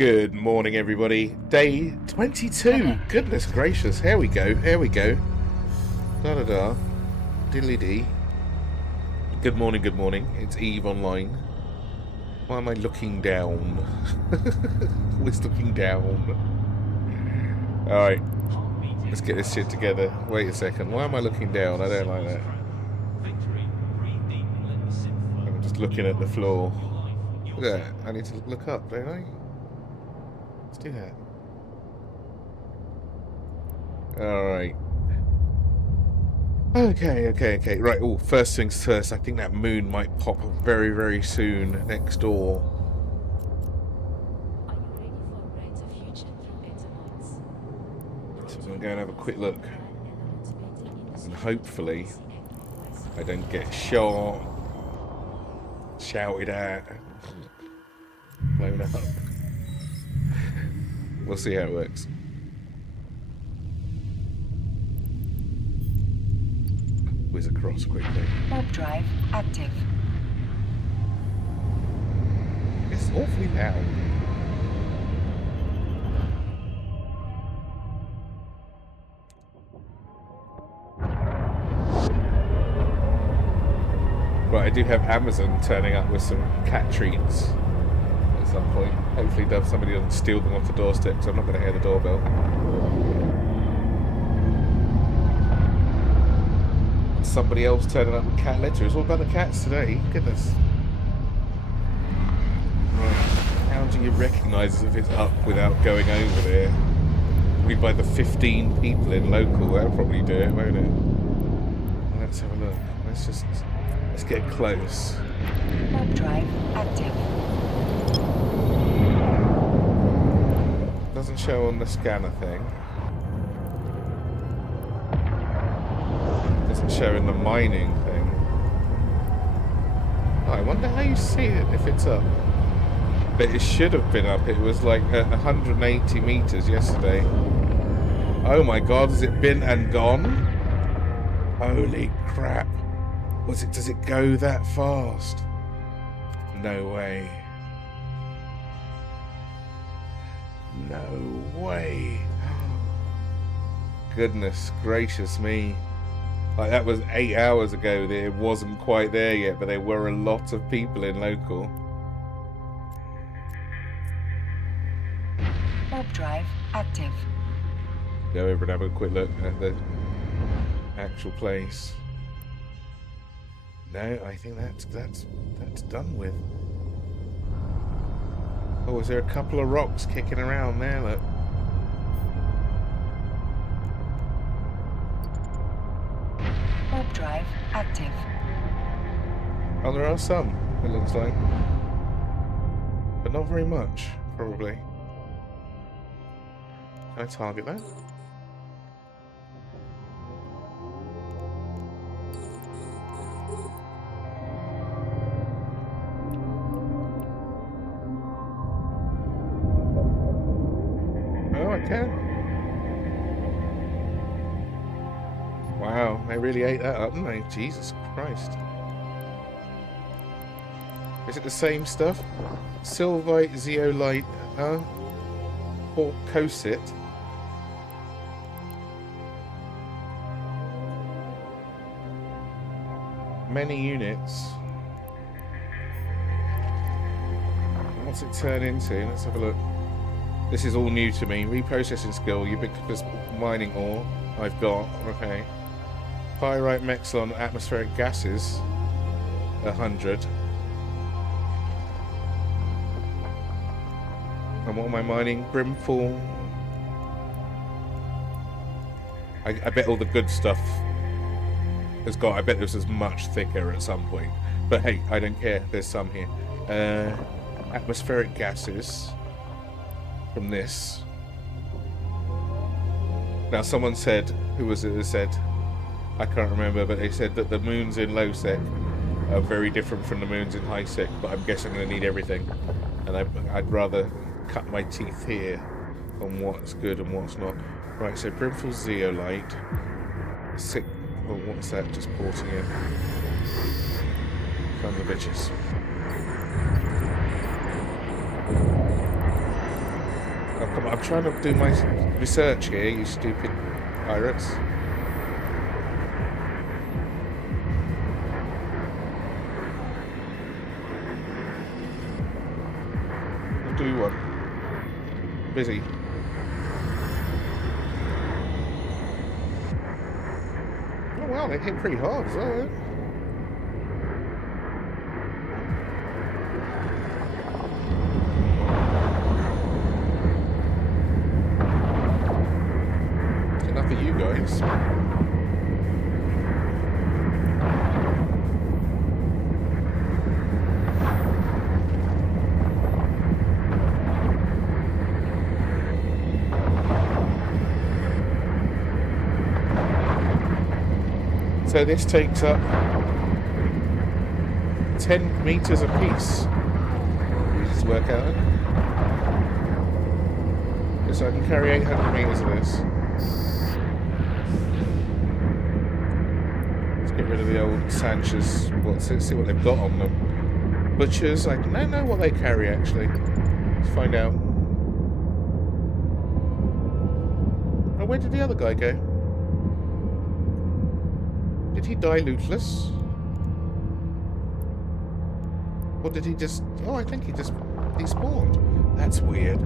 Good morning, everybody. Day 22. Goodness gracious. Here we go. Here we go. Da-da-da. Diddly-dee. Good morning, good morning. It's Eve online. Why am I looking down? Always looking down. Alright. Let's get this shit together. Wait a second. Why am I looking down? I don't like that. I'm just looking at the floor. Look at that. I need to look up, don't I? Let's do that. Alright. Okay. Right, oh, first things first. I think that moon might pop up very, very soon next door. Are you ready for a brighter future through better minds? So I'm going to go and have a quick look. And hopefully I don't get shot, shouted at, blown up. We'll see how it works. Whiz across quickly. Warp drive active. It's awfully loud. Right, I do have Amazon turning up with some cat treats at some point. Hopefully somebody doesn't steal them off the doorstep, because I'm not going to hear the doorbell. Somebody else turning up with cat litter. It's all about the cats today. Goodness. Right. How do you recognise if it's up without going over there? We buy the 15 people in local. That'll probably do it, won't it? Let's have a look. Let's get close. Warp drive active. Doesn't show on the scanner thing. Doesn't show in the mining thing. Oh, I wonder how you see it if it's up. But it should have been up. It was like at 180 meters yesterday. Oh my god, has it been and gone? Holy crap. Does it go that fast? No way. No way. Goodness gracious me. Like, that was 8 hours ago. It wasn't quite there yet, but there were a lot of people in local. Warp drive active. Go over and have a quick look at the actual place. No, I think that's done with. Oh, is there a couple of rocks kicking around there? Look. Warp drive active. Oh, there are some, it looks like. But not very much, probably. Can I target that? Oh, I can. Wow, they really ate that up, didn't they? Jesus Christ. Is it the same stuff? Sylvite, zeolite, Porcosit. Many units. What's it turn into? Let's have a look. This is all new to me. Reprocessing skill, ubiquitous mining ore. I've got, okay. Pyrite, Mexlon, atmospheric gases. 100. And what am I mining? Brimfall. I bet all the good stuff has got. I bet this is much thicker at some point. But hey, I don't care. There's some here. Atmospheric gases from this. Now, someone said, who was it that said? I can't remember, but they said that the moons in low sec are very different from the moons in high sec. But I'm guessing I'm going to need everything, and I'd rather cut my teeth here on what's good and what's not. Right, so Brimfall zeolite. Well, what's that? Just porting in. From the bitches. Oh, come on, I'm trying to do my research here, you stupid pirates. What do we want? Busy. Oh wow, they hit pretty hard as well, eh? Enough of you guys. So this takes up 10 meters apiece. We just work out. So I can carry 800 meters of this. Let's get rid of the old Sanchez. Let's see what they've got on them. Butchers, I don't know what they carry actually. Let's find out. Oh, where did the other guy go? Did he die lootless? Or did he just... Oh, I think he just despawned. That's weird.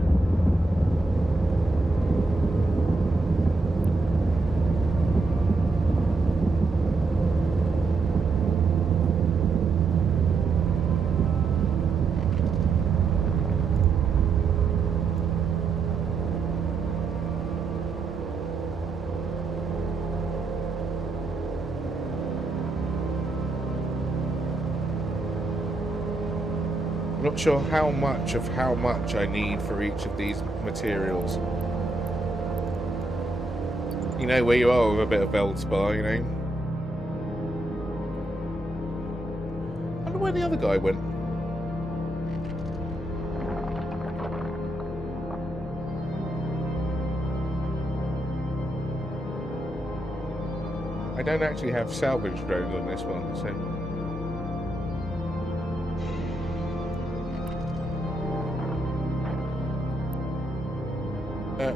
Not sure how much I need for each of these materials. You know where you are with a bit of Veldspar, you know? I wonder where the other guy went. I don't actually have salvage drones on this one, so...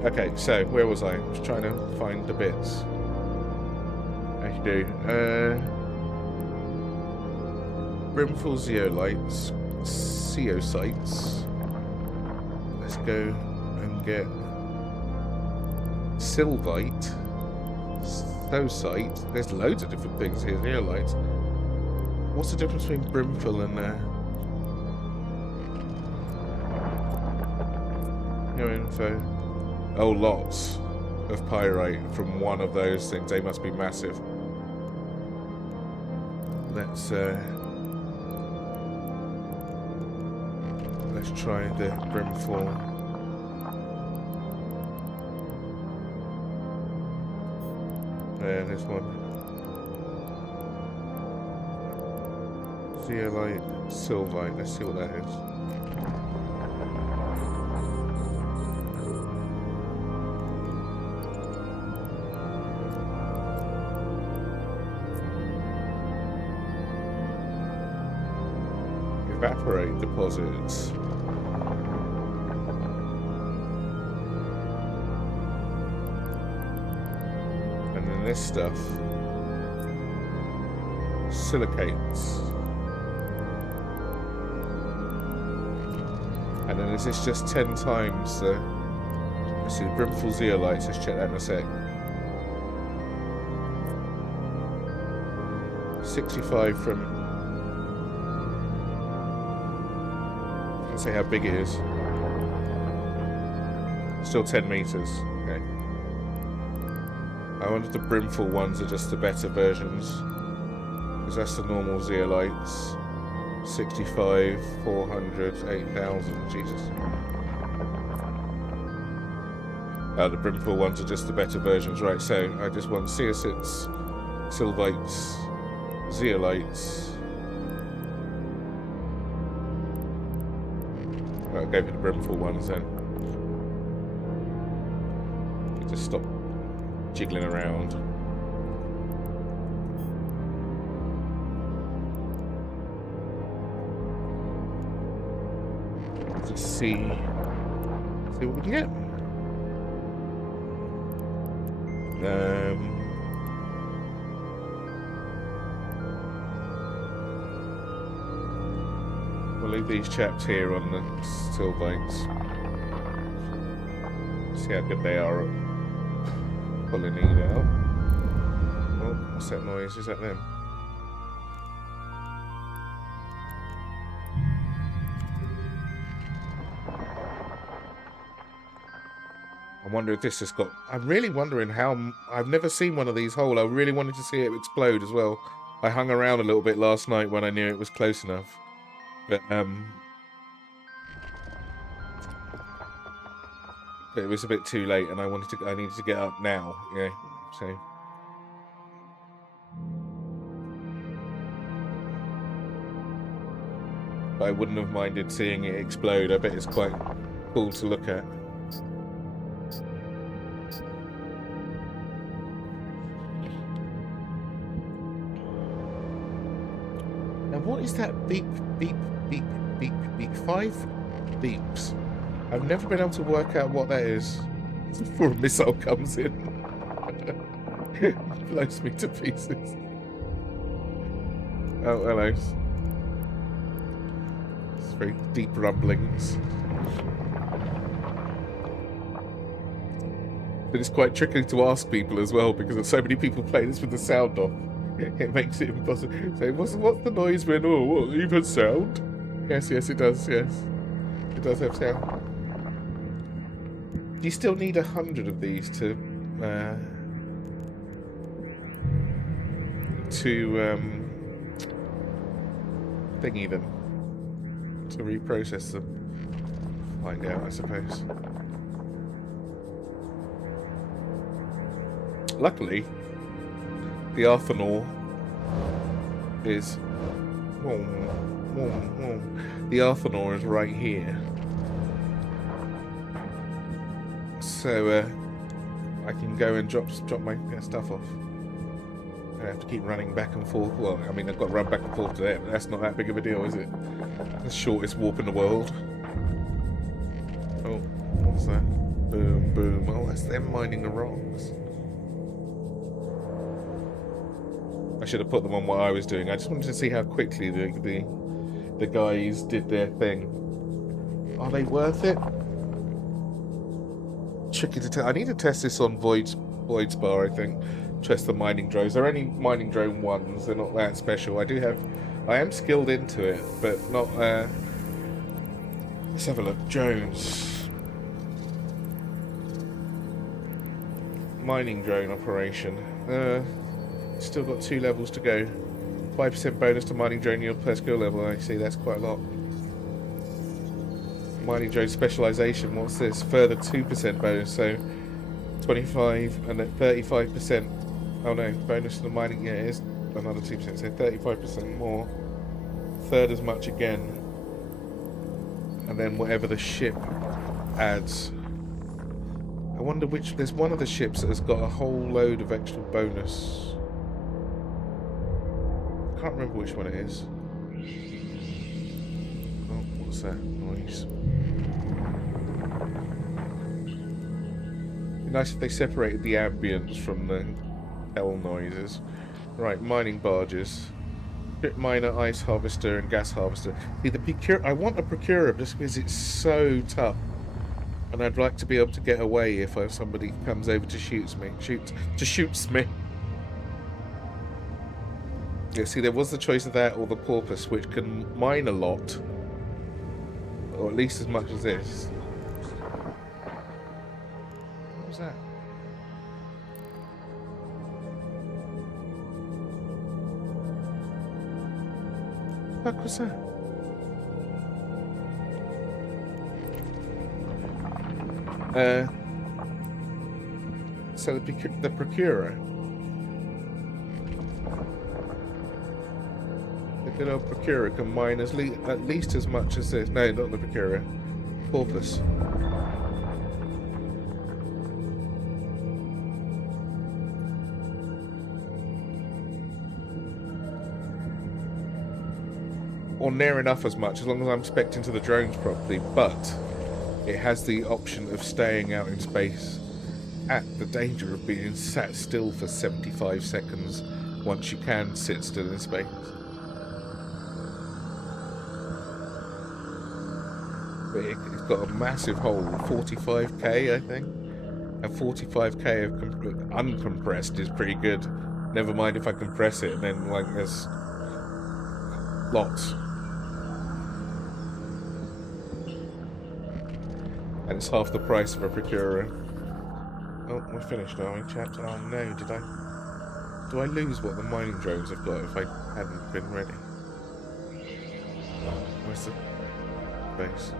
Okay, so where was I? I was trying to find the bits. How you do? Brimful zeolites, ceosites. Let's go and get sylvite, stosite. There's loads of different things here. Zeolites. What's the difference between brimful and no info? Oh, lots of pyrite from one of those things. They must be massive. Let's try the brimful. There's one. Zeolite, sylvite. Let's see what that is. Evaporate deposits. And then this stuff silicates. And then is this just 10 times the... Let's see, brimful zeolites, let's check that in a sec. 65 from... See how big it is. Still 10 meters. Okay. I wonder if the brimful ones are just the better versions. Because that's the normal zeolites. 65, 400, 8,000. Jesus. The brimful ones are just the better versions. Right, so I just want ceosites, sylvites, zeolites. I'll go for the brimful ones then. Just stop jiggling around. Just see what we can get. We'll leave these chaps here on the still bikes. See how good they are at pulling Eve out. Oh, what's that noise? Is that them? I wonder if this has got... I'm really wondering how... I've never seen one of these whole. I really wanted to see it explode as well. I hung around a little bit last night when I knew it was close enough. But it was a bit too late, and I needed to get up now. Yeah, so... But I wouldn't have minded seeing it explode. I bet it's quite cool to look at. And what is that beep, beep, beep, beep, beep? 5 beeps. I've never been able to work out what that is before a missile comes in. It blows me to pieces. Oh, hello. It's very deep rumblings. But it's quite tricky to ask people as well, because there's so many people play this with the sound off. It makes it impossible. So what's the noise when, oh, what, even sound? Yes, it does, yes. It does have sound. You still need 100 of these to thingy them. To reprocess them. Find out, I suppose. Luckily, the Arthanaut is... The Arthanaut is right here. So, I can go and drop my stuff off. I have to keep running back and forth. Well, I mean, I've got to run back and forth to there, but that's not that big of a deal, is it? The shortest warp in the world. Oh, what's that? Boom, boom. Oh, that's them mining the rocks. I should have put them on what I was doing. I just wanted to see how quickly the guys did their thing. Are they worth it? Tricky to tell. I need to test this on Void's bar, I think. Test the mining drones. They're only mining drone 1s. They're not that special. I am skilled into it, but not... Let's have a look. Drones. Mining drone operation. Still got 2 levels to go. 5% bonus to mining drone yield per skill level. I see, that's quite a lot. Mining drone specialization. What's this? Further 2% bonus, so 25 and then 35%. Oh no, bonus to the mining. Yeah, it is another 2%, so 35% more. Third as much again. And then whatever the ship adds. I wonder which. There's one of the ships that has got a whole load of extra bonus. I can't remember which one it is. Oh, what's that noise? It'd be nice if they separated the ambience from the hell noises. Right, mining barges. Ship miner, ice harvester, and gas harvester. See, I want a procurer just because it's so tough. And I'd like to be able to get away if somebody comes over to shoots me. Yeah, see, there was the choice of that or the porpoise, which can mine a lot. Or at least as much as this. What was that? What the fuck was that? So the procurer. The good old procurer can mine at least as much as this. No, not the procurer. Porpoise. Or near enough as much, as long as I'm spec'd into the drones properly, but it has the option of staying out in space at the danger of being sat still for 75 seconds once you can sit still in space. But it's got a massive hole, 45k I think, and 45k of uncompressed is pretty good. Never mind if I compress it, and then like there's lots. And it's half the price of a procurer. Oh, we're finished, are we, chaps? Oh no, do I lose what the mining drones have got if I hadn't been ready? Where's the base?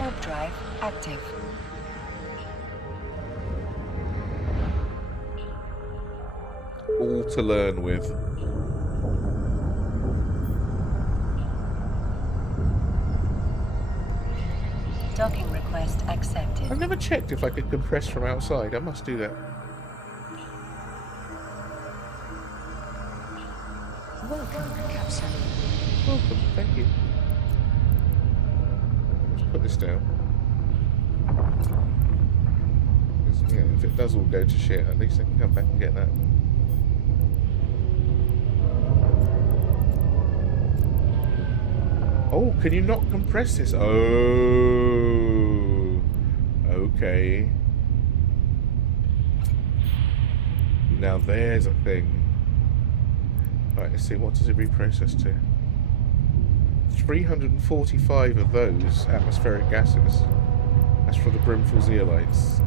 Warp drive active. All to learn with. Docking request accepted. I've never checked if I could compress from outside. I must do that. Welcome, capsule. Welcome, thank you. Let's put this down. 'Cause, yeah, if it does all go to shit, at least I can come back and get that. Oh, can you not compress this? Oh, okay. Now there's a thing. Right, let's see, what does it reprocess to? 345 of those atmospheric gases. That's for the brimful zeolites.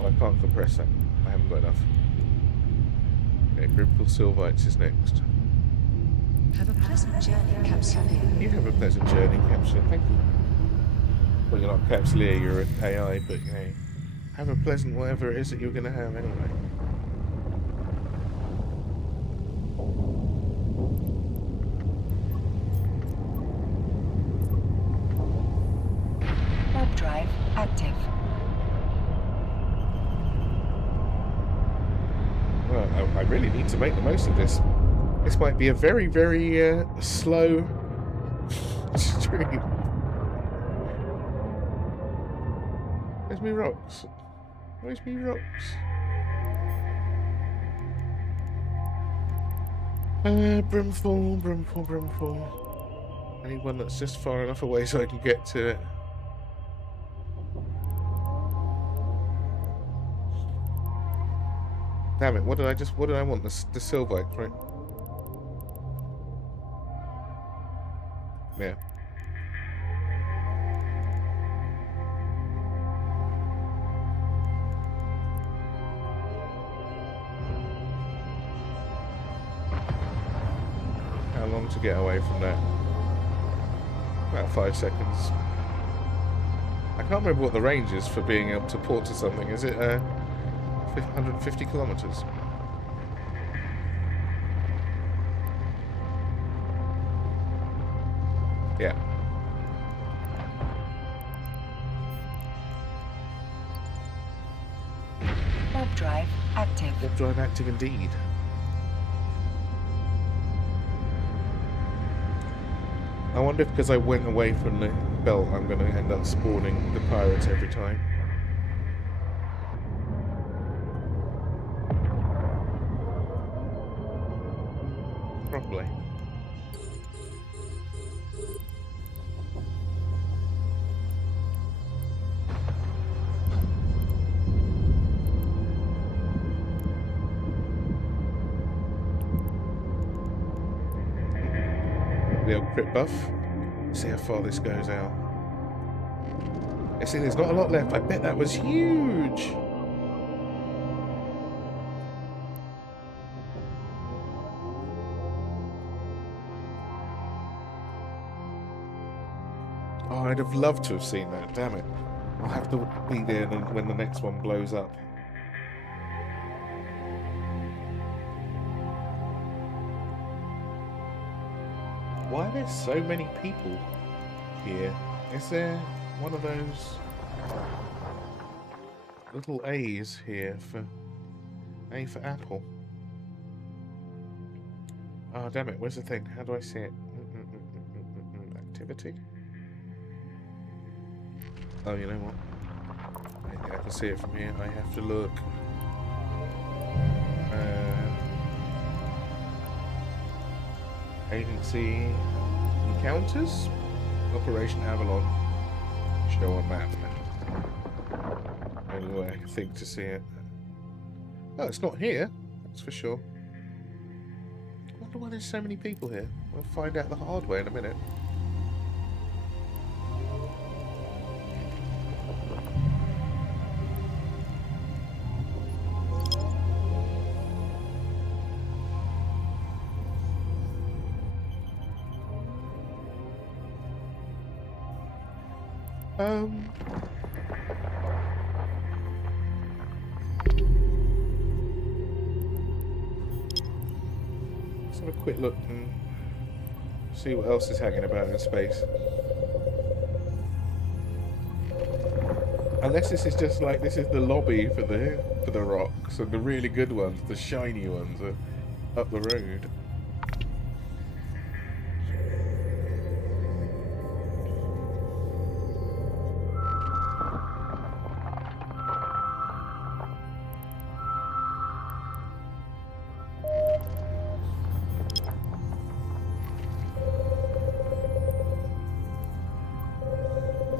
Oh, I can't compress that. I haven't got enough. Okay, brimful sylvites is next. Have a pleasant journey, Capsuleer. You have a pleasant journey, Capsuleer. Thank you. Well, you're not Capsuleer, you're an AI, but you know, have a pleasant whatever it is that you're going to have anyway. Warp drive active. Well, I really need to make the most of this. This might be a very, very slow stream. Where's me rocks? Where's me rocks? Brimful, brimful, brimful. I need one that's just far enough away so I can get to it. Damn it, what did I want? The sylvite, right? Yeah. How long to get away from that? About 5 seconds. I can't remember what the range is for being able to port to something. Is it 150 kilometers? Yeah. Warp drive active. Warp drive active indeed. I wonder if because I went away from the belt I'm going to end up spawning the pirates every time. Probably. The old crit buff. See how far this goes out. I see there's not a lot left. I bet that was huge. Oh, I'd have loved to have seen that. Damn it. I'll have to be there when the next one blows up. Why are there so many people here? Is there one of those little A's here for A for apple. Oh, damn it. Where's the thing? How do I see it? Activity? Oh, you know what? I can see it from here. I have to look. Agency encounters? Operation Avalon. Show on map. Only way I can think to see it. Oh, it's not here. That's for sure. I wonder why there's so many people here. We'll find out the hard way in a minute. Let's have a quick look and see what else is hanging about in space. Unless this is just like, this is the lobby for the rocks, and the really good ones, the shiny ones, are up the road.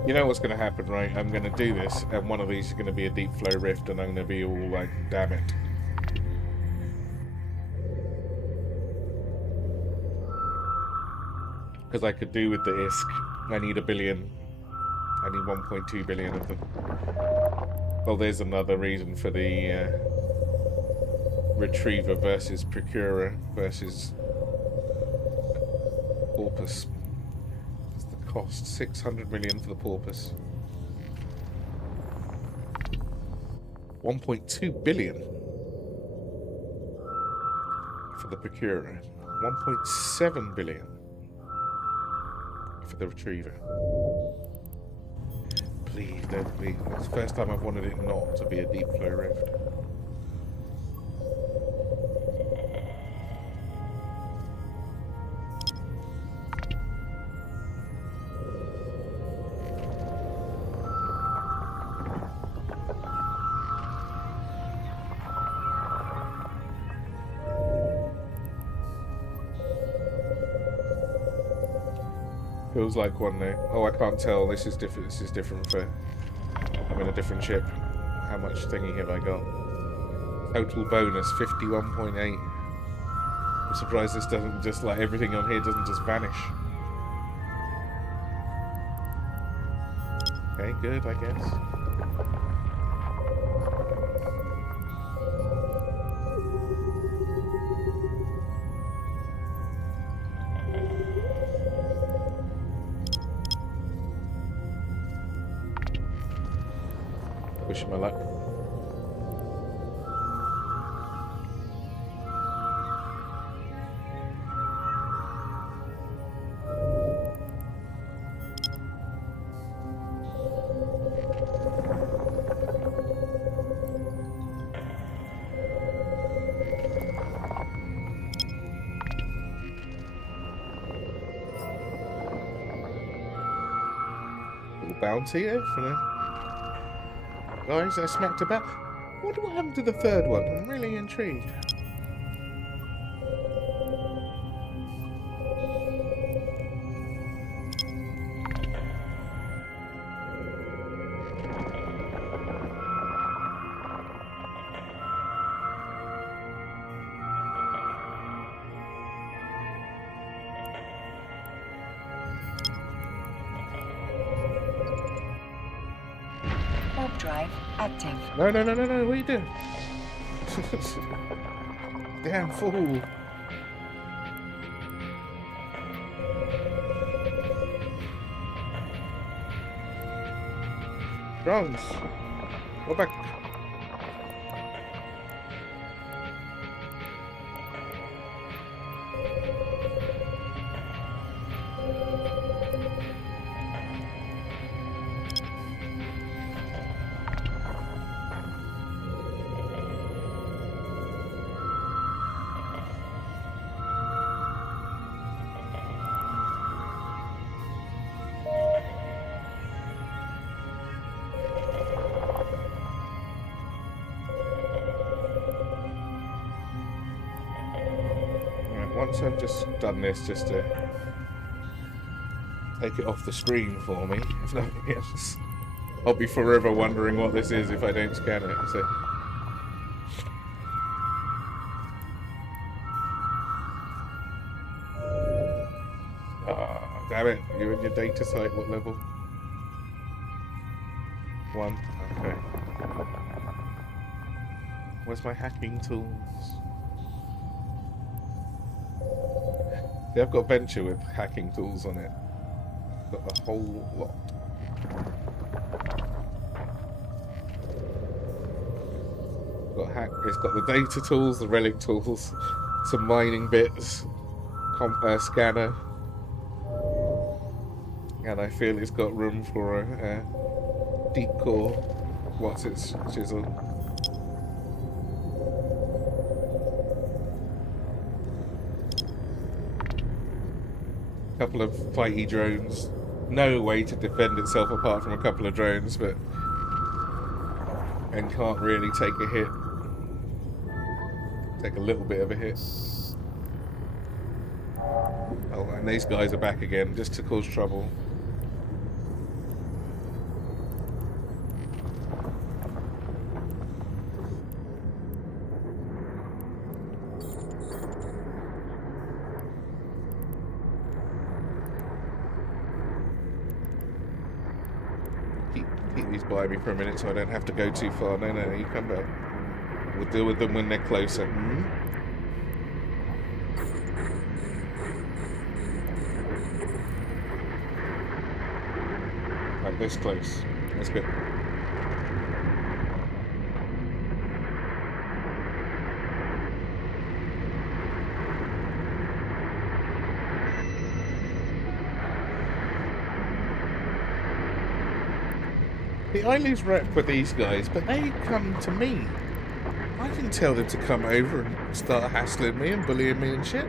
You know what's going to happen, right? I'm going to do this, and one of these is going to be a deep flow rift, and I'm going to be all like, damn it. Because I could do with the ISK. I need 1 billion. I need 1.2 billion of them. Well, there's another reason for the Retriever versus Procurer versus Porpoise. Cost 600 million for the Porpoise. 1.2 billion for the Procurer. 1.7 billion for the Retriever. Please don't be. It's the first time I've wanted it not to be a deep flow rift. Feels like one now. Oh, I can't tell. This is different. This is different for. I'm in a different ship. How much thingy have I got? Total bonus 51.8. I'm surprised this doesn't just like everything on here doesn't just vanish. Okay, good, I guess. Wishing my luck. Little bounty here for the guys I smacked about. I wonder what happened to the third one. I'm really intrigued. Drive active. No, what are you doing? Damn fool. Drums. Go back. once I've just done this, just to take it off the screen for me, if nothing else, I'll be forever wondering what this is if I don't scan it. So. Damn it, you're in your data site, what level? 1, okay. Where's my hacking tools? See, I've got Venture with hacking tools on it. Got the whole lot. It's got the data tools, the relic tools, some mining bits, scanner. And I feel it's got room for a deep core. What's its chisel? Couple of fighty drones. No way to defend itself apart from a couple of drones, but and can't really take a hit. Take a little bit of a hit. Oh, and these guys are back again just to cause trouble. Keep these by me for a minute so I don't have to go too far. No, you come back. We'll deal with them when they're closer. Like this close. That's good. See, I lose rep with these guys, but they come to me. I didn't tell them to come over and start hassling me and bullying me and shit.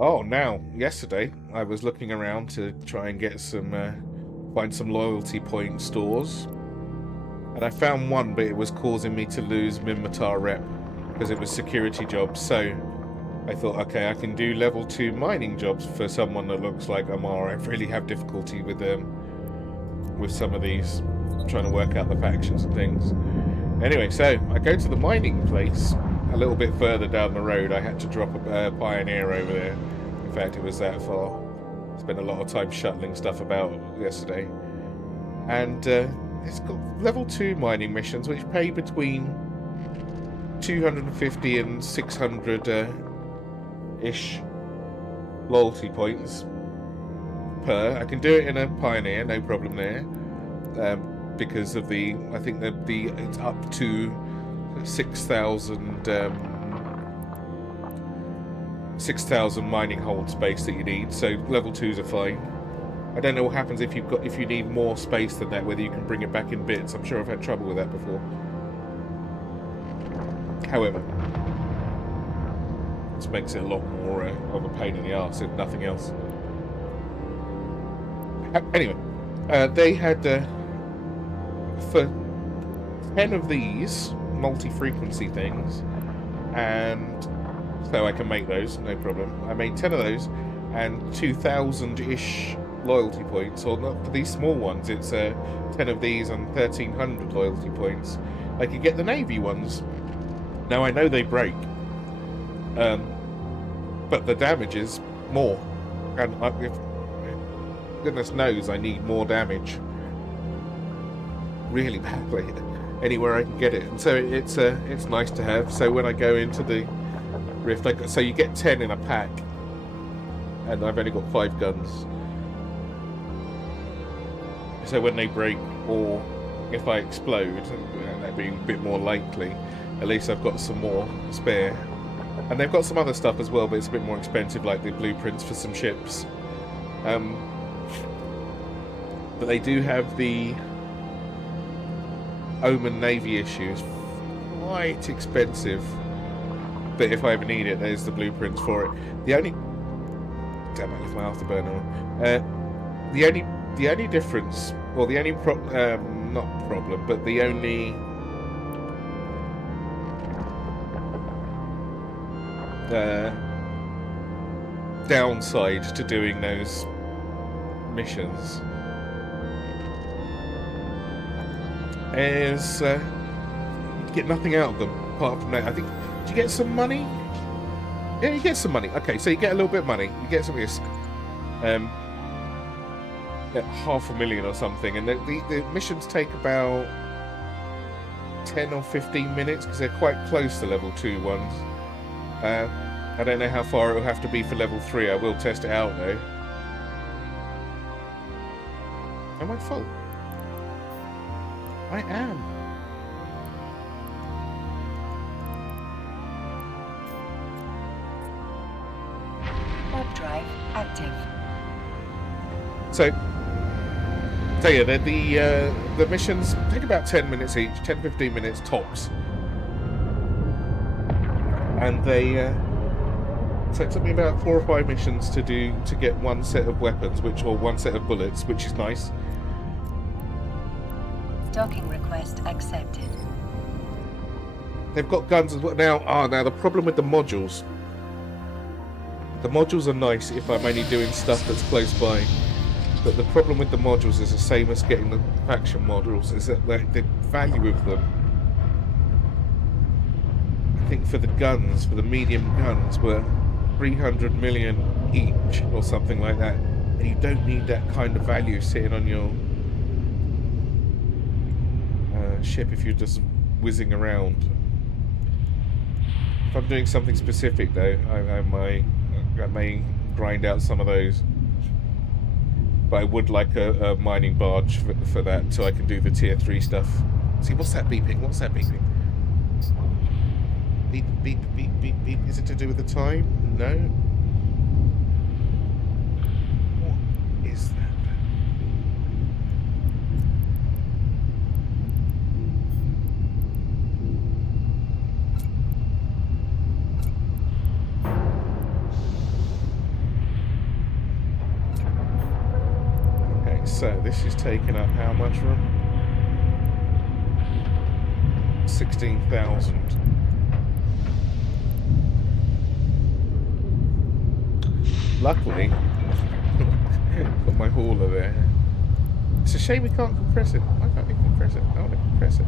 Oh, now, yesterday, I was looking around to try and get some, find some loyalty point stores. And I found one, but it was causing me to lose Minmatar rep, because it was security jobs. So, I thought, okay, I can do level 2 mining jobs for someone that looks like Amar. I really have difficulty with some of these, trying to work out the factions and things. Anyway, so, I go to the mining place. A little bit further down the road, I had to drop a Pioneer over there. In fact, it was that far. Spent a lot of time shuttling stuff about yesterday. And it's got level 2 mining missions, which pay between 250 and 600-ish loyalty points per. I can do it in a Pioneer, no problem there. Because of the, I think it's up to 6,000 mining hold space that you need, so level 2s are fine. I don't know what happens if you need more space than that, whether you can bring it back in bits. I'm sure I've had trouble with that before. However, this makes it a lot more of a pain in the arse, if nothing else. Anyway, they had for 10 of these multi-frequency things, and so I can make those, no problem. I made 10 of those and 2,000-ish loyalty points, or not for these small ones, it's 10 of these and 1,300 loyalty points. I could get the Navy ones. Now I know they break, but the damage is more, and goodness knows I need more damage really badly anywhere I can get it, and so it's nice to have. So when I go into the rift, so you get 10 in a pack, and I've only got 5 guns. So when they break, or if I explode, that being a bit more likely, at least I've got some more spare. And they've got some other stuff as well, but it's a bit more expensive, like the blueprints for some ships. But they do have the Oman Navy issues. Quite expensive. But if I ever need it, there's the blueprints for it. The only... Damn, I left my afterburner on. The only difference... Well, the only not problem, but the only... downside to doing those missions is you get nothing out of them apart from that. I think, do you get some money? Yeah, you get some money. Okay, so you get a little bit of money. You get some risk. At $500,000 or something, and the missions take about 10 or 15 minutes because they're quite close to level 2 ones. I don't know how far it will have to be for level 3. I will test it out though. Am I full? I am. Warp drive active. So yeah, the missions take about 10 minutes each, 10-15 minutes tops, and they so it took me about 4 or 5 missions to get one set of weapons, or one set of bullets, which is nice. Docking request accepted. They've got guns as well now. Now the problem with the modules. The modules are nice if I'm only doing stuff that's close by. But the problem with the modules is the same as getting the faction modules, is that the value of them, I think for the guns, for the medium guns, were 300 million each or something like that. And you don't need that kind of value sitting on your ship if you're just whizzing around. If I'm doing something specific though, I may grind out some of those. But I would like a mining barge for that, so I can do the tier 3 stuff. See, what's that beeping? What's that beeping? Beep, beep, beep, beep, beep. Is it to do with the time? No. What is that? So this is taking up how much room? 16,000. Luckily, got my hauler there. It's a shame we can't compress it. Why can't we compress it? I want to compress it.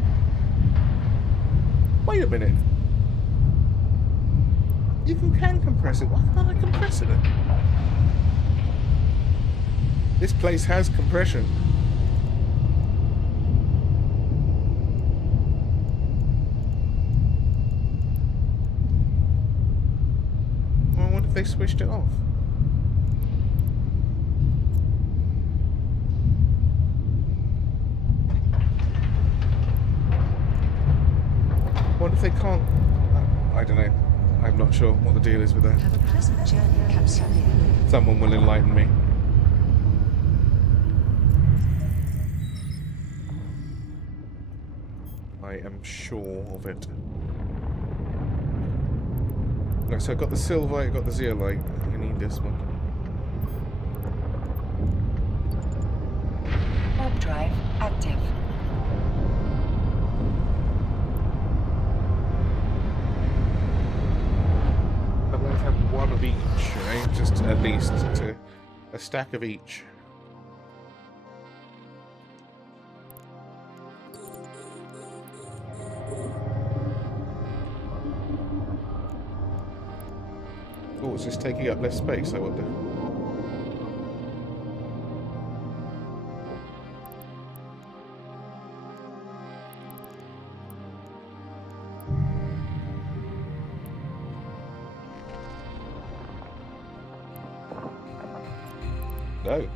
Wait a minute. You can compress it. Why can't I compress it then? This place has compression. Well, I wonder if they switched it off. I wonder if they can't... I don't know. I'm not sure what the deal is with that. Have a pleasant journey, Capsulier. Someone will enlighten me. I am sure of it. Right, so I got the Silvite, I got the Zeolite. I need this one. Warp drive active. I'm going to have one of each, right? Just at least a stack of each. Oh, it's just taking up less space, I wonder. No.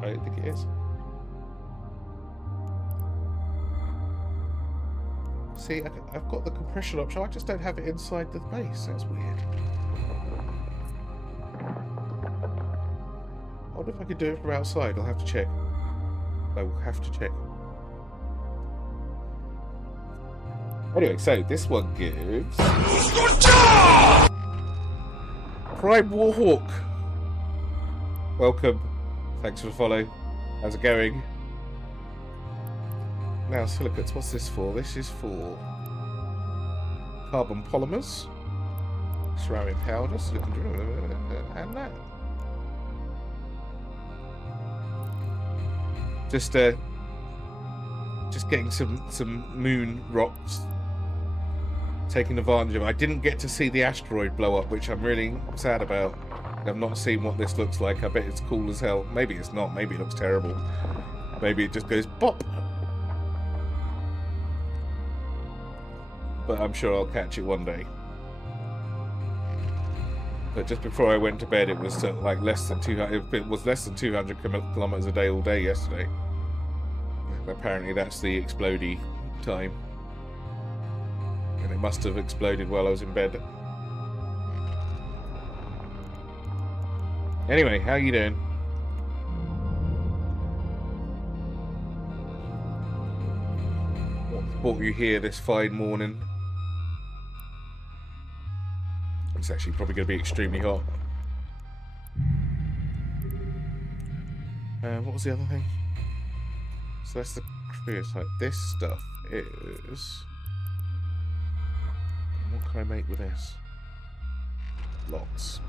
I don't think it is. See, I've got the compression option, I just don't have it inside the base. That's weird. wonder if I could do it from outside. I'll have to check. I will have to check. Anyway, so this one gives... Prime Warhawk! Welcome. Thanks for the follow. How's it going? Now, silicates, what's this for? This is for carbon polymers, ceramic powder, silicon, and that. Just getting some moon rocks, taking advantage of it. I didn't get to see the asteroid blow up, which I'm really sad about. I've not seen what this looks like. I bet it's cool as hell. Maybe it's not. Maybe it looks terrible. Maybe it just goes bop. But I'm sure I'll catch it one day. But just before I went to bed, it was like less than 200. It was less than 200 kilometers a day all day yesterday. And apparently, that's the explodey time, and it must have exploded while I was in bed. Anyway, how you doing? What brought you here this fine morning? It's actually probably going to be extremely hot. What was the other thing? So that's the creosote. This stuff is... What can I make with this? Lots.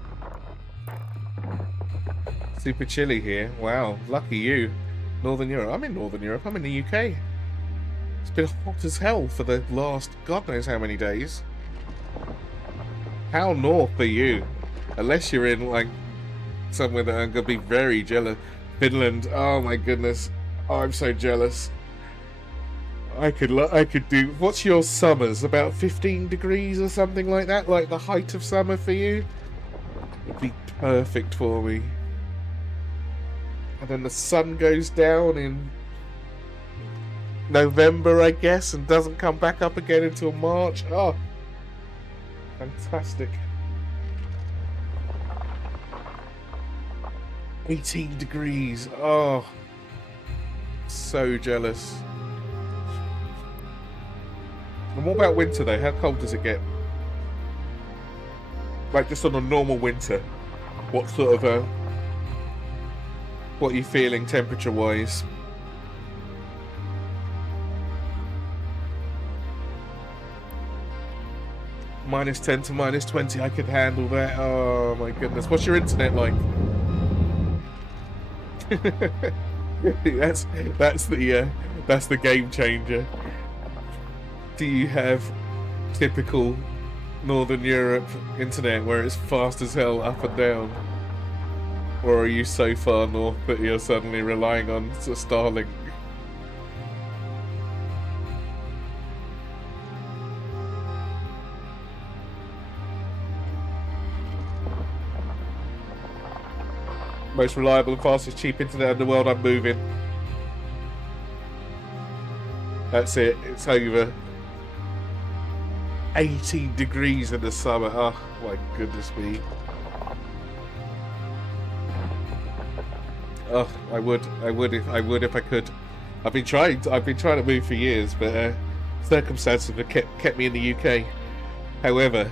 Super chilly here. Wow, lucky you. Northern Europe. I'm in Northern Europe. I'm in the UK. It's been hot as hell for the last God knows how many days. How north are you? Unless you're in like somewhere that I'm gonna be very jealous. Finland. Oh my goodness. Oh, I'm so jealous. I could do. What's your summers? About 15 degrees or something like that? Like the height of summer for you? It'd be perfect for me. And then the sun goes down in November, I guess, and doesn't come back up again until March. Oh, fantastic. 18 degrees. Oh, so jealous. And what about winter though? How cold does it get? Like just on a normal winter, what sort of what are you feeling temperature wise? -10 to -20, I could handle that. Oh my goodness. What's your internet like? that's the game changer. Do you have typical Northern Europe internet where it's fast as hell up and down? Or are you so far north that you're suddenly relying on Starlink? Most reliable and fastest cheap internet in the world, I'm moving. That's it, it's over. 18 degrees in the summer, oh my goodness me. Oh, I would if I could. I've been trying to move for years, but circumstances have kept me in the UK. However,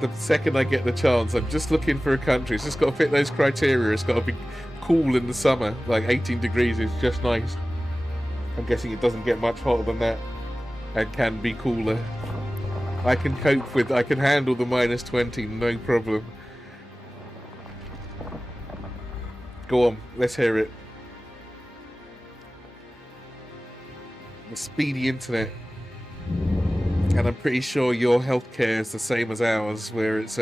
the second I get the chance, I'm just looking for a country. It's just got to fit those criteria. It's got to be cool in the summer, like 18 degrees is just nice. I'm guessing it doesn't get much hotter than that, and can be cooler. I can cope with, I can handle the -20, no problem. Go on, let's hear it. The speedy internet. And I'm pretty sure your healthcare is the same as ours, where it's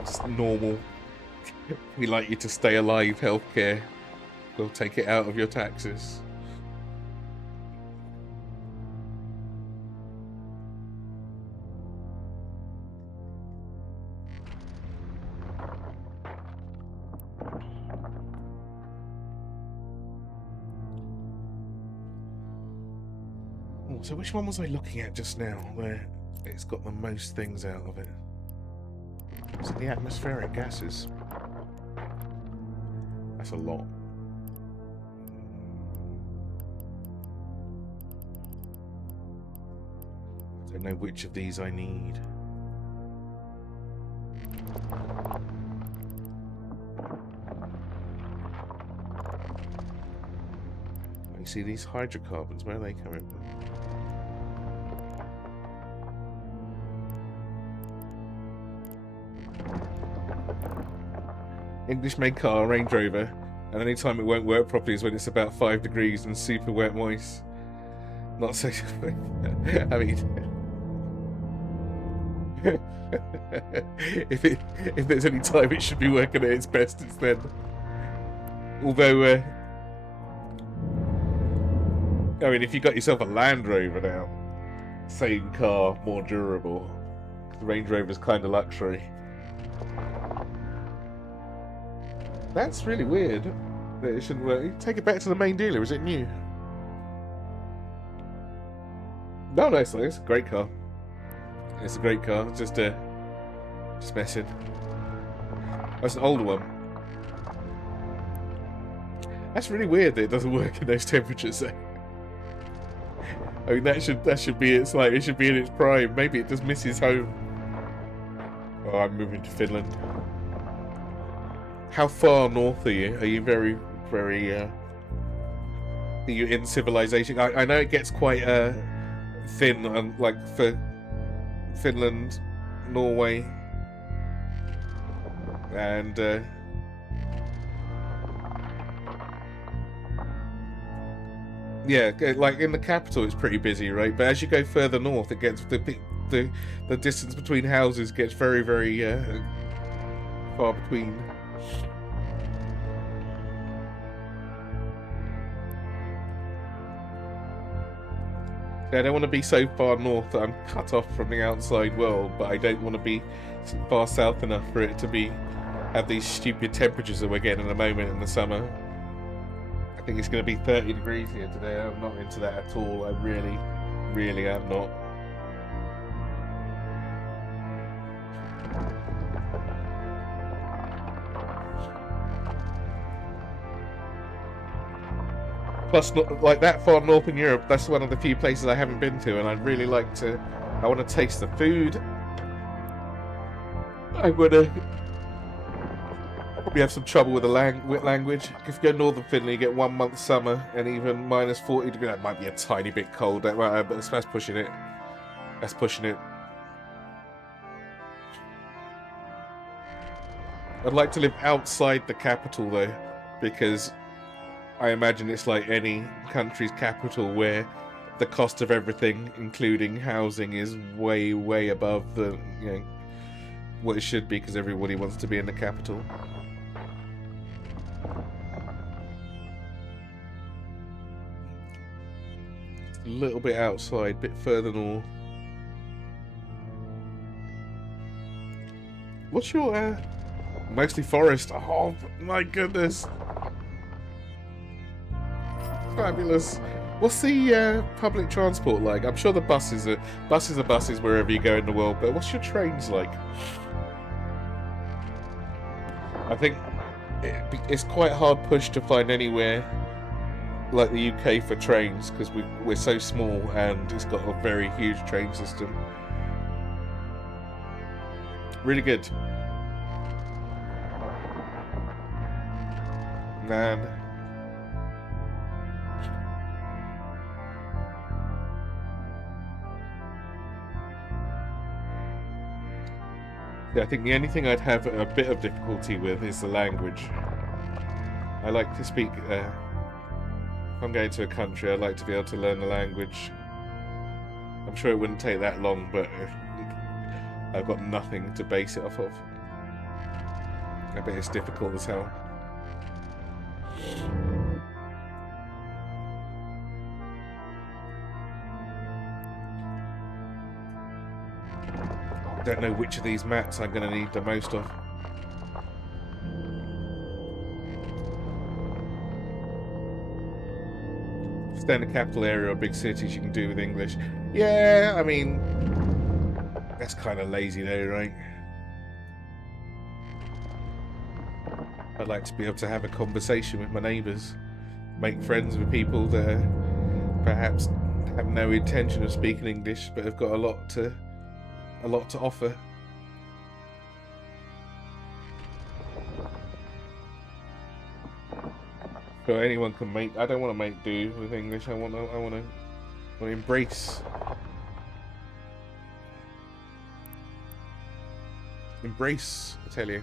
just normal. We like you to stay alive healthcare. We'll take it out of your taxes. So which one was I looking at just now where it's got the most things out of it? Was it the atmospheric gases? That's a lot. I don't know which of these I need. You see these hydrocarbons, where are they coming from? English-made car, Range Rover, and any time it won't work properly is when it's about 5 degrees and super wet moist. Not so... I mean... if there's any time it should be working at its best, it's then. Although... I mean, if you got yourself a Land Rover now, same car, more durable. The Range Rover's kind of luxury. That's really weird that it shouldn't work. Take it back to the main dealer. Is it new? No, it's a great car. It's a great car. Just messing. That's an older one. That's really weird that it doesn't work in those temperatures. I mean, that should be its like it should be in its prime. Maybe it just misses home. Oh, I'm moving to Finland. How far north are you? Are you very, very? Are you in civilization? I know it gets quite thin, and like for Finland, Norway, and yeah, like in the capital, it's pretty busy, right? But as you go further north, it gets the distance between houses gets very, very far between. I don't want to be so far north that I'm cut off from the outside world, but I don't want to be far south enough for it to have these stupid temperatures that we're getting at the moment in the summer. I think it's going to be 30 degrees here today. I'm not into that at all. I really, really am not. Plus, like that far north in Europe, that's one of the few places I haven't been to, and I'd really like to. I want to taste the food. I'm gonna probably have some trouble with the language. If you go northern Finland, you get 1 month summer and even minus 40 degrees. That might be a tiny bit cold, but that's pushing it. That's pushing it. I'd like to live outside the capital though, because I imagine it's like any country's capital where the cost of everything, including housing, is way, way above the what it should be, because everybody wants to be in the capital. A little bit outside, a bit further north. What's your mostly forest? Oh my goodness. Fabulous. What's the public transport like? I'm sure the buses are buses wherever you go in the world, but what's your trains like? I think it's quite hard push to find anywhere like the UK for trains, because we're so small and it's got a very huge train system. Really good. Man. Yeah, I think the only thing I'd have a bit of difficulty with is the language. I like to speak, if I'm going to a country, I'd like to be able to learn the language. I'm sure it wouldn't take that long, but I've got nothing to base it off of. I bet it's difficult as hell. I don't know which of these maps I'm going to need the most of. Stay in the capital area or big cities, you can do with English. Yeah, I mean, that's kind of lazy though, right? I'd like to be able to have a conversation with my neighbours, make friends with people that perhaps have no intention of speaking English but have got a lot to offer. So anyone can make. I don't want to make do with English. I want to embrace I tell you.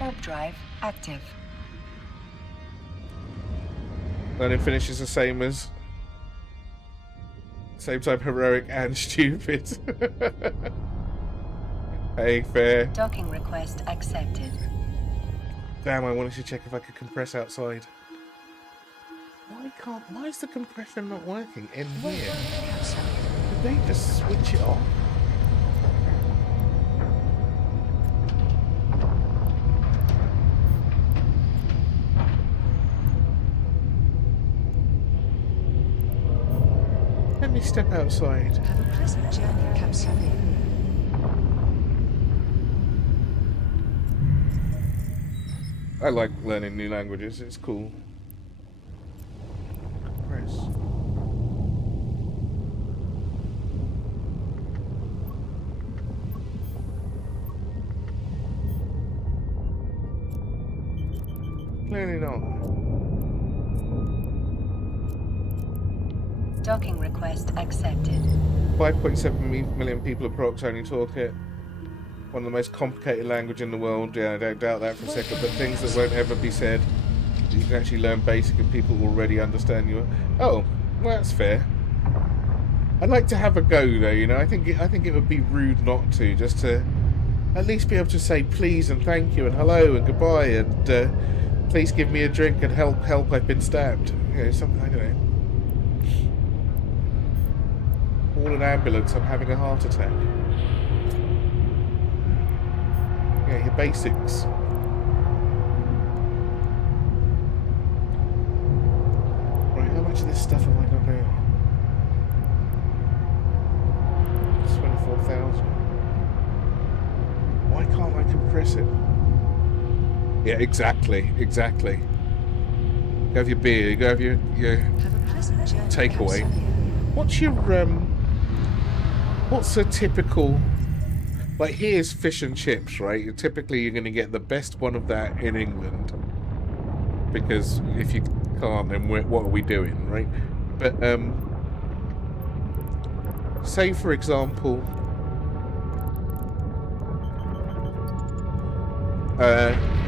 Warp drive active. Learning Finnish is the same time heroic and stupid. Hey, fair. Docking request accepted. Damn, I wanted to check if I could compress outside. Why is the compression not working in here? Did they just switch it off? Let me step outside. Have a pleasant journey, Capsuleer. I like learning new languages, it's cool. Press. Clearly not. Docking request accepted. 5.7 million people approx only talk it. One of the most complicated language in the world. Yeah, I don't doubt that for a second. But things that won't ever be said. You can actually learn basic and people already understand you. Oh, well, that's fair. I'd like to have a go though, you know. I think it would be rude not to, just to at least be able to say please and thank you and hello and goodbye and please give me a drink and help, I've been stabbed. You know, something, I don't know. Call an ambulance, I'm having a heart attack. Yeah, your basics. Right, how much of this stuff have I got now? 24,000. Why can't I compress it? Yeah, exactly. Go have your beer, go have your takeaway. What's a typical... Like, here's fish and chips, right? Typically, you're going to get the best one of that in England. Because if you can't, then what are we doing, right? But, say, for example...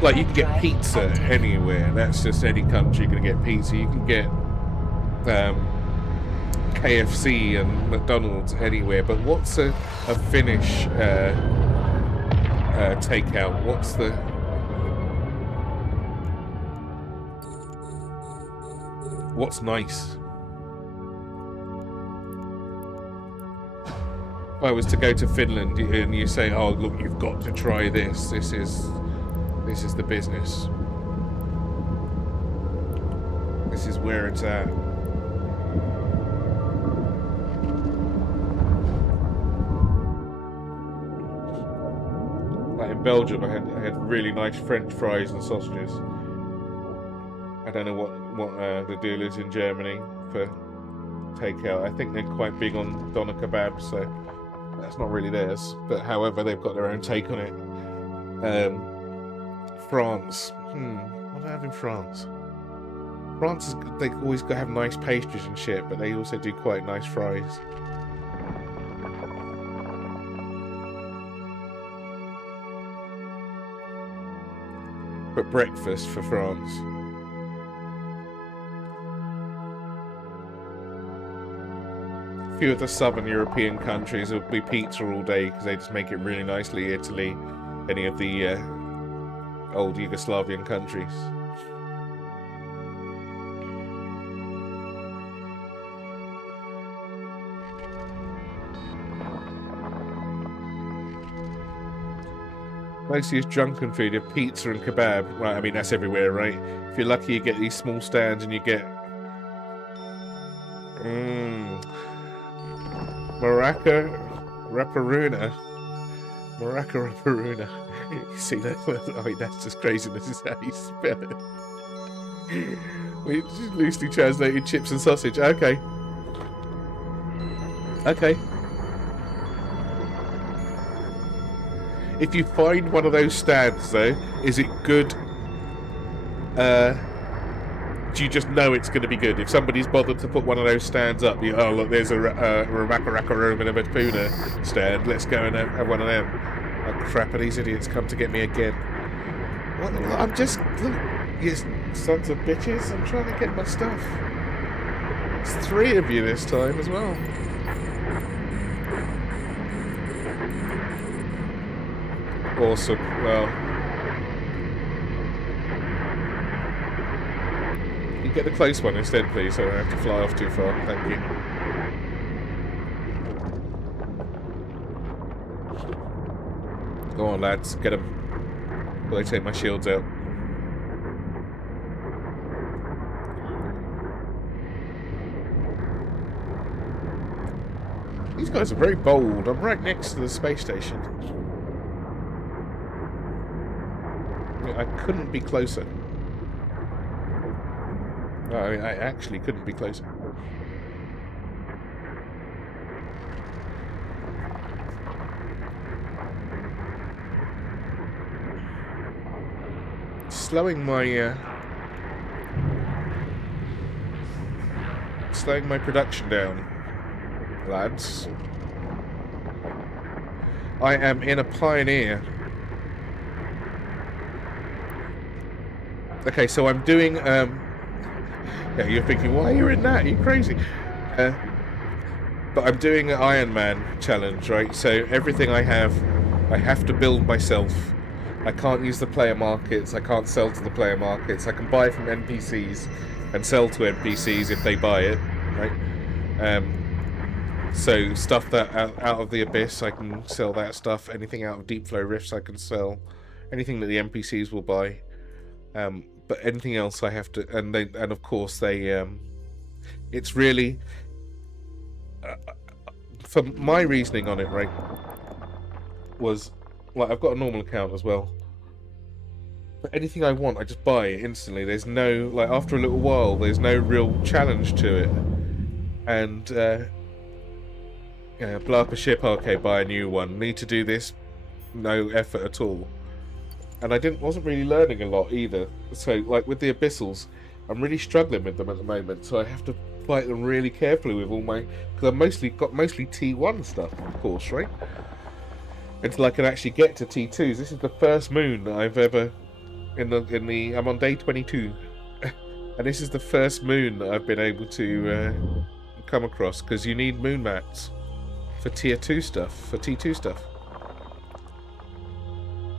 like, you can get pizza anywhere. That's just any country you're going to get pizza. You can get... KFC and McDonald's anywhere, but what's a Finnish takeout? What's nice? If I was to go to Finland and you say, "Oh, look, you've got to try this. This is the business. This is where it's at." In Belgium, I had really nice French fries and sausages. I don't know what the deal is in Germany for takeout. I think they're quite big on doner kebab, so that's not really theirs. But however, they've got their own take on it. France. What do I have in France? France, they always have nice pastries and shit, but they also do quite nice fries. But breakfast for France. A few of the southern European countries will be pizza all day because they just make it really nicely. Italy, any of the old Yugoslavian countries. Mostly it's drunken food, your pizza and kebab. Right, I mean, that's everywhere, right? If you're lucky, you get these small stands and you get... Maraca Raparuna. Maraca Raparuna. You see that? I mean, that's just craziness. Is how you spell it. We just loosely translated chips and sausage. Okay. Okay. If you find one of those stands, though, is it good? Do you just know it's going to be good? If somebody's bothered to put one of those stands up, you, oh look, there's a Raparuna stand. Let's go and have one of them. Oh crap! Are these idiots come to get me again? What? I'm just look, you sons of bitches! I'm trying to get my stuff. It's 3 of you this time as well. Awesome. Well, you get the close one instead, please, so I don't have to fly off too far. Thank you. Go on, lads, get them. Will I take my shields out? These guys are very bold. I'm right next to the space station. I couldn't be closer. No, I actually couldn't be closer. Slowing my production down, lads. I am in a Pioneer. Okay, so I'm doing, yeah, you're thinking, why are you in that? Are you crazy? But I'm doing an Ironman challenge, right? So everything I have to build myself. I can't use the player markets, I can't sell to the player markets. I can buy from NPCs and sell to NPCs if they buy it, right? So stuff that out of the Abyss, I can sell that stuff. Anything out of Deep Flow Rifts, I can sell. Anything that the NPCs will buy. But anything else I have to, and of course they, it's really, for my reasoning on it, right, was, like, I've got a normal account as well, but anything I want, I just buy it instantly. There's no, like, after a little while, there's no real challenge to it, and, blow up a ship, okay, buy a new one, need to do this, no effort at all. And I wasn't really learning a lot either. So, like with the Abyssals, I'm really struggling with them at the moment. So I have to fight them really carefully with all my, because I've got mostly T1 stuff, of course, right? Until I can actually get to T2s. This is the first moon that I've ever I'm on day 22, and this is the first moon that I've been able to come across, because you need moon mats for tier 2 stuff, for T2 stuff.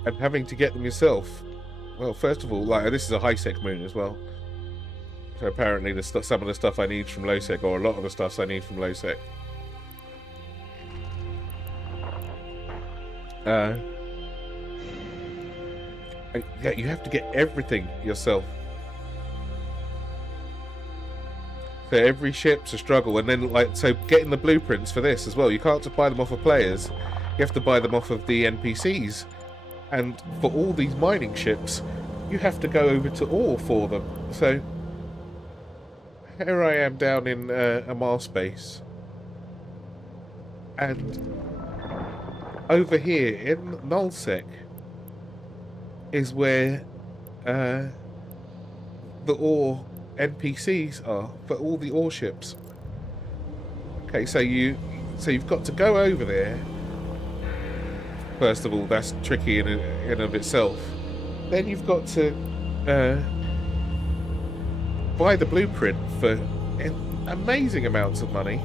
And having to get them yourself, well, first of all, like, this is a high-sec moon as well. So apparently some of the stuff I need from low-sec, or a lot of the stuff I need from low-sec. Yeah, you have to get everything yourself. So every ship's a struggle, and then, like, so getting the blueprints for this as well, you can't just buy them off of players, you have to buy them off of the NPCs. And for all these mining ships, you have to go over to ore for them. So here I am down in a Mars base, and over here in Nullsec is where the ore NPCs are for all the ore ships. Okay, so you've got to go over there. First of all, that's tricky in and of itself. Then you've got to buy the blueprint for amazing amounts of money.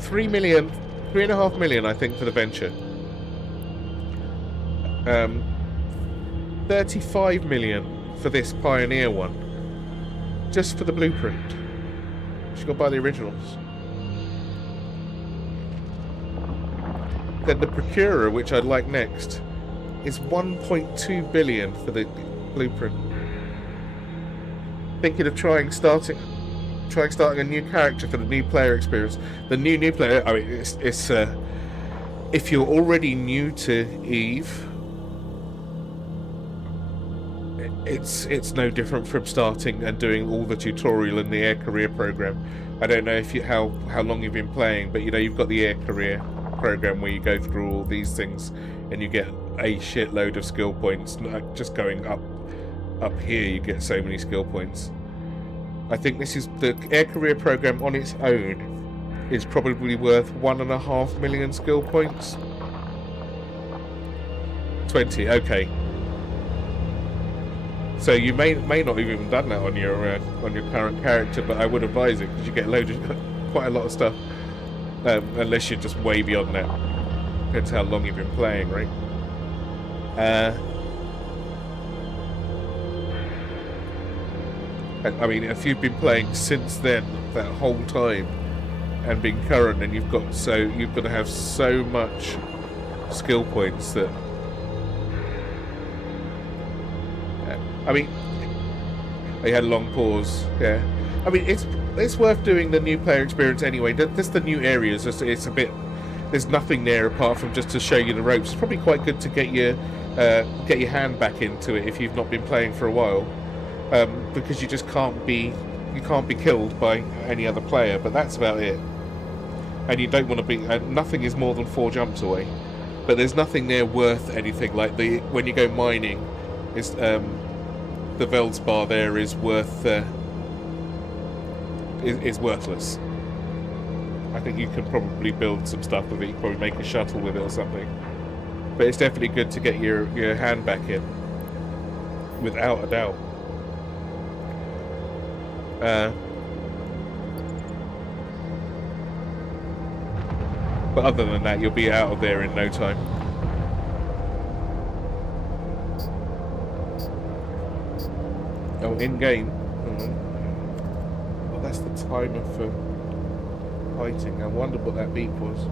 3.5 million, I think, for the venture. 35 million for this Pioneer one, just for the blueprint. You got to buy the originals. Then the Procurer, which I'd like next, is 1.2 billion for the blueprint. Thinking of starting a new character for the new player experience. The new player. I mean, it's if you're already new to EVE, it's no different from starting and doing all the tutorial in the Air Career program. I don't know if you how long you've been playing, but you know you've got the Air Career program where you go through all these things and you get a shitload of skill points. Just going up here, you get so many skill points. I think this is the Air Career program on its own is probably worth 1.5 million skill points. 20, okay. So you may not have even done that on your current character, but I would advise it because you get quite a lot of stuff. Unless you're just way beyond that. Depends how long you've been playing, right? I mean, if you've been playing since then, that whole time, and been current, and you've got to have so much skill points that. I mean, I had a long pause. Yeah, I mean it's worth doing the new player experience anyway. Just the new areas. It's a bit. There's nothing there apart from just to show you the ropes. It's probably quite good to get your hand back into it if you've not been playing for a while, because you just can't be killed by any other player. But that's about it. And you don't want to be. Nothing is more than 4 jumps away. But there's nothing there worth anything. Like when you go mining, is the Veldspar there is worthless. I think you can probably build some stuff with it. You can probably make a shuttle with it or something. But it's definitely good to get your hand back in, without a doubt. But other than that, you'll be out of there in no time. Oh, in-game? Well, that's the timer for fighting. I wonder what that beep was.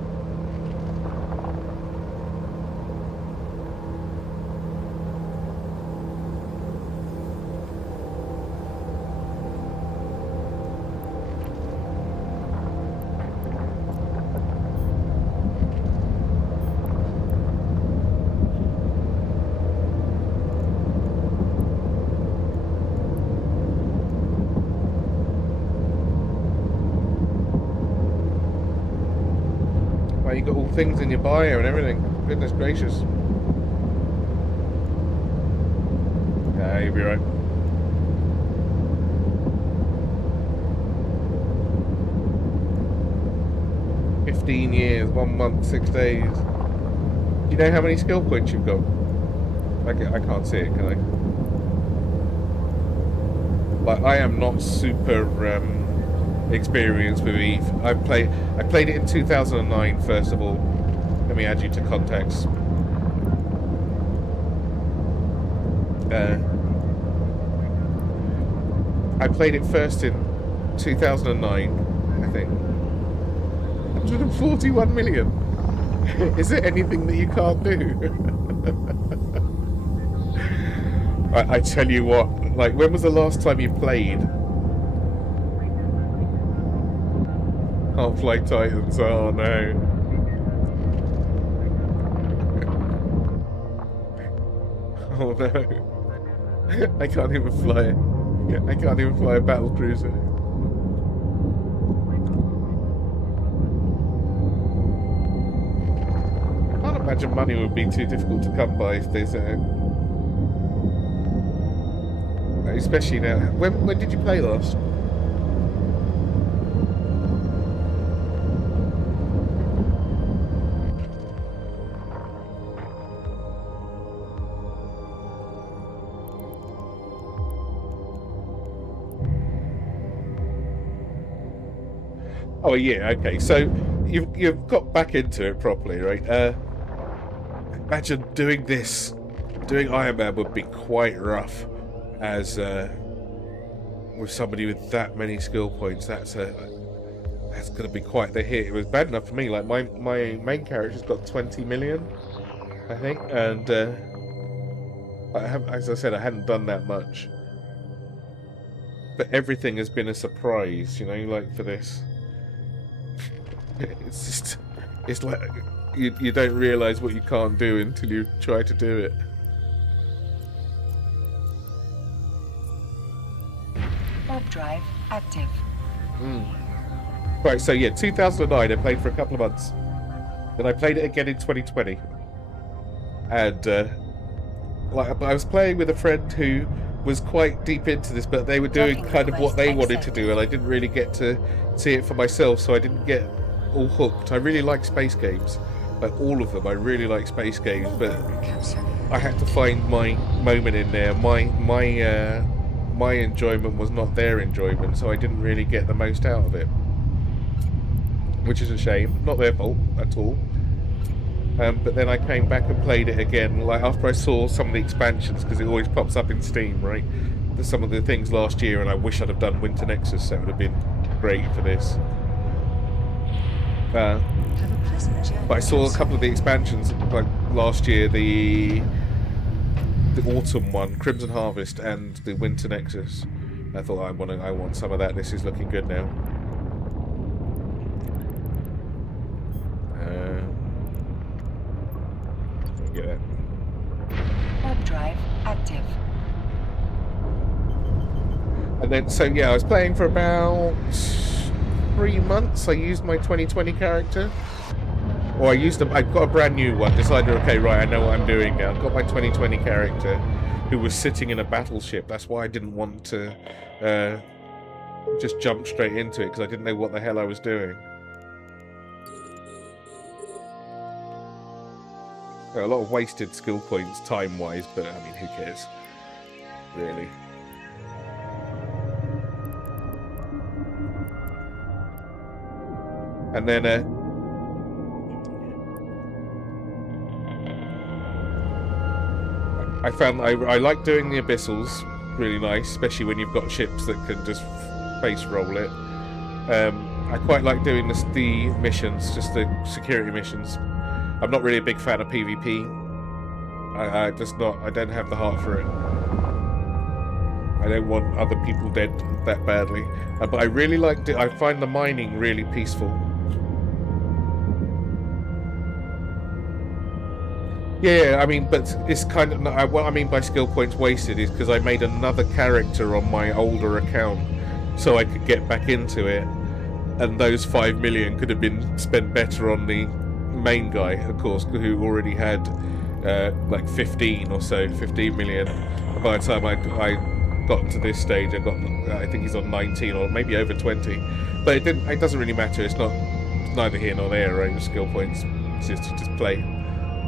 You got all things in your bio and everything. Goodness gracious. Yeah, you'll be right. "15 years, 1 month, 6 days. Do you know how many skill points you've got? I can't see it, can I? Like, I am not super experienced with EVE. I played it in 2009. First of all, let me add you to contacts. I played it first in 2009, I think. 141 million. Is there anything that you can't do? I tell you what. Like, when was the last time you played Half-Life Titans? Oh no. Oh no. I can't even fly it. I can't even fly a battle cruiser. I can't imagine money would be too difficult to come by if there's especially now. When did you play last? Oh yeah, okay. So you've got back into it properly, right? Imagine doing this. Doing Ironman would be quite rough, as with somebody with that many skill points. That's going to be quite the hit. It was bad enough for me. Like my main character's got 20 million, I think, and as I said, I hadn't done that much. But everything has been a surprise, you know, like for this. It's like you don't realise what you can't do until you try to do it. Warp drive active. Right, so yeah, 2009, I played for a couple of months. Then I played it again in 2020. And, like, I was playing with a friend who was quite deep into this, but they were doing kind of what they wanted to do, and I didn't really get to see it for myself, so I didn't get all hooked. I really like space games. Like, all of them. I really like space games, but I had to find my moment in there. My enjoyment was not their enjoyment, so I didn't really get the most out of it. Which is a shame. Not their fault at all. But then I came back and played it again, like after I saw some of the expansions, because it always pops up in Steam, right? There's some of the things last year, and I wish I'd have done Winter Nexus. That would have been great for this. But I saw a couple of the expansions, like last year, the autumn one, Crimson Harvest, and the Winter Nexus. I thought I want some of that. This is looking good now. Get it. Warp drive active. And then, so yeah, I was playing for about 3 months. I used my 2020 character. Or I got a brand new one. Decided, okay, right, I know what I'm doing now. Got my 2020 character, who was sitting in a battleship. That's why I didn't want to just jump straight into it, because I didn't know what the hell I was doing. A lot of wasted skill points time-wise, but I mean, who cares? Really. And then, I found I like doing the abyssals. Really nice, especially when you've got ships that can just face roll it. I quite like doing the missions, just the security missions. I'm not really a big fan of PvP. I don't have the heart for it. I don't want other people dead that badly. But I really like it. I find the mining really peaceful. Yeah, I mean, but it's kind of... what I mean by skill points wasted is because I made another character on my older account so I could get back into it. And those 5 million could have been spent better on the main guy, of course, who already had like 15 or so, 15 million. By the time I got to this stage, I think he's on 19 or maybe over 20. But it doesn't really matter. It's neither here nor there, right? The skill points, it's just play.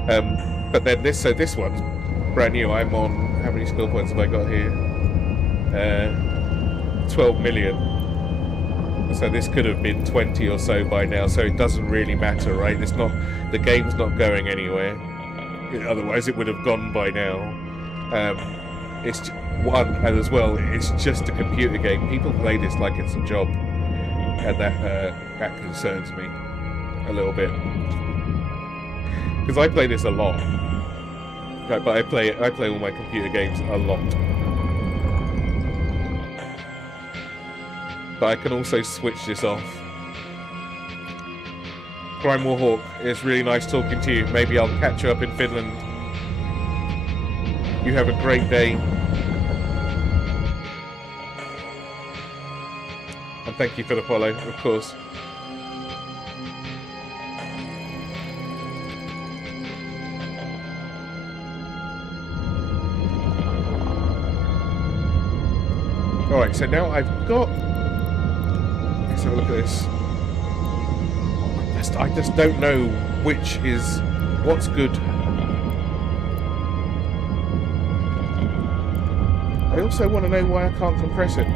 But then this one's brand new. I'm on, how many skill points have I got here? 12 million. So this could have been 20 or so by now, so it doesn't really matter, right? The game's not going anywhere. Otherwise it would have gone by now. It's one, and as well, it's just a computer game. People play this like it's a job, and that concerns me a little bit. Because I play this a lot. Right, but I play all my computer games a lot. But I can also switch this off. Primal Hawk, it's really nice talking to you. Maybe I'll catch you up in Finland. You have a great day. And thank you for the follow, of course. Alright, so now I've got... Let's have a look at this. I just don't know what's good. I also want to know why I can't compress it.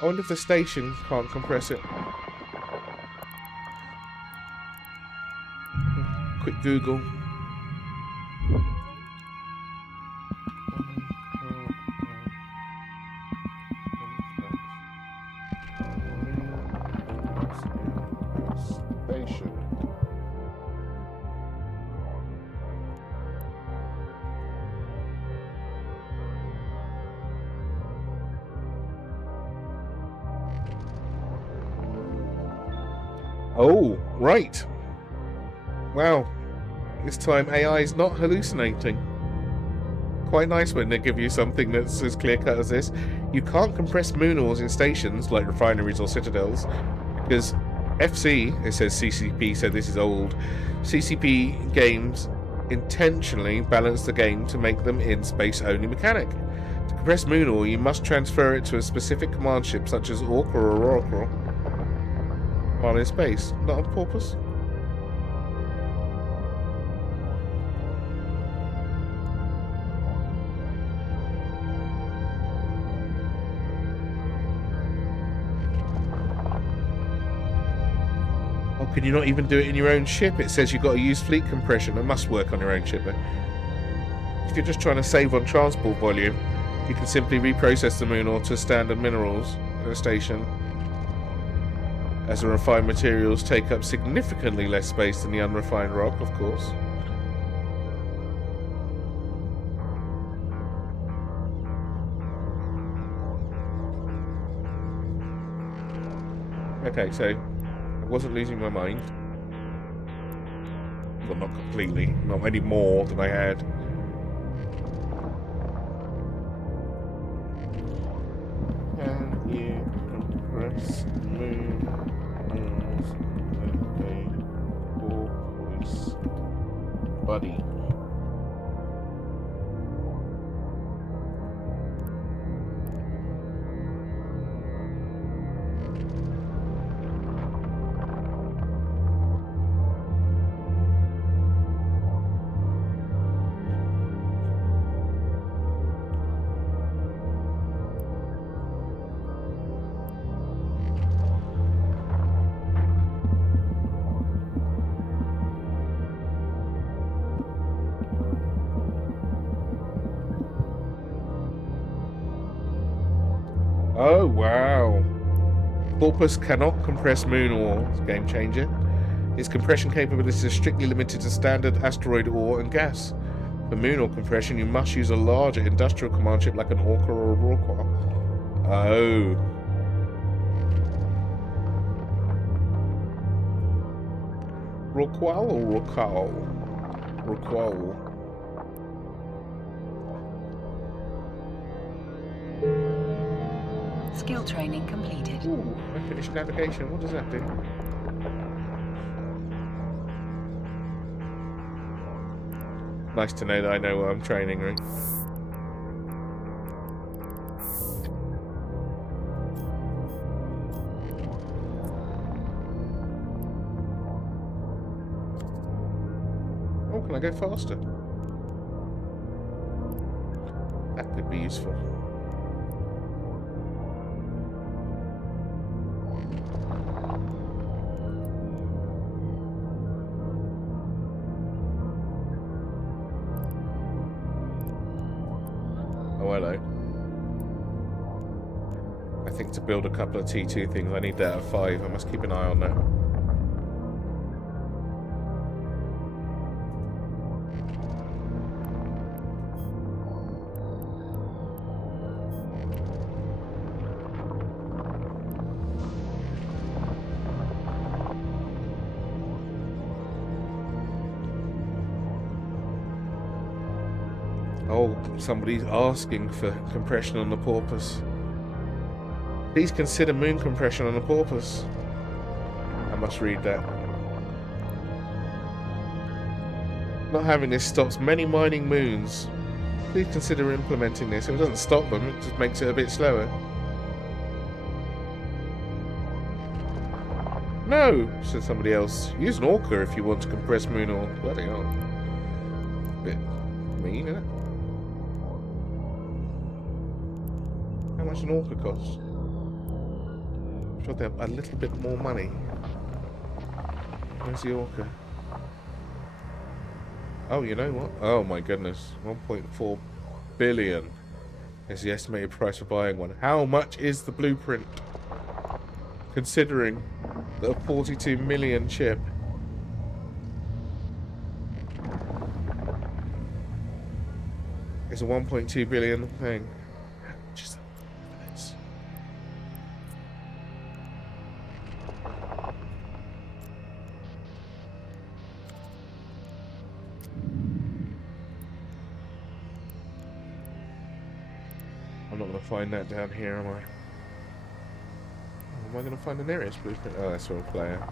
I wonder if the station can't compress it. Quick Google. Station. Oh, right. Wow. This time AI is not hallucinating. Quite nice when they give you something that's as clear-cut as this. You can't compress moon ores in stations like refineries or citadels because FC, it says CCP, so this is old. CCP games intentionally balance the game to make them in space-only mechanic. To compress moon ore, you must transfer it to a specific command ship such as Orca or Oracle while in space, not on purpose. Can you not even do it in your own ship? It says you've got to use fleet compression. It must work on your own ship, though. If you're just trying to save on transport volume, you can simply reprocess the moon ore to standard minerals in a station, as the refined materials take up significantly less space than the unrefined rock, of course. Okay, so wasn't losing my mind. Well, not completely. Not any more than I had. Can you compress moon ores with a porpoise, buddy? Oh, wow. Porpoise cannot compress moon ore. It's a game changer. Its compression capabilities are strictly limited to standard asteroid ore and gas. For moon ore compression, you must use a larger industrial command ship like an Orca or a Rorqual. Oh. Rorqual or Rorqual? Rorqual. Skill training completed. Ooh, I finished navigation. What does that do? Nice to know that I know what I'm training, right? Oh, can I go faster? That could be useful. Hello. I think to build a couple of T2 things, I need that at 5. I must keep an eye on that. Oh, somebody's asking for compression on the porpoise. Please consider moon compression on the porpoise. I must read that. Not having this stops many mining moons. Please consider implementing this. If it doesn't stop them, it just makes it a bit slower. No, said somebody else. Use an Orca if you want to compress moon ore. Bloody hell. Bit mean, isn't it? How much an Orca costs? I'm sure they have a little bit more money. Where's the Orca? Oh, you know what? Oh my goodness. 1.4 billion is the estimated price for buying one. How much is the blueprint? Considering the 42 million chip. It's a 1.2 billion thing. Just this. not going to find that down here, am I? Am I going to find the nearest blueprint? Oh, that's all player.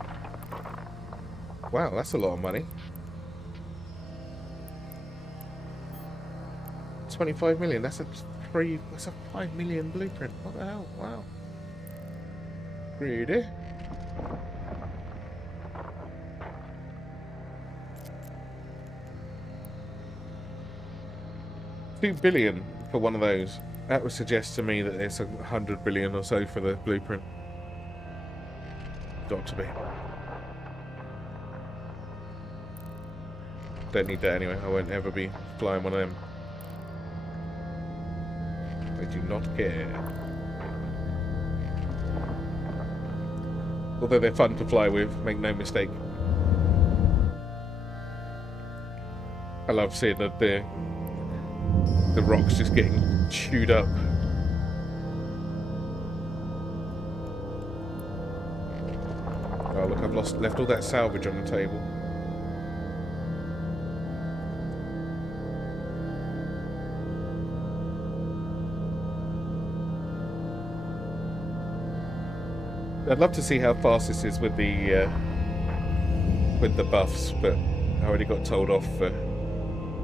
Wow, that's a lot of money. 25 million. That's a 5 million blueprint. What the hell? Wow. Greedy. $2 billion for one of those. That would suggest to me that it's 100 billion or so for the blueprint. Got to be. Don't need that anyway. I won't ever be flying one of them. I do not care. Although they're fun to fly with, make no mistake. I love seeing the rocks just getting chewed up. Oh look, I've left all that salvage on the table. I'd love to see how fast this is with the buffs, but I already got told off for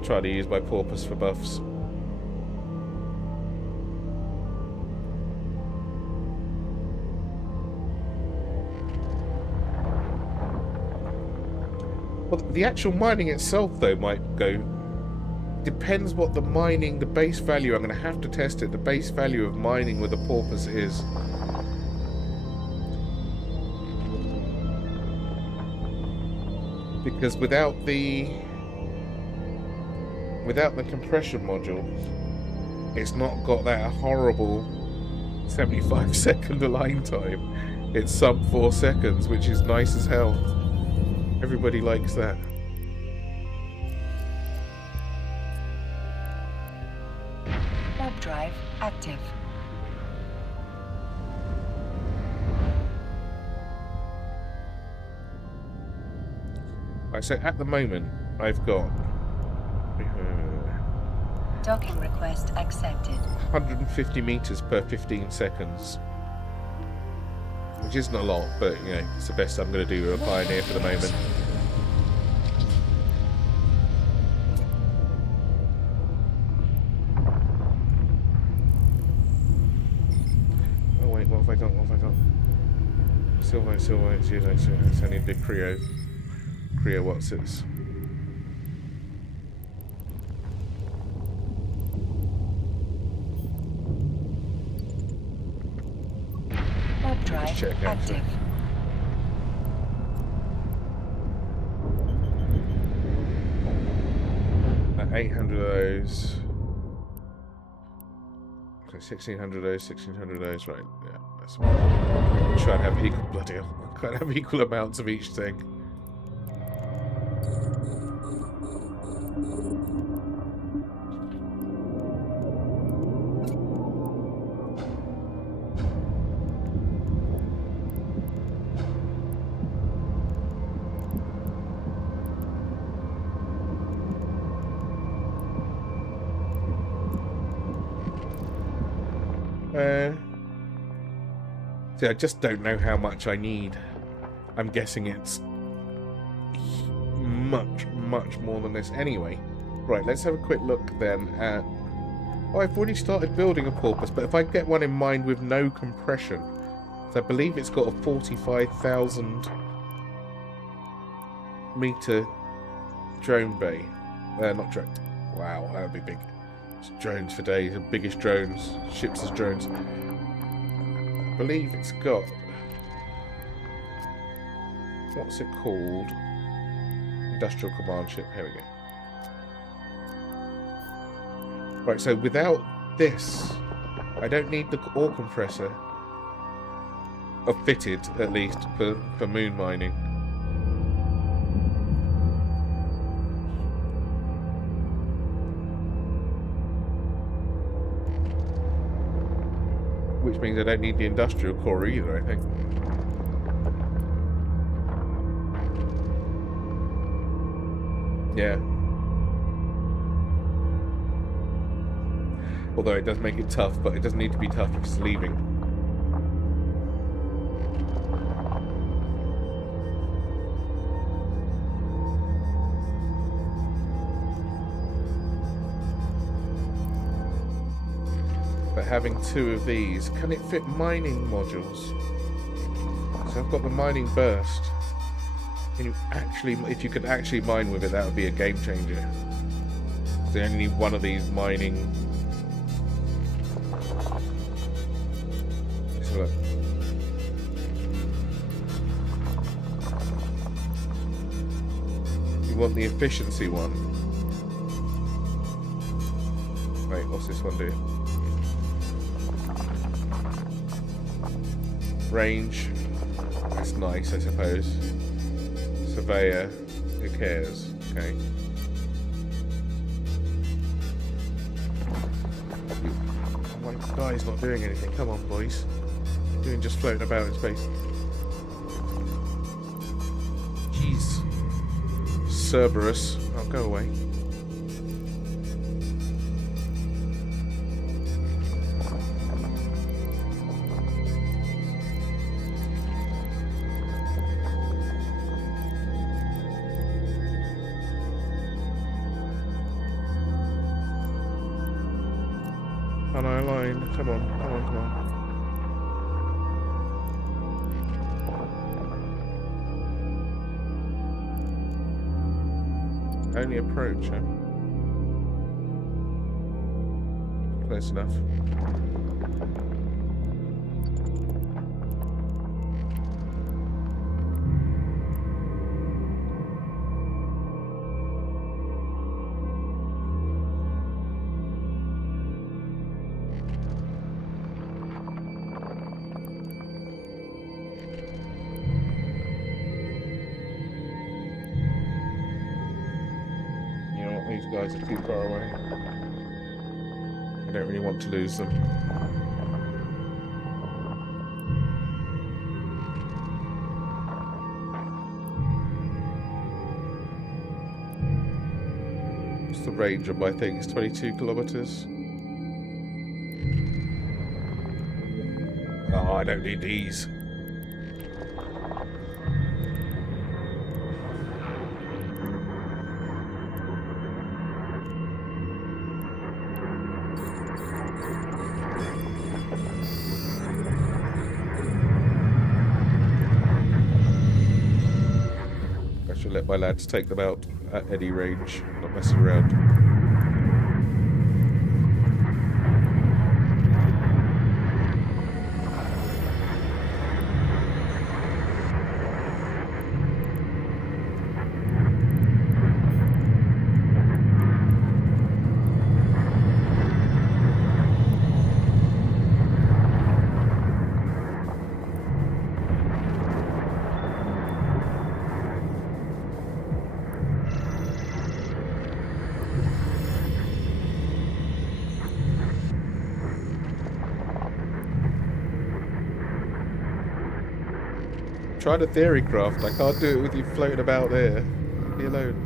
trying to use my porpoise for buffs. Well, the actual mining itself, though, might go... Depends what the mining, the base value, I'm going to have to test it, the base value of mining with a porpoise is. Because without the compression module, it's not got that horrible 75-second align time. It's sub 4 seconds, which is nice as hell. Everybody likes that. Warp drive active. Right, so at the moment, I've got Docking request accepted. 150 meters per 15 seconds. Which isn't a lot, but, you know, it's the best I'm going to do with a Pioneer for the moment. Oh wait, what have I got? What have I got? Silver, I need the Creo what's it? Warp drive Check active. At 800 of those. Okay, 1600 of those, 1600 of those, right? Yeah, that's fine. Try and have equal bloody hell. Try and have equal amounts of each thing. See, I just don't know how much I need. I'm guessing it's much more than this anyway. Right, let's have a quick look then at... Oh, I've already started building a porpoise, but if I get one in mind with no compression, so I believe it's got a 45,000 meter drone bay. Not drone. Wow, that would be big. It's drones for days, the biggest drones, ships as drones. I believe it's got... What's it called? Industrial command ship. Here we go. Right, so without this, I don't need the ore compressor. Fitted, at least, for moon mining. Which means I don't need the industrial core either, I think. Yeah. Although it does make it tough, but it doesn't need to be tough if it's leaving. But having 2 of these, can it fit mining modules? So I've got the mining burst. Can you actually, if you could actually mine with it, that would be a game changer. They only need 1 of these mining. Let's have a look. You want the efficiency one. Wait, what's this one do? Range. That's nice, I suppose. Surveyor. Who cares? Okay. Oh, my guy's not doing anything. Come on, boys. Doing just floating about in space. Jeez. Cerberus. Oh, go away. On our line. Come on, come on, come on. Only approach, huh? Close enough. These guys are too far away. I don't really want to lose them. What's the range of my thing? It's 22 kilometers. Oh, I don't need these. Let my lads take them out at any range, not messing around. Try the theory craft. I can't do it with you floating about there. Leave me alone.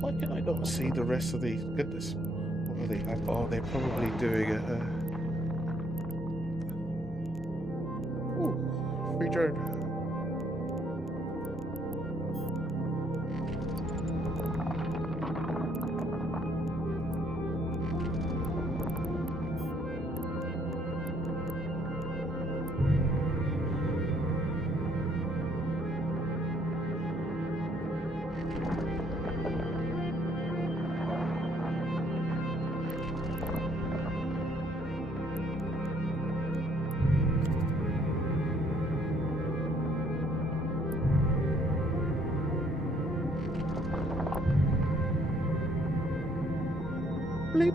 Why can I not see the rest of these? Goodness. What are they? Oh, they're probably doing a... Ooh, free drone. Bleep.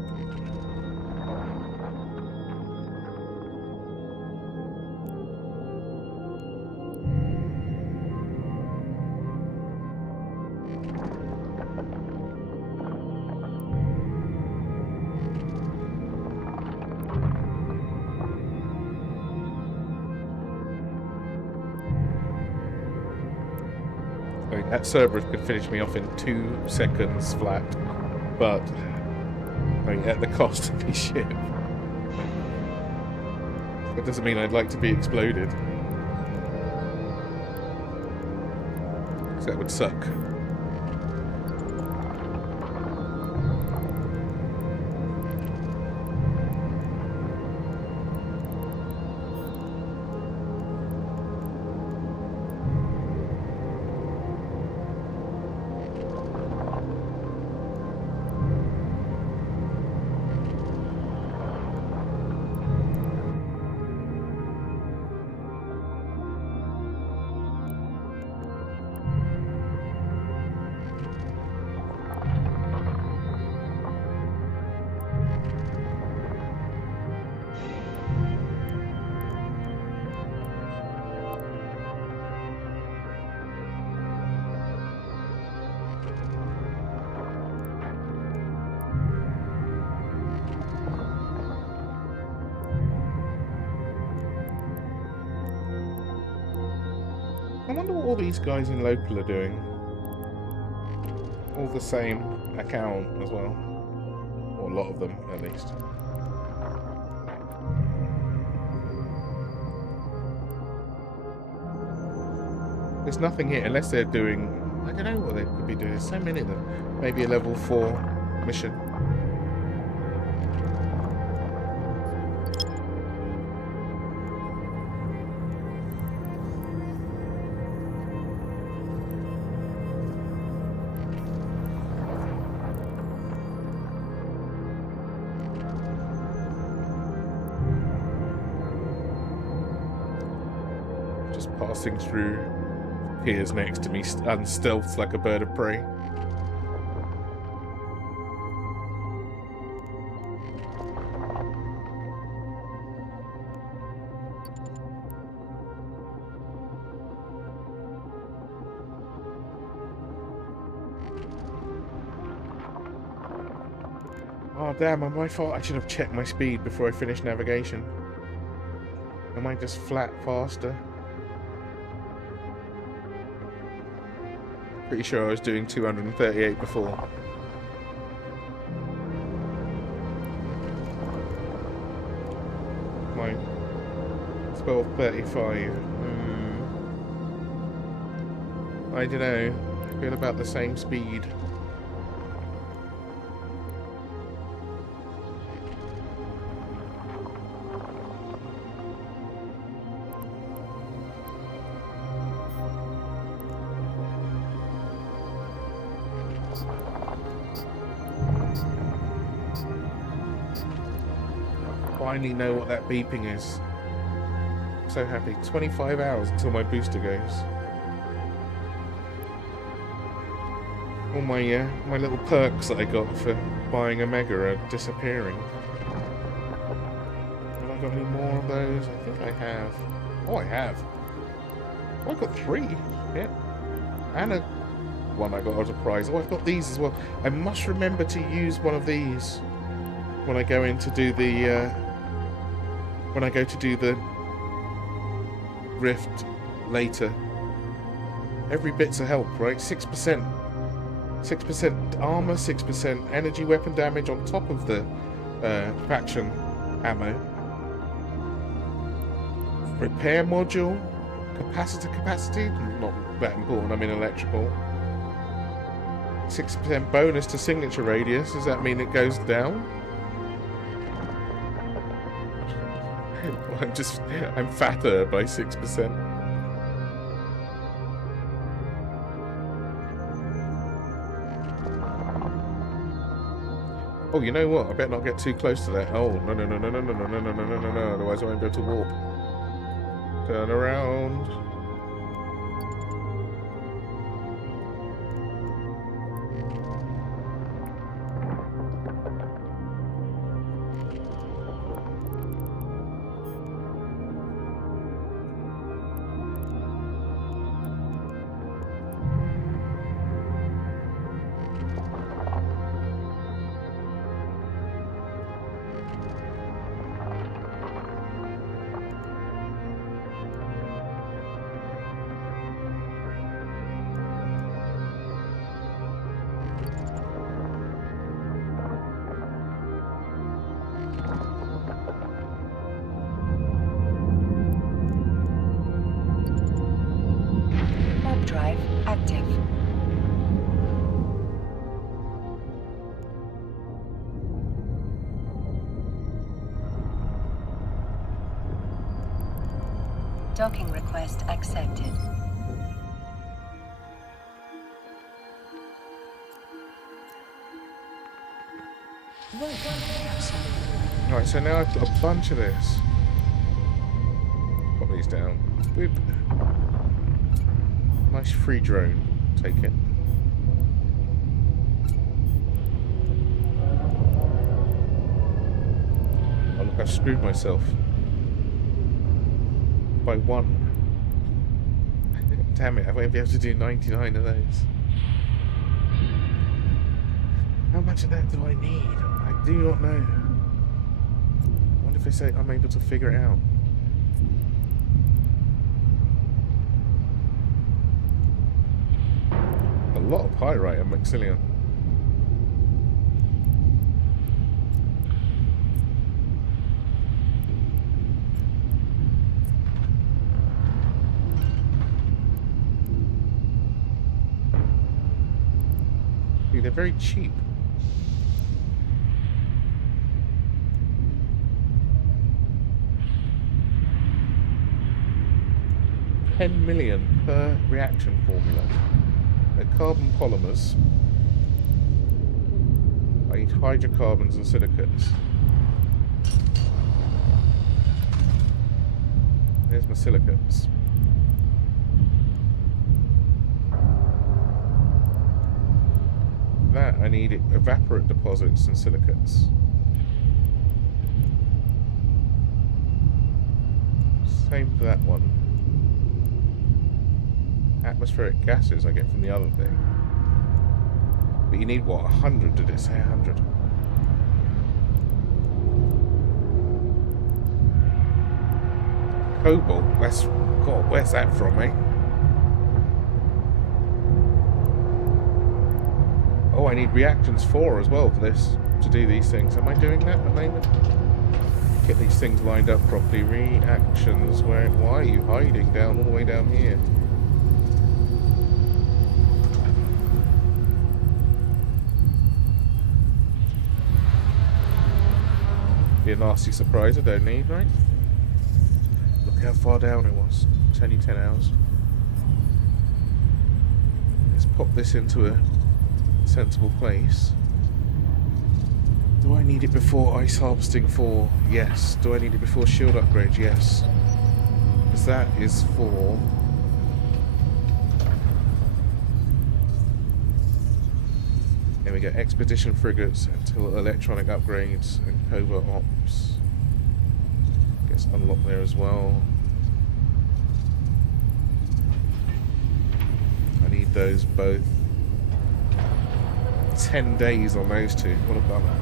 I mean, that Cerberus could finish me off in 2 seconds flat, but I mean, at the cost of his ship. That doesn't mean I'd like to be exploded. So that would suck. I wonder what all these guys in local are doing. All the same account as well. Or a lot of them, at least. There's nothing here, unless they're doing... I don't know what they could be doing. There's so many of them. Maybe a level 4 mission. Passing through piers next to me, unstealthed like a bird of prey. Oh damn, my fault. I should have checked my speed before I finished navigation. Am I just flat faster? Pretty sure I was doing 238 before. My 1235. I don't know. I feel about the same speed. Finally know what that beeping is. I'm so happy. 25 hours until my booster goes. All my my little perks that I got for buying a mega are disappearing. Have I got any more of those? I think I have. Oh, I have. Oh, I got 3. Yeah. And a one I got as a prize. Oh, I've got these as well. I must remember to use one of these when I go in to do the when I go to do the rift later. Every bit's a help, right? 6%. 6% armor, 6% energy weapon damage on top of the faction ammo. Repair module. Capacity, not that important, I'm in electrical. 6% bonus to signature radius. Does that mean it goes down? I'm fatter by 6%. Oh, you know what? I better not get too close to that. Oh, no, otherwise I won't be able to warp. Turn around. Docking request accepted. Alright, so now I've got a bunch of this. Pop these down. Boop. Nice free drone. Take it. Oh look, I've screwed myself. By one. Damn it, I won't be able to do 99 of those. How much of that do I need? I do not know. I wonder if I'm able to figure it out. A lot of pyrite and maxillium. Dude, they're very cheap. $10 million per reaction formula. They're carbon polymers. I need hydrocarbons and silicates. There's my silicates. That I need evaporate deposits and silicates. Same for that one. Atmospheric gases I get from the other thing. But you need what, 100? Did it say 100? Cobalt? God, where's that from, mate? Oh, I need reactants 4 as well for this, to do these things. Am I doing that at the moment? Get these things lined up properly. Reactions, why are you hiding down all the way down here? Be a nasty surprise I don't need, right? Look how far down it was. It's only 10 hours. Let's pop this into a sensible place. Do I need it before ice harvesting 4? Yes. Do I need it before shield upgrade? Yes. Because that is for... There we go. Expedition frigates until electronic upgrades and covert ops. Gets unlocked there as well. I need those both. 10 days on those two. What a bummer.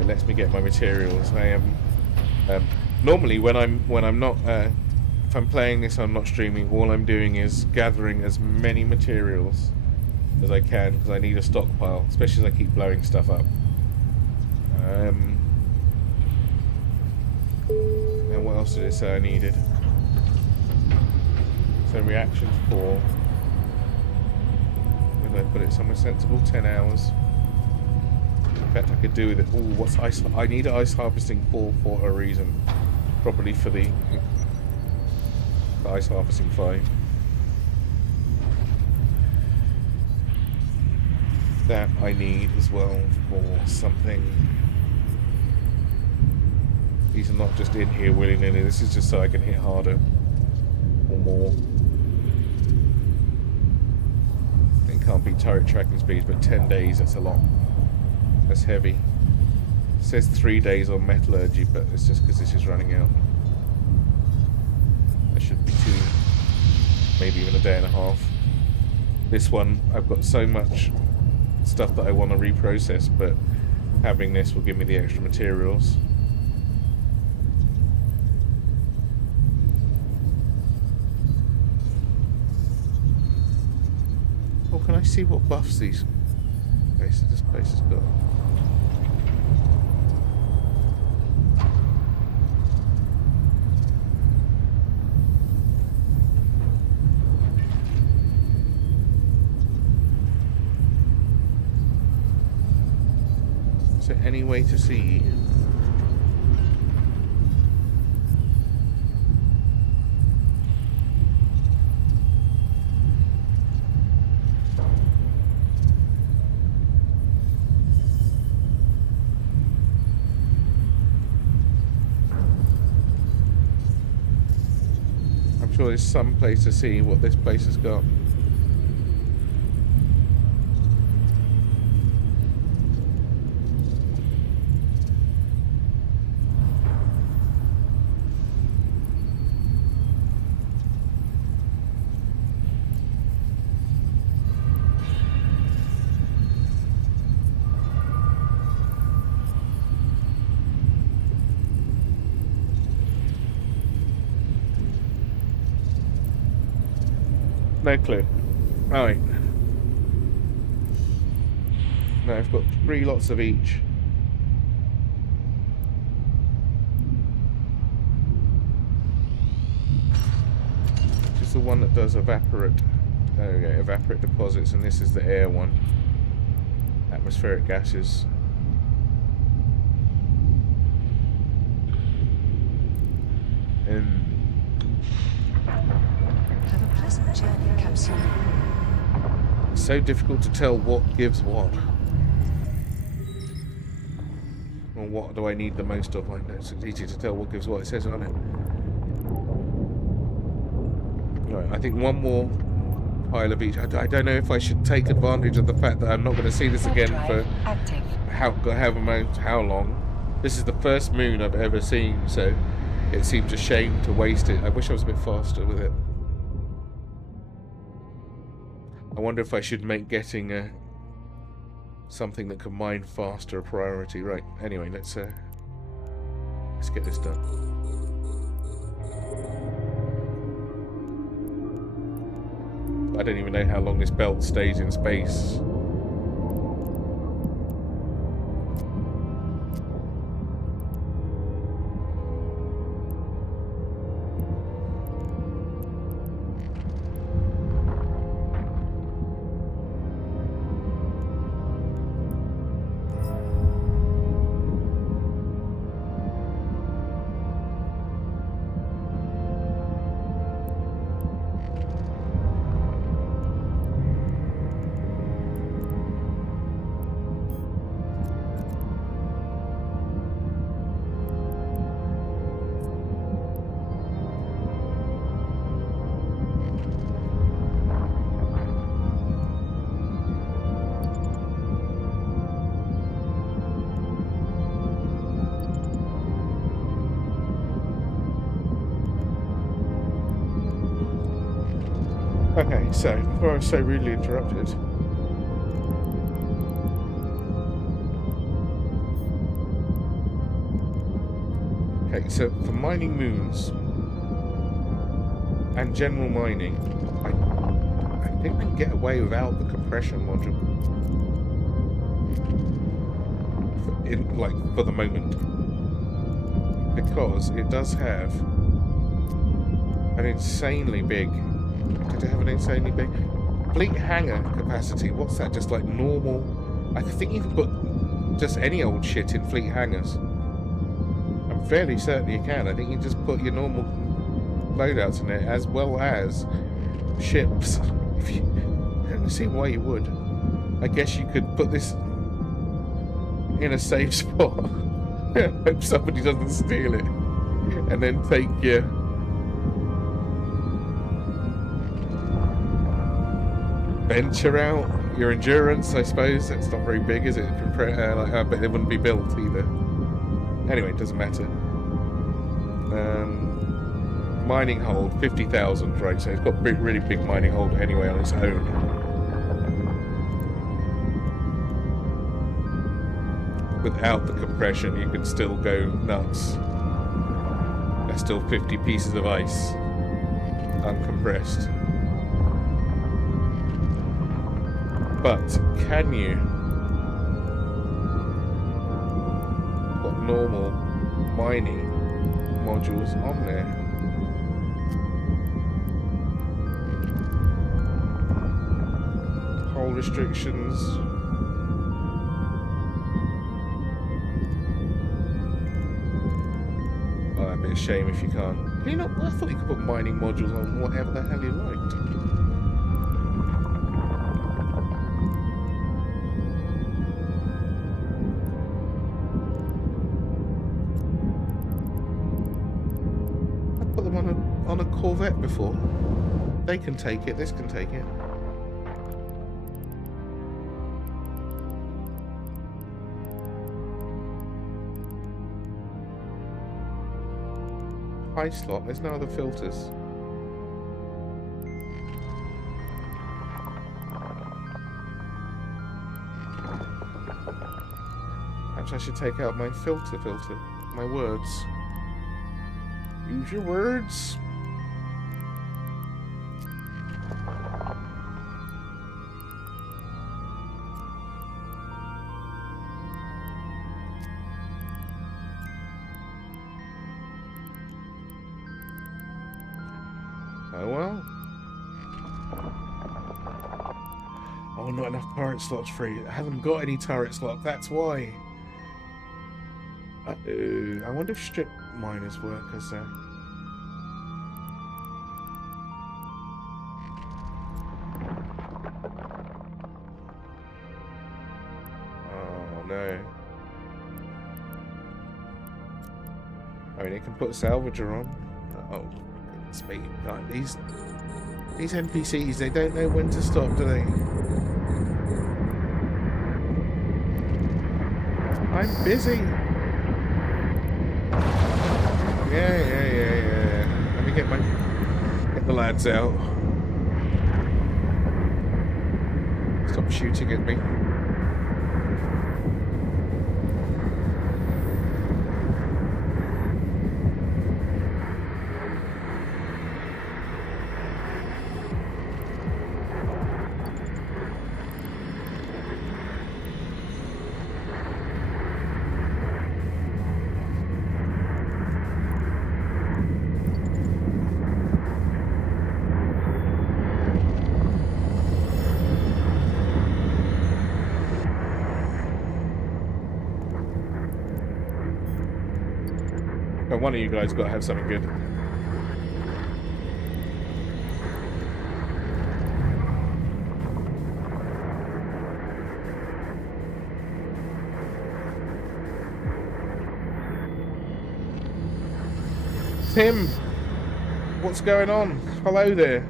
It lets me get my materials. I am normally when I'm not if I'm playing this, I'm not streaming. All I'm doing is gathering as many materials as I can because I need a stockpile, especially as I keep blowing stuff up. And what else did it say I needed? So reactions 4. Where did I put it? Somewhere sensible. 10 hours. In fact, I could do with it. Oh, what's ice? I need ice harvesting 4 for a reason. Probably for the ice harvesting 5. That I need as well for something. These are not just in here willy-nilly. This is just so I can hit harder or more. It can't be turret tracking speeds, but 10 days, that's a lot. That's heavy. It says 3 days on metallurgy, but it's just because this is running out. That should be 2, maybe even a day and a half. This one, I've got so much stuff that I want to reprocess, but having this will give me the extra materials. Oh, can I see what buffs this place has got? Is there any way to see? sure there's some place to see what this place has got. No clue. Alright. No, I've got 3 lots of each. Which is the one that does evaporate. There we go, evaporate deposits, and this is the air one. Atmospheric gases. Have a pleasant journey, Capsule. It's so difficult to tell what gives what. Or what do I need the most of? I know it's easy to tell what gives what. It says on it. Right, I think one more pile of each. I don't know if I should take advantage of the fact that I'm not going to see this again for how long. This is the first moon I've ever seen, so it seems a shame to waste it. I wish I was a bit faster with it. I wonder if I should make getting something that can mine faster a priority. Right, anyway, let's get this done. I don't even know how long this belt stays in space. Okay, so before I was so rudely interrupted. Okay, so for mining moons and general mining, I think I can get away without the compression module. For the moment. Because it does have an insanely big... Did it have an insanely big fleet hangar capacity? What's that? Just like normal? I think you can put just any old shit in fleet hangars. I'm fairly certain you can. I think you just put your normal loadouts in there as well as ships. If you, I don't see why you would. I guess you could put this in a safe spot. Hope somebody doesn't steal it, and then take your venture out, your endurance. I suppose that's not very big, is it? I bet it wouldn't be built either. Anyway, it doesn't matter. Mining hold 50,000, right? So it's got a really big mining hold anyway on its own. Without the compression, you can still go nuts. There's still 50 pieces of ice uncompressed. But can you put normal mining modules on there? Hull restrictions. Oh, that'd be a shame if you can't. Can you not? I thought you could put mining modules on whatever the hell you liked. Corvette before. They can take it. This can take it. High slot. There's no other filters. Perhaps I should take out my filter. My words. Use your words. Oh well. Oh, not enough turret slots free. I haven't got any turret slot, that's why. Uh-oh. I wonder if strip miners work as a... Oh no. I mean, it can put a salvager on. Oh, goodness me. Like, these NPCs, they don't know when to stop, do they? I'm busy. Yeah. Let me get the lads out. Stop shooting at me. But one of you guys got to have something good. Tim, what's going on? Hello there.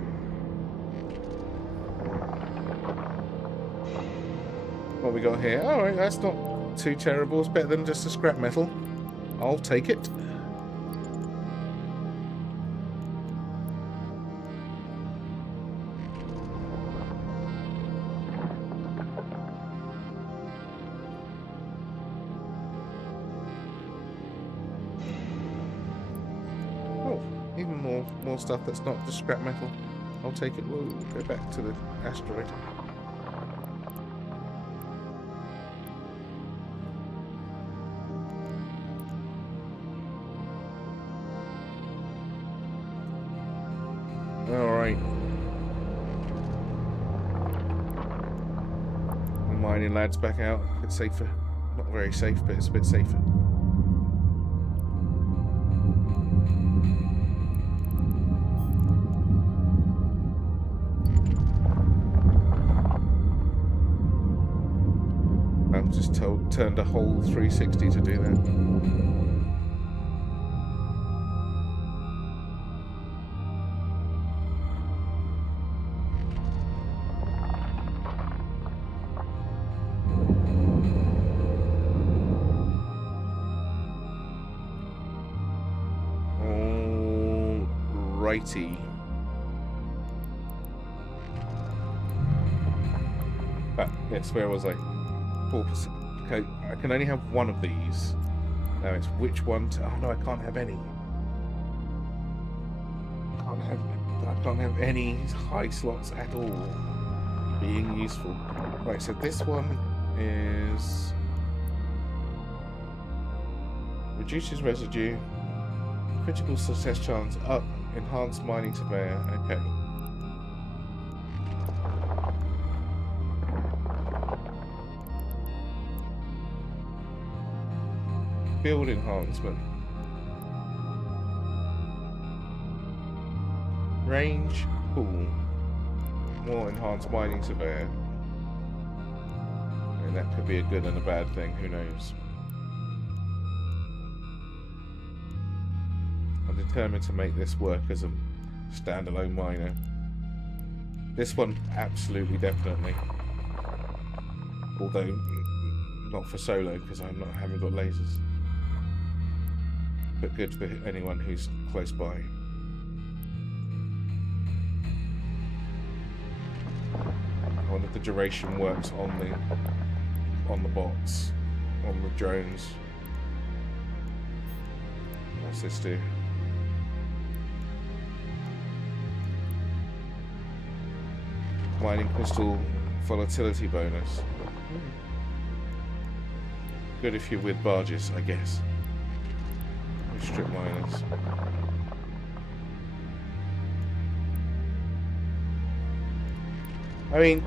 What we got here? Alright, that's not too terrible. It's better than just a scrap metal. I'll take it. More stuff that's not just scrap metal. I'll take it. We'll go back to the asteroid. Alright. The mining lads back out. A bit safer. Not very safe, but it's a bit safer. Turned a whole 360 to do that. Alrighty. Yes, where was I? 4%. Okay, I can only have one of these. Now it's which one to... Oh no, I can't have any. I can't have any high slots at all being useful. Right, so this one is... Reduces residue. Critical success chance up. Enhanced mining to bear. Okay. Build enhancement. Range, cool. More enhanced mining surveyor. I mean, that could be a good and a bad thing, who knows. I'm determined to make this work as a standalone miner. This one, absolutely, definitely. Although, not for solo, because I haven't got lasers. But good for anyone who's close by. I wonder if the duration works on the bots, on the drones. What's this do? Mining crystal volatility bonus. Good if you're with barges, I guess. With strip miners. I mean,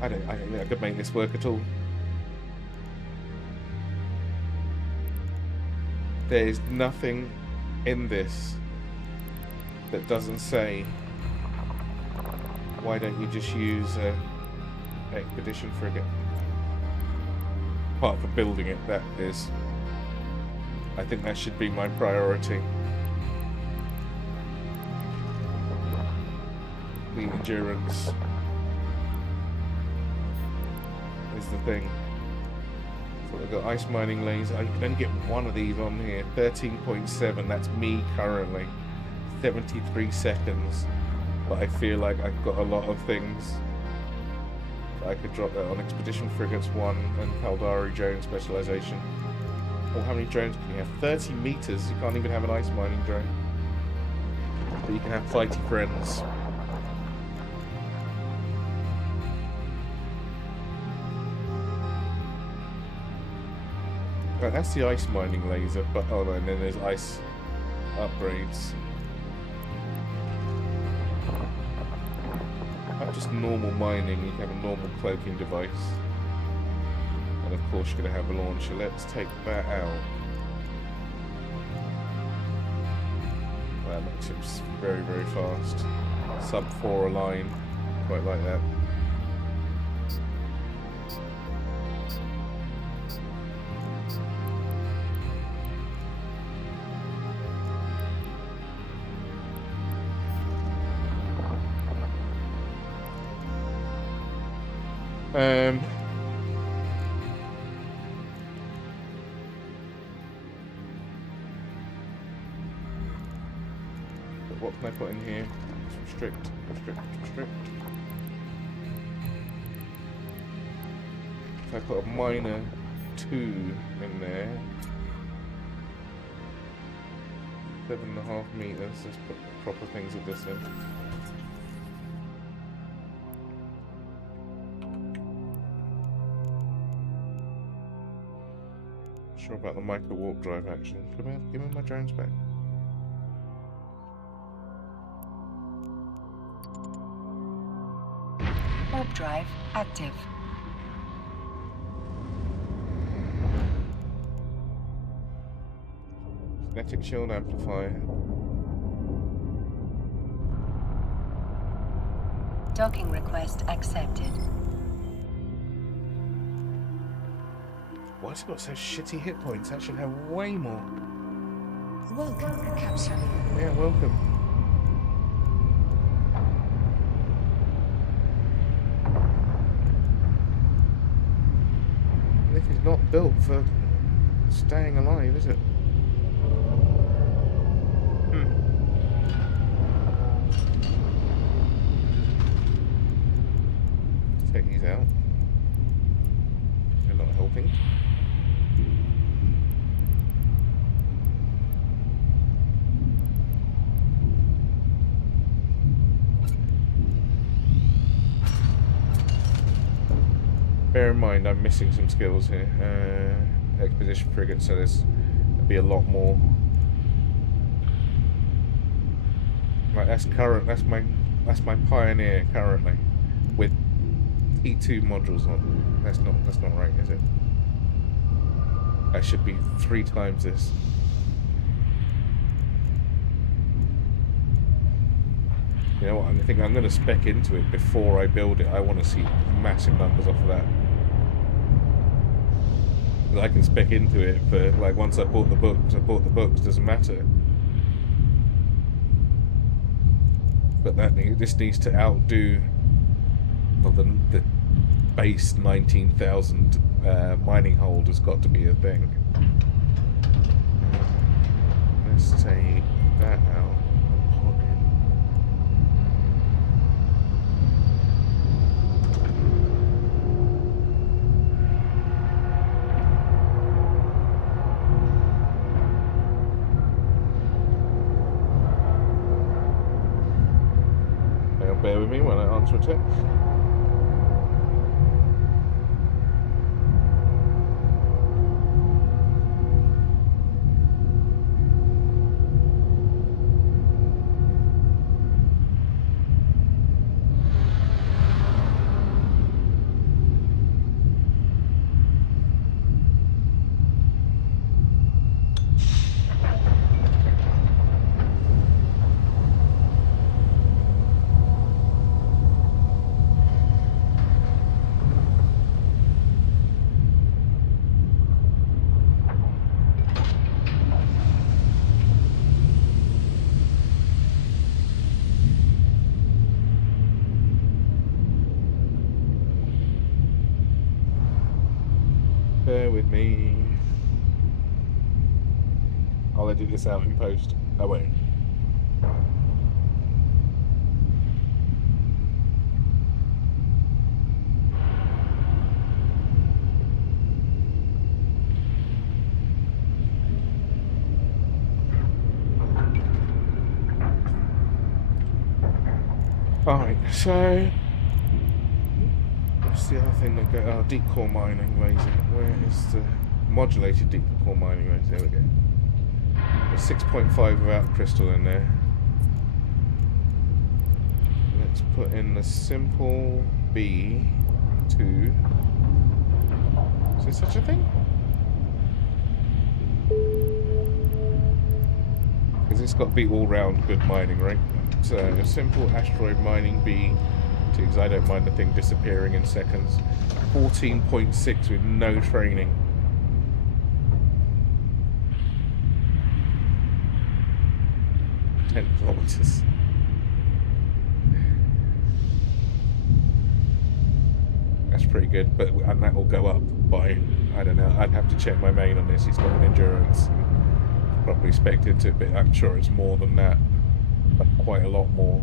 I don't think I could make this work at all. There is nothing in this that doesn't say, why don't you just use a expedition frigate? Apart from building it, that is. I think that should be my priority. The endurance is the thing. So we've got ice mining laser. I can only get one of these on here. 13.7, that's me currently. 73 seconds. But I feel like I've got a lot of things. I could drop that on Expedition Frigates 1 and Caldari drone specialization. Well, how many drones can you have? 30 meters. You can't even have an ice mining drone. But you can have fighty friends. Right, that's the ice mining laser, but oh, and then there's ice upgrades. Not just normal mining, you can have a normal cloaking device. And of course you're going to have a launcher. Let's take that out. That makes it very, very fast. Sub 4 align, quite like that. But what can I put in here? Restrict, restrict, restrict. If I put a miner 2 in there, 7.5 meters, let's put proper things of this in. Sure about the micro warp drive action. Give me my drones back. Warp drive active. Kinetic shield amplifier. Docking request accepted. Why has it got so shitty hit points? That should have way more. Welcome, Capsulier. Yeah, welcome. This is not built for staying alive, is it? Take these out. They're not helping. Bear in mind, I'm missing some skills here. Expedition frigate, so there's be a lot more. Right, that's current. That's my Pioneer currently with T2 modules on. That's not right, is it? That should be 3 times this. You know what? I think I'm going to spec into it before I build it. I want to see massive numbers off of that. I can spec into it for, like, once I bought the books, doesn't matter. But this needs to outdo, well, the base 19,000 mining hold has got to be a thing. Let's take that out and put in. Now bear with me when I answer a text. Bear with me. I'll edit this out in post. Oh wait. Alright, so what's the other thing that go? Oh, deep core mining. Where is it? Where is the modulated deep core mining raise? There we go. There's 6.5 without crystal in there. Let's put in the simple B2. Is there such a thing? Because it's got to be all round good mining, right? So a simple asteroid mining B. Because I don't mind the thing disappearing in seconds. 14.6 with no training. $10. That's pretty good, but and that will go up by, I don't know, I'd have to check my main on this. He's got an endurance. Probably expected to, but I'm sure it's more than that. Like quite a lot more.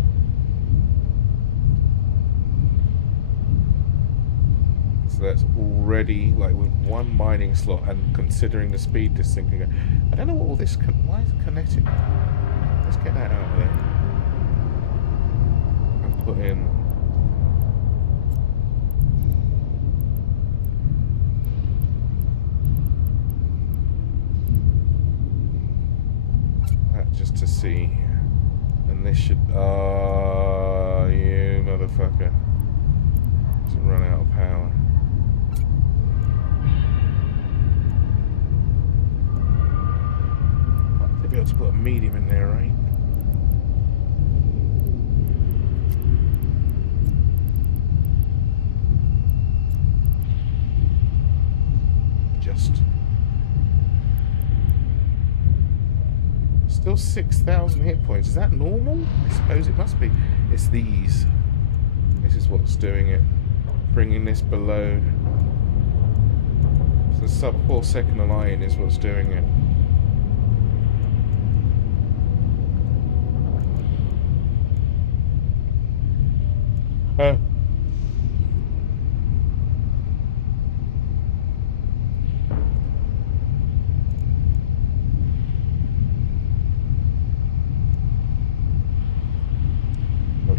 So that's already, like, with one mining slot, and considering the speed this thing can go. I don't know what all this, why is it kinetic? Let's get that out of there. And put in. That just to see. And this should, you motherfucker. Does it run out of power? I'll be able to put a medium in there, right? Just. Still 6,000 hit points. Is that normal? I suppose it must be. It's these. This is what's doing it. Bringing this below. So the sub 4 second align is what's doing it.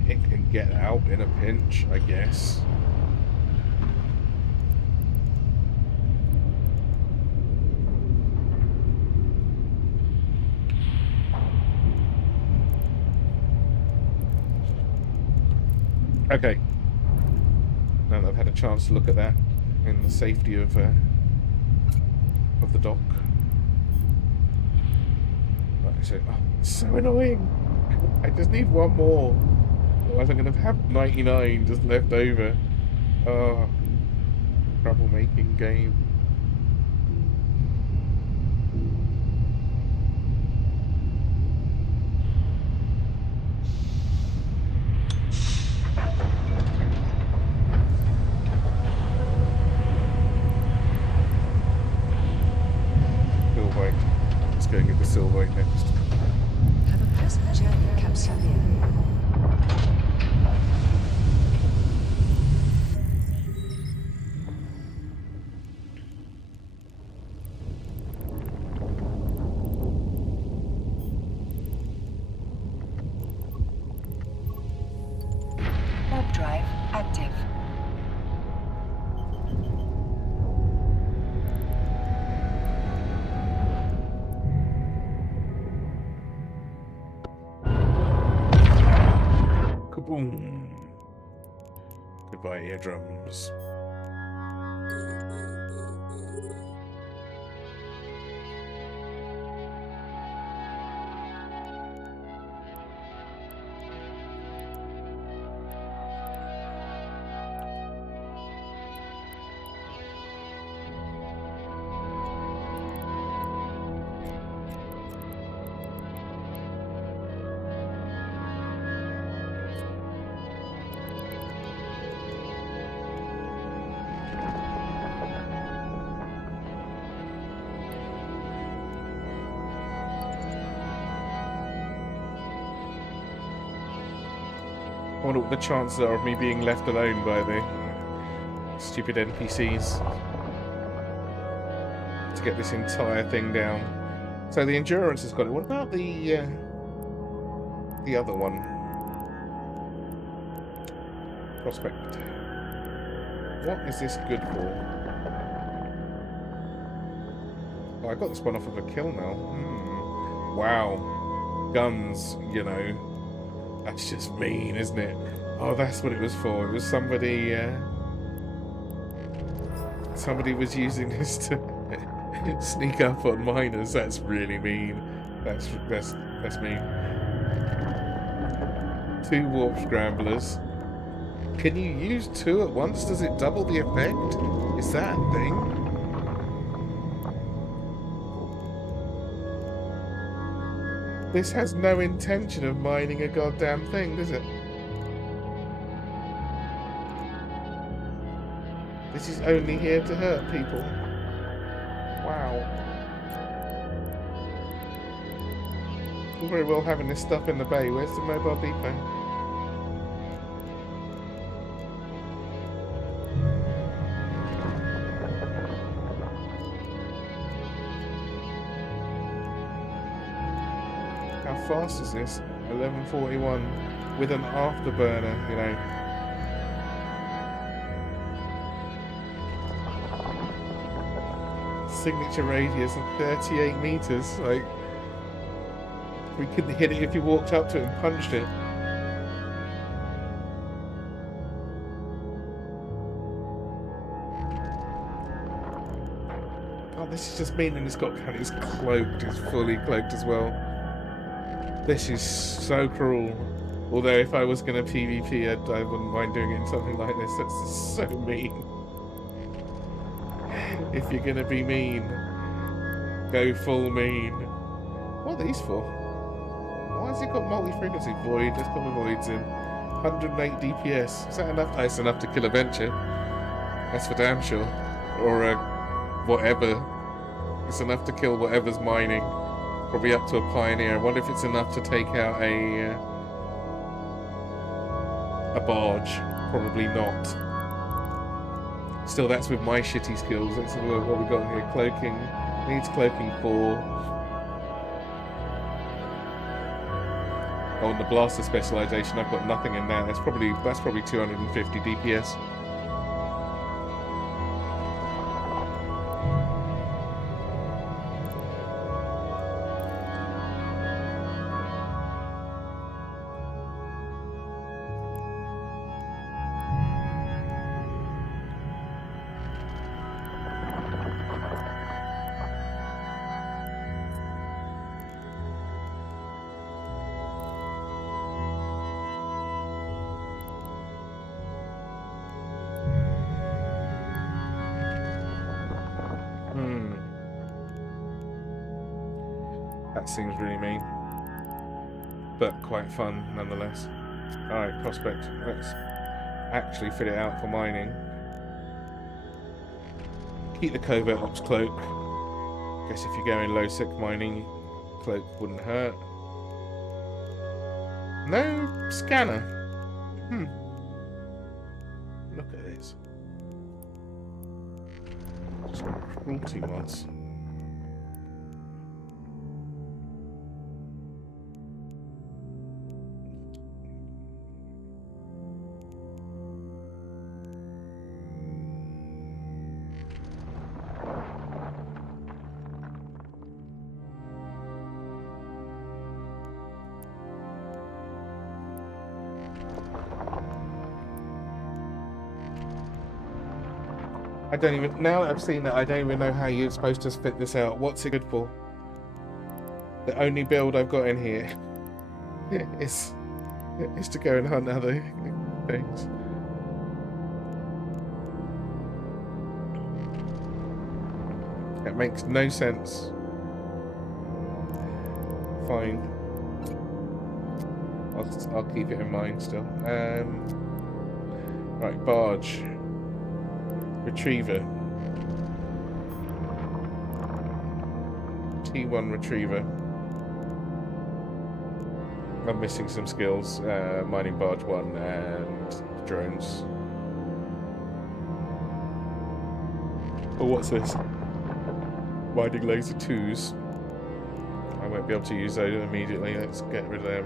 It can get out in a pinch, I guess. Okay. Now that I've had a chance to look at that in the safety of the dock. Like I said, oh, it's so annoying. I just need one more. Otherwise I'm going to have 99 just left over. Oh, troublemaking game. silverite next. Have a pleasant journey, Capsuleer. Warp drive active. Kaboom! Goodbye, eardrums. I wonder what the chances are of me being left alone by the stupid NPCs to get this entire thing down. So the endurance has got it. What about the other one? Prospect. What is this good for? Oh, I got this one off of a kill now. Wow. Guns, you know. That's just mean, isn't it? Oh, that's what it was for. It was somebody... somebody was using this to sneak up on miners. That's really mean. That's mean. 2 warp scramblers. Can you use 2 at once? Does it double the effect? Is that a thing? This has no intention of mining a goddamn thing, does it? This is only here to hurt people. Wow. All very well having this stuff in the bay. Where's the mobile depot? How fast is this? 11:41 with an afterburner, you know. Signature radius of 38 meters. Like, we couldn't hit it if you walked up to it and punched it. Oh, this is just mean, and it's cloaked. It's fully cloaked as well. This is so cruel. Although if I was going to PvP, I wouldn't mind doing it in something like this. That's just so mean. If you're going to be mean, go full mean. What are these for? Why has it got multi-frequency? Void. Let's put the voids in. 108 DPS. Is that enough? That's enough to kill a venture. That's for damn sure. Or whatever. It's enough to kill whatever's mining. Probably up to a pioneer. I wonder if it's enough to take out a barge. Probably not. Still, that's with my shitty skills. Let's have a look what we got here. Cloaking. Needs cloaking 4. Oh, and the blaster specialization, I've got nothing in that. That's probably 250 DPS. That seems really mean, but quite fun nonetheless. Alright, prospect. Let's actually fit it out for mining. Keep the covert ops cloak. Guess if you're going low sec mining, cloak wouldn't hurt. No scanner. Look at this. Just cruelty mods. I don't even, now that I've seen that, I don't even know how you're supposed to fit this out. What's it good for? The only build I've got in here is to go and hunt other things. It makes no sense. Fine. I'll keep it in mind still. Right, barge. Retriever. T1 retriever. I'm missing some skills. Mining barge 1 and drones. Oh, what's this? Mining laser 2s. I won't be able to use those immediately. Let's get rid of them.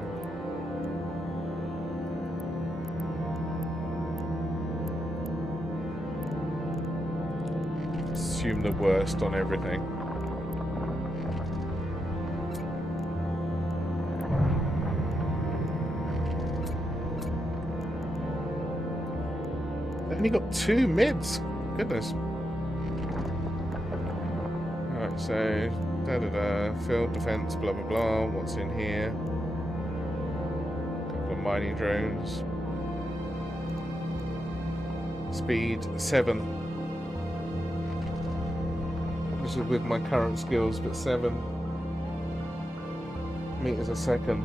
Assume the worst on everything. They only got 2 mids. Goodness. Alright, so field defense, blah blah blah. What's in here? A couple of mining drones. Speed 7. This is with my current skills, but 7 meters a second.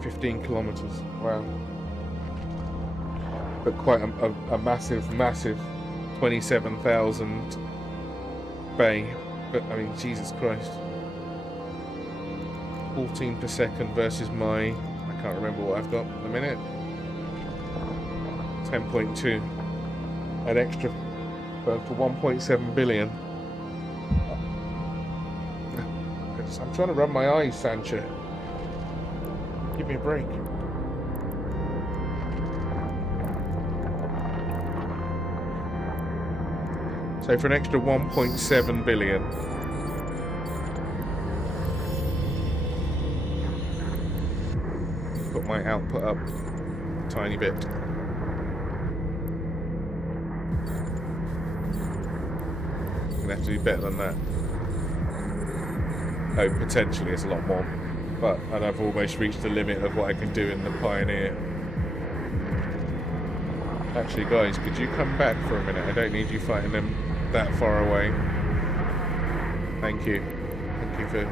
$15 kilometers. Wow. But quite a massive 27,000 bay. But I mean, Jesus Christ. 14 per second versus my, I can't remember what I've got at the minute. 10.2. An extra for 1.7 billion. I'm trying to rub my eyes, Sancho. Give me a break. So for an extra 1.7 billion. Put my output up a tiny bit. I'm gonna have to do better than that. Oh, potentially it's a lot more. But I've almost reached the limit of what I can do in the Pioneer. Actually, guys, could you come back for a minute? I don't need you fighting them that far away. Thank you. Thank you for...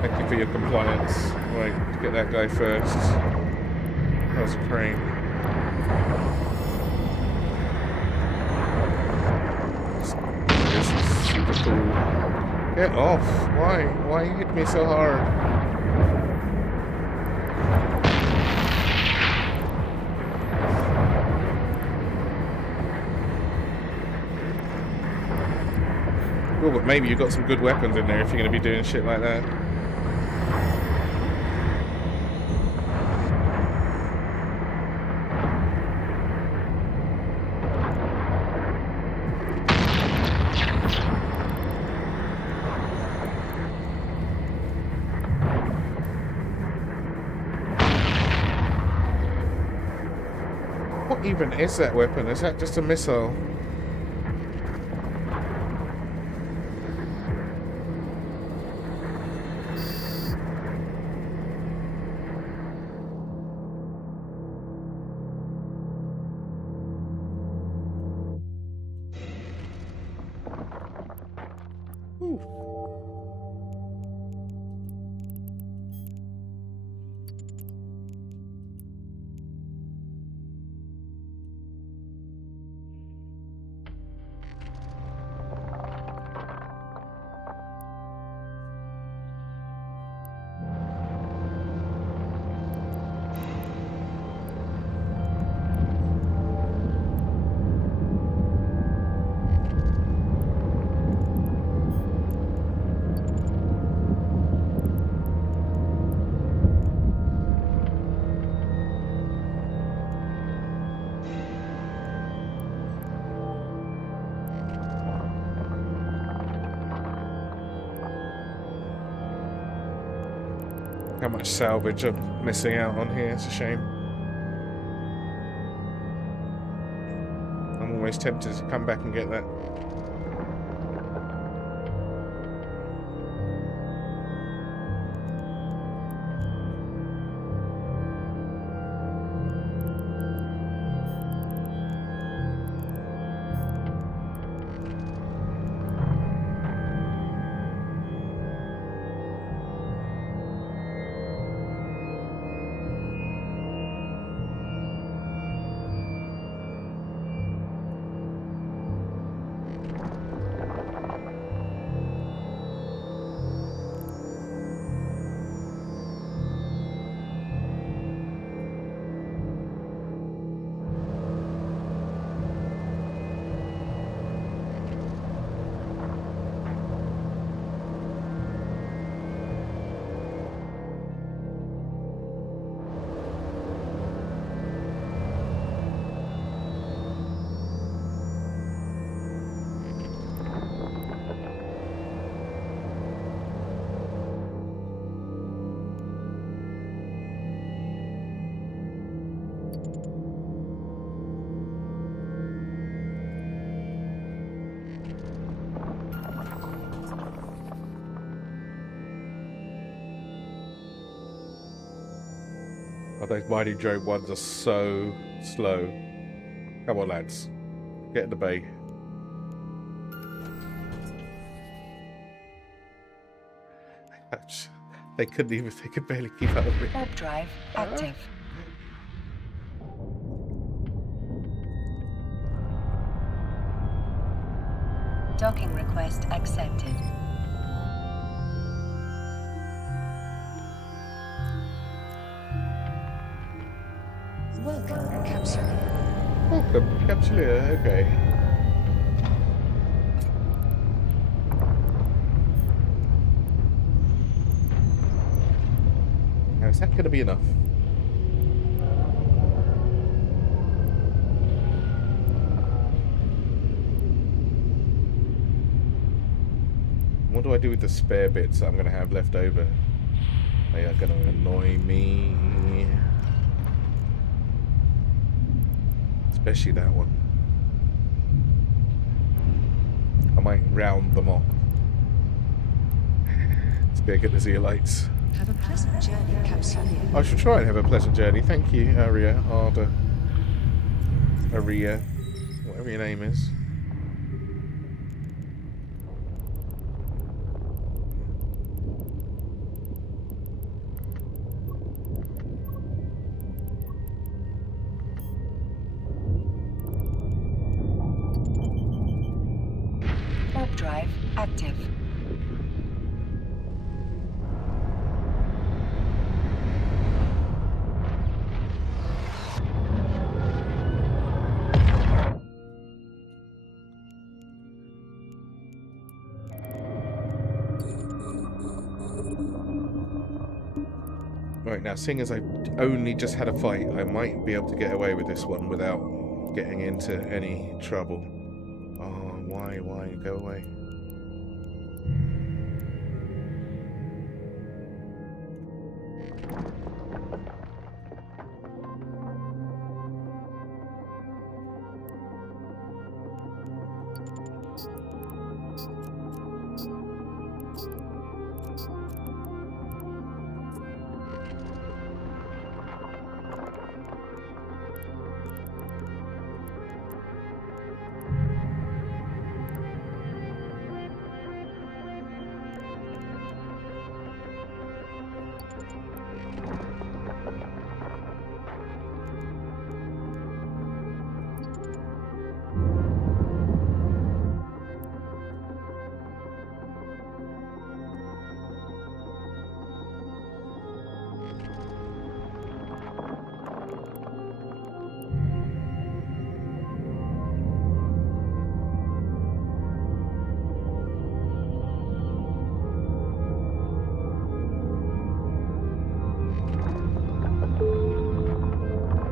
Thank you for your compliance. Right, get that guy first. That was a crane. This is super cool. Get off! Why? Why you hit me so hard? Well, but maybe you've got some good weapons in there if you're going to be doing shit like that. What even is that weapon? Is that just a missile? Ooh. how much salvage I'm missing out on here. It's a shame. I'm always tempted to come back and get that. Oh, those mighty drone ones are so slow. Come on, lads. Get in the bay. They could barely keep up with me. Warp drive active. Docking request accepted. Welcome, Capsuleer. Welcome, Capsuleer. Okay. Now, is that going to be enough? What do I do with the spare bits that I'm going to have left over? They are going to annoy me. Especially that one. I might round them off. It's big at the zeolites. Have a pleasant journey, Capsuleer. I shall try and have a pleasant journey. Thank you, Aria, Arda, Aria, whatever your name is. Warp drive active. Right, now, seeing as I've only just had a fight, I might be able to get away with this one without getting into any trouble. Oh, why, go away.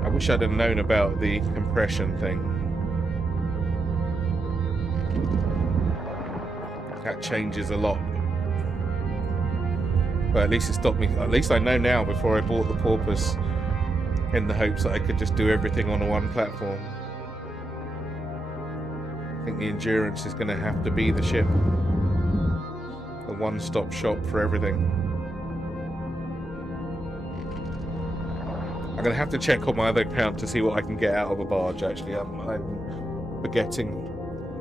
I wish I'd have known about the compression thing. That changes a lot. But at least it stopped me. At least I know now before I bought the porpoise, in the hopes that I could just do everything on one platform. I think the Endurance is going to have to be the ship. The one-stop shop for everything. I'm going to have to check on my other account to see what I can get out of a barge, actually. I'm forgetting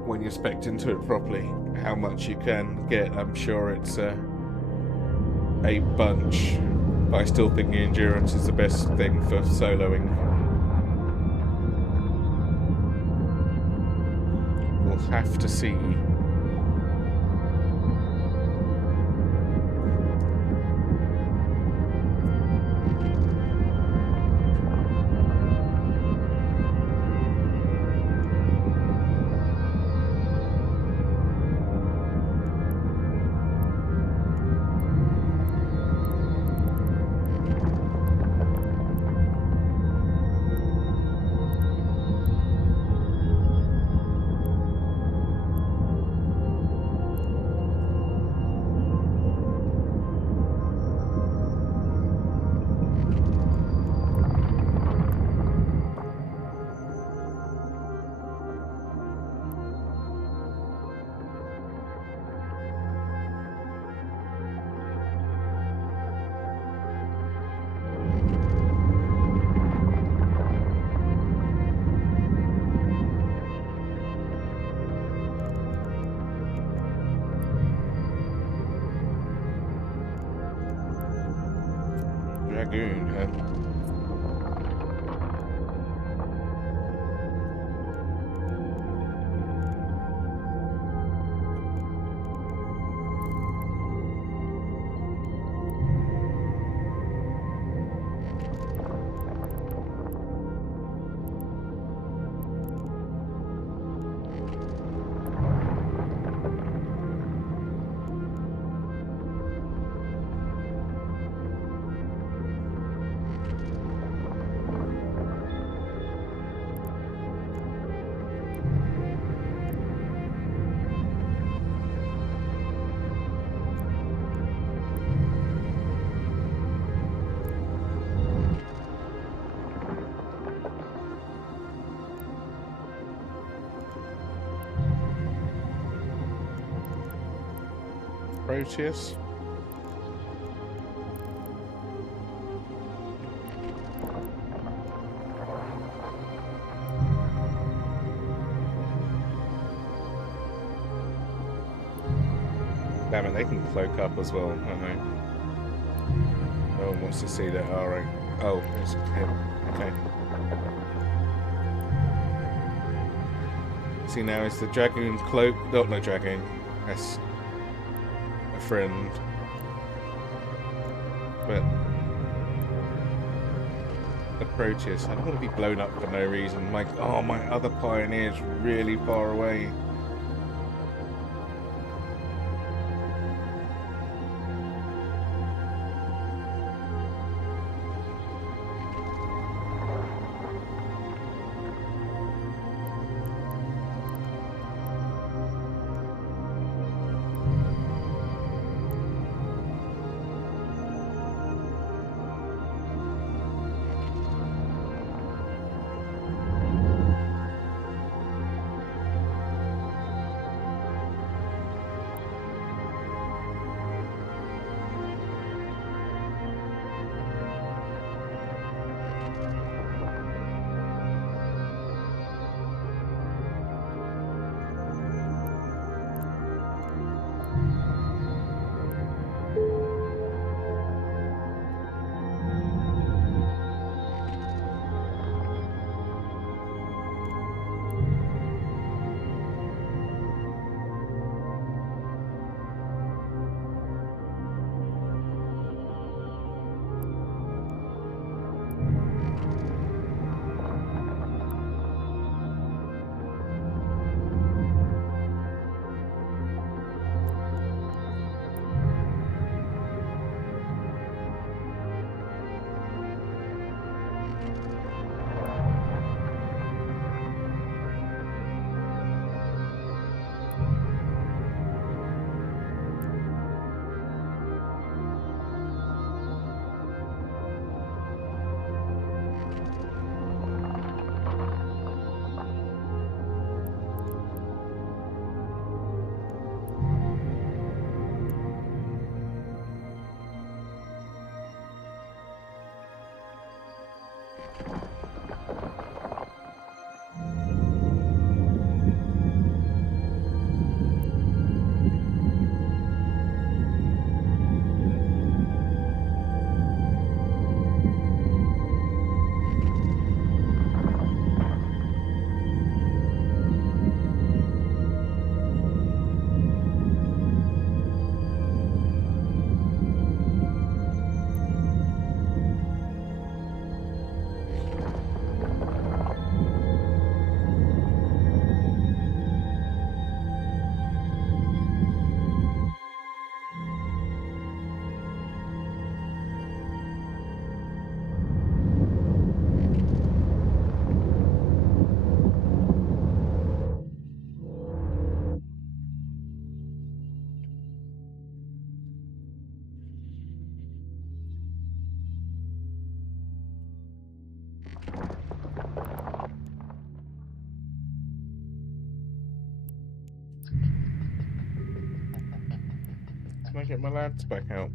when you're spec'd into it properly how much you can get. I'm sure it's a bunch, but I still think the Endurance is the best thing for soloing. We'll have to see. Dragoon, huh? Proteus. Damn it, they can cloak up as well, don't they? No one wants to see that. Alright. Oh, it's him. Okay. See, now is the Dragoon cloak. No, no Dragoon. That's a friend. But the Proteus, I don't want to be blown up for no reason. Like, oh, my other Pioneer's really far away. Can I get my lads back out?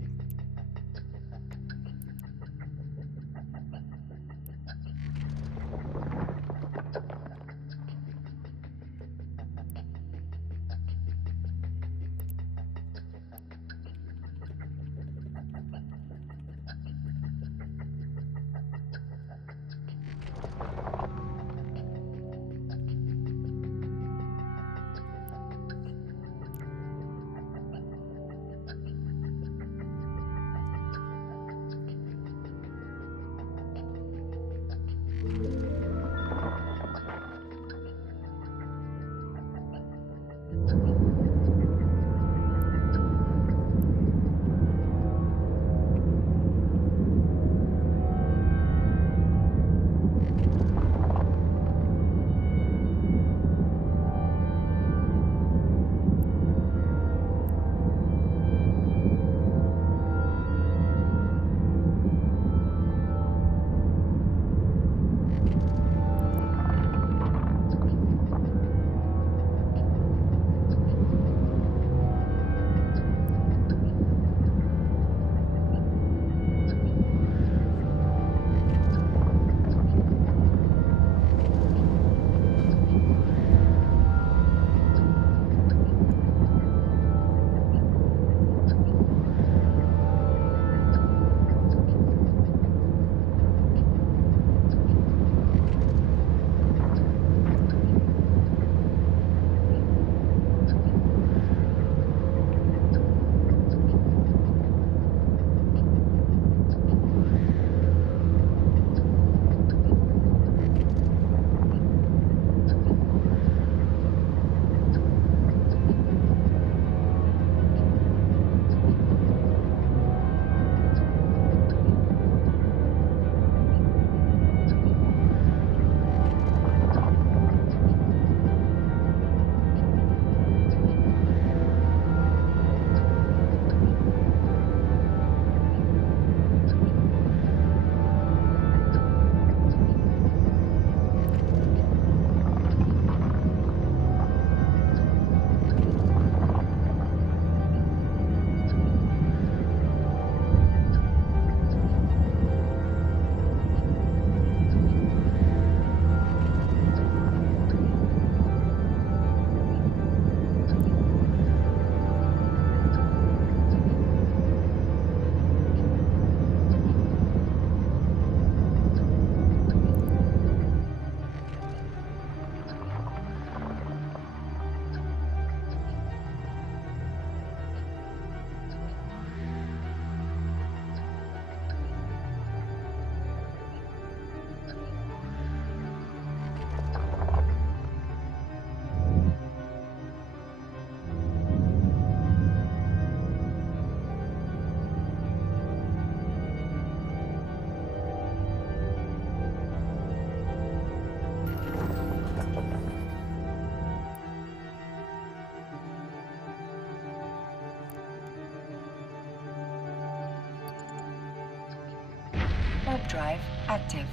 Warp drive active.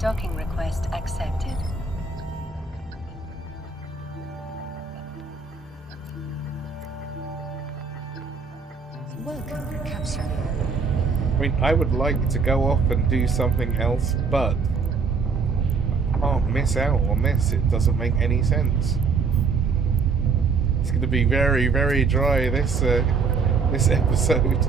Docking request accepted. Welcome, Capsuleer. I mean, I would like to go off and do something else, but I can't miss out on this. It doesn't make any sense. It's going to be very, very dry this episode.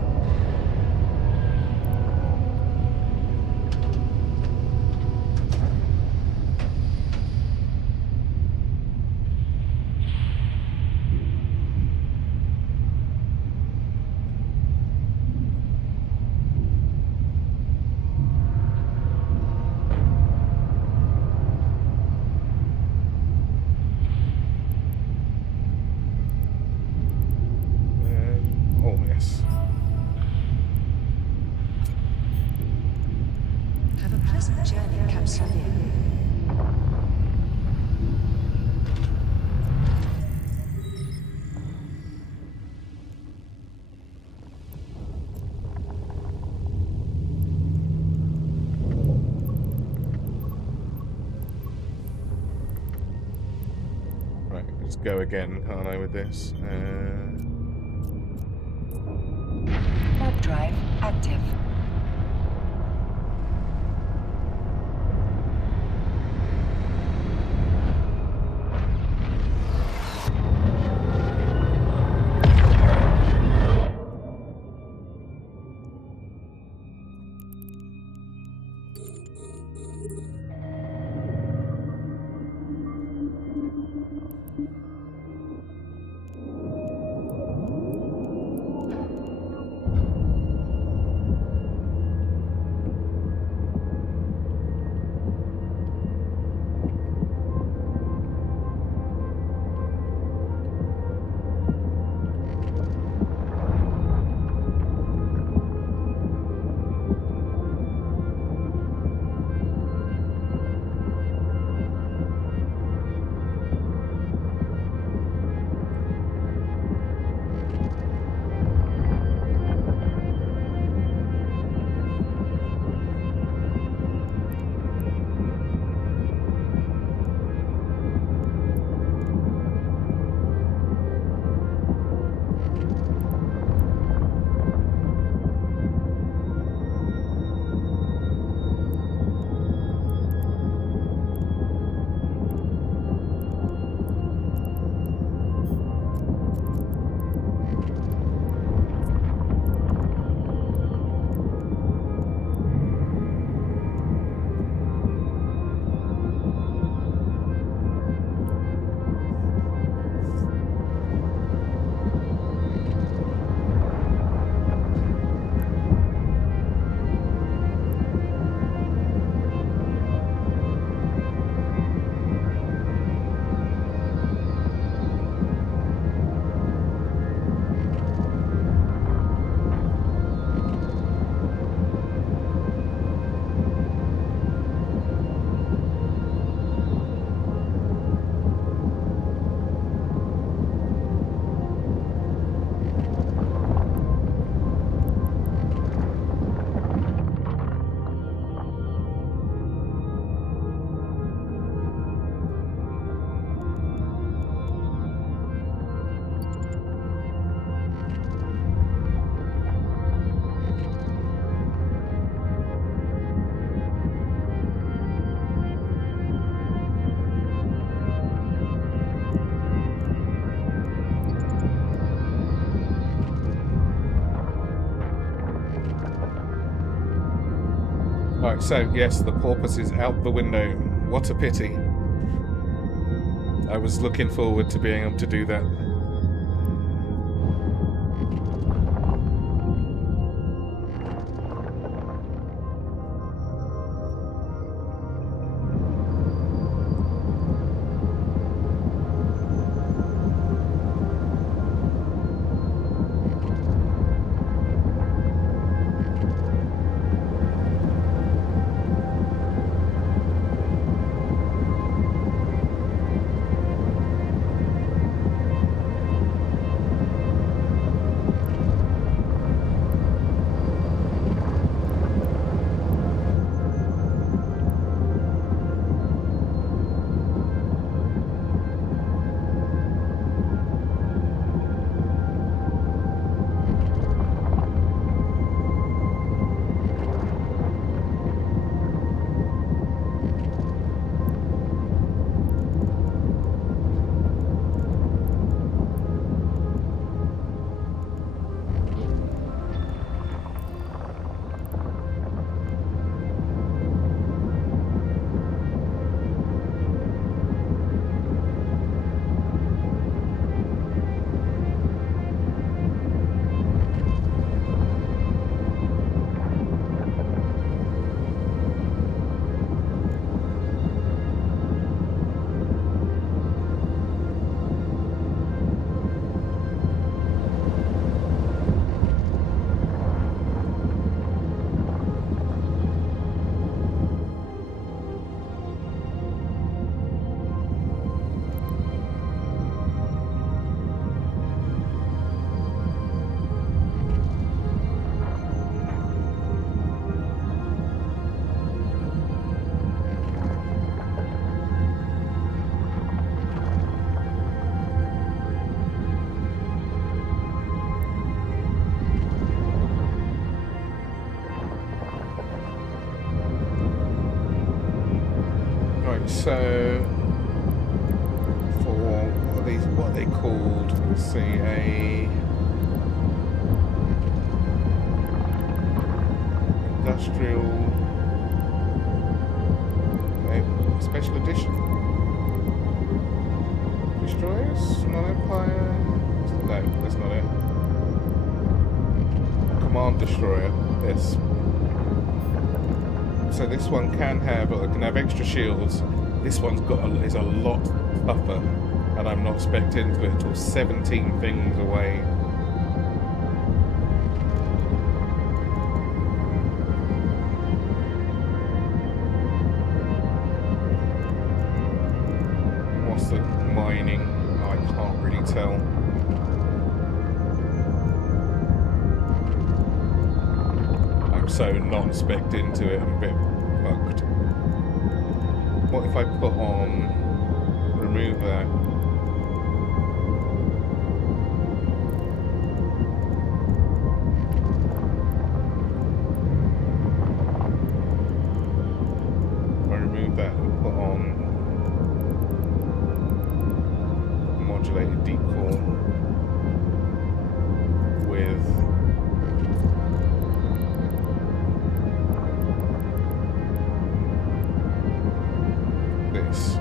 Oh yes. Have a pleasant journey, Capsuleer. Right, let's go again, can't I, with this? Warp drive active. Right, so yes, the porpoise is out the window. What a pity. I was looking forward to being able to do that. So, for what are they called? Let's see, a industrial, no, special edition destroyers, non-empire. No, that's not it. Command destroyer. Yes. So this one can have extra shields. This one's is a lot tougher, and I'm not spec'd into it until 17 things away. What's the mining? I can't really tell. I'm so not spec'd into it, I'm a bit fucked. What if I put on, remove that? I remove that and put on modulated deep core with this.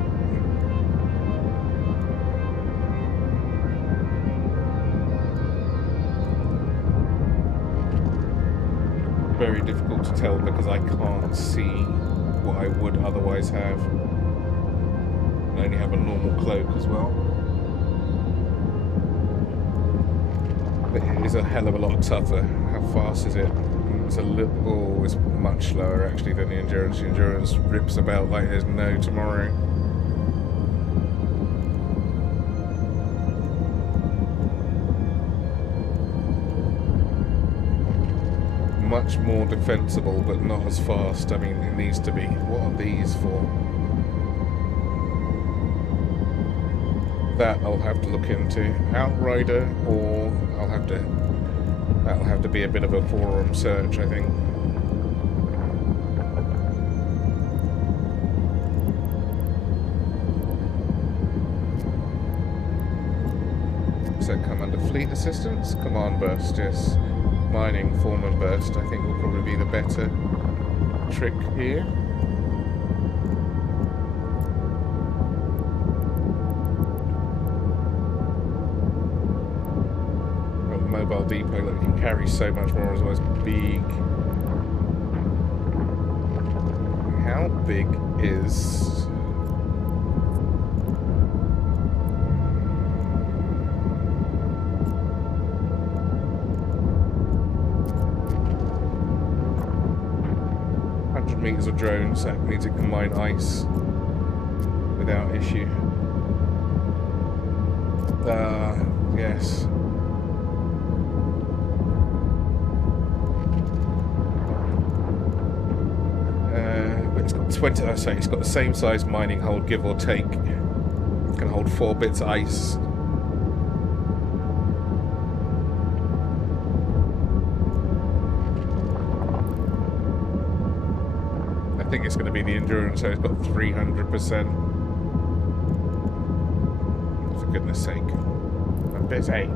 Very difficult to tell because I can't see what I would otherwise have. I only have a normal cloak as well. But it is a hell of a lot tougher. How fast is it? It's a little, it's much slower actually than the endurance. The endurance rips about like there's no tomorrow. Much more defensible, but not as fast. I mean, it needs to be. What are these for? That I'll have to look into. Outrider, or that'll have to be a bit of a forum search, I think. Does that come under fleet assistance? Command burst, yes. Mining, foreman burst, I think will probably be the better trick here. Well, the mobile depot that can carry so much more as well as big. How big is... 100 meters of drones, that means it can mine ice without issue. Yes. But it's got 20, it's got the same size mining hold, give or take. It can hold 4 bits of ice. I think it's going to be the endurance, so it's got 300%. For goodness sake. I'm busy.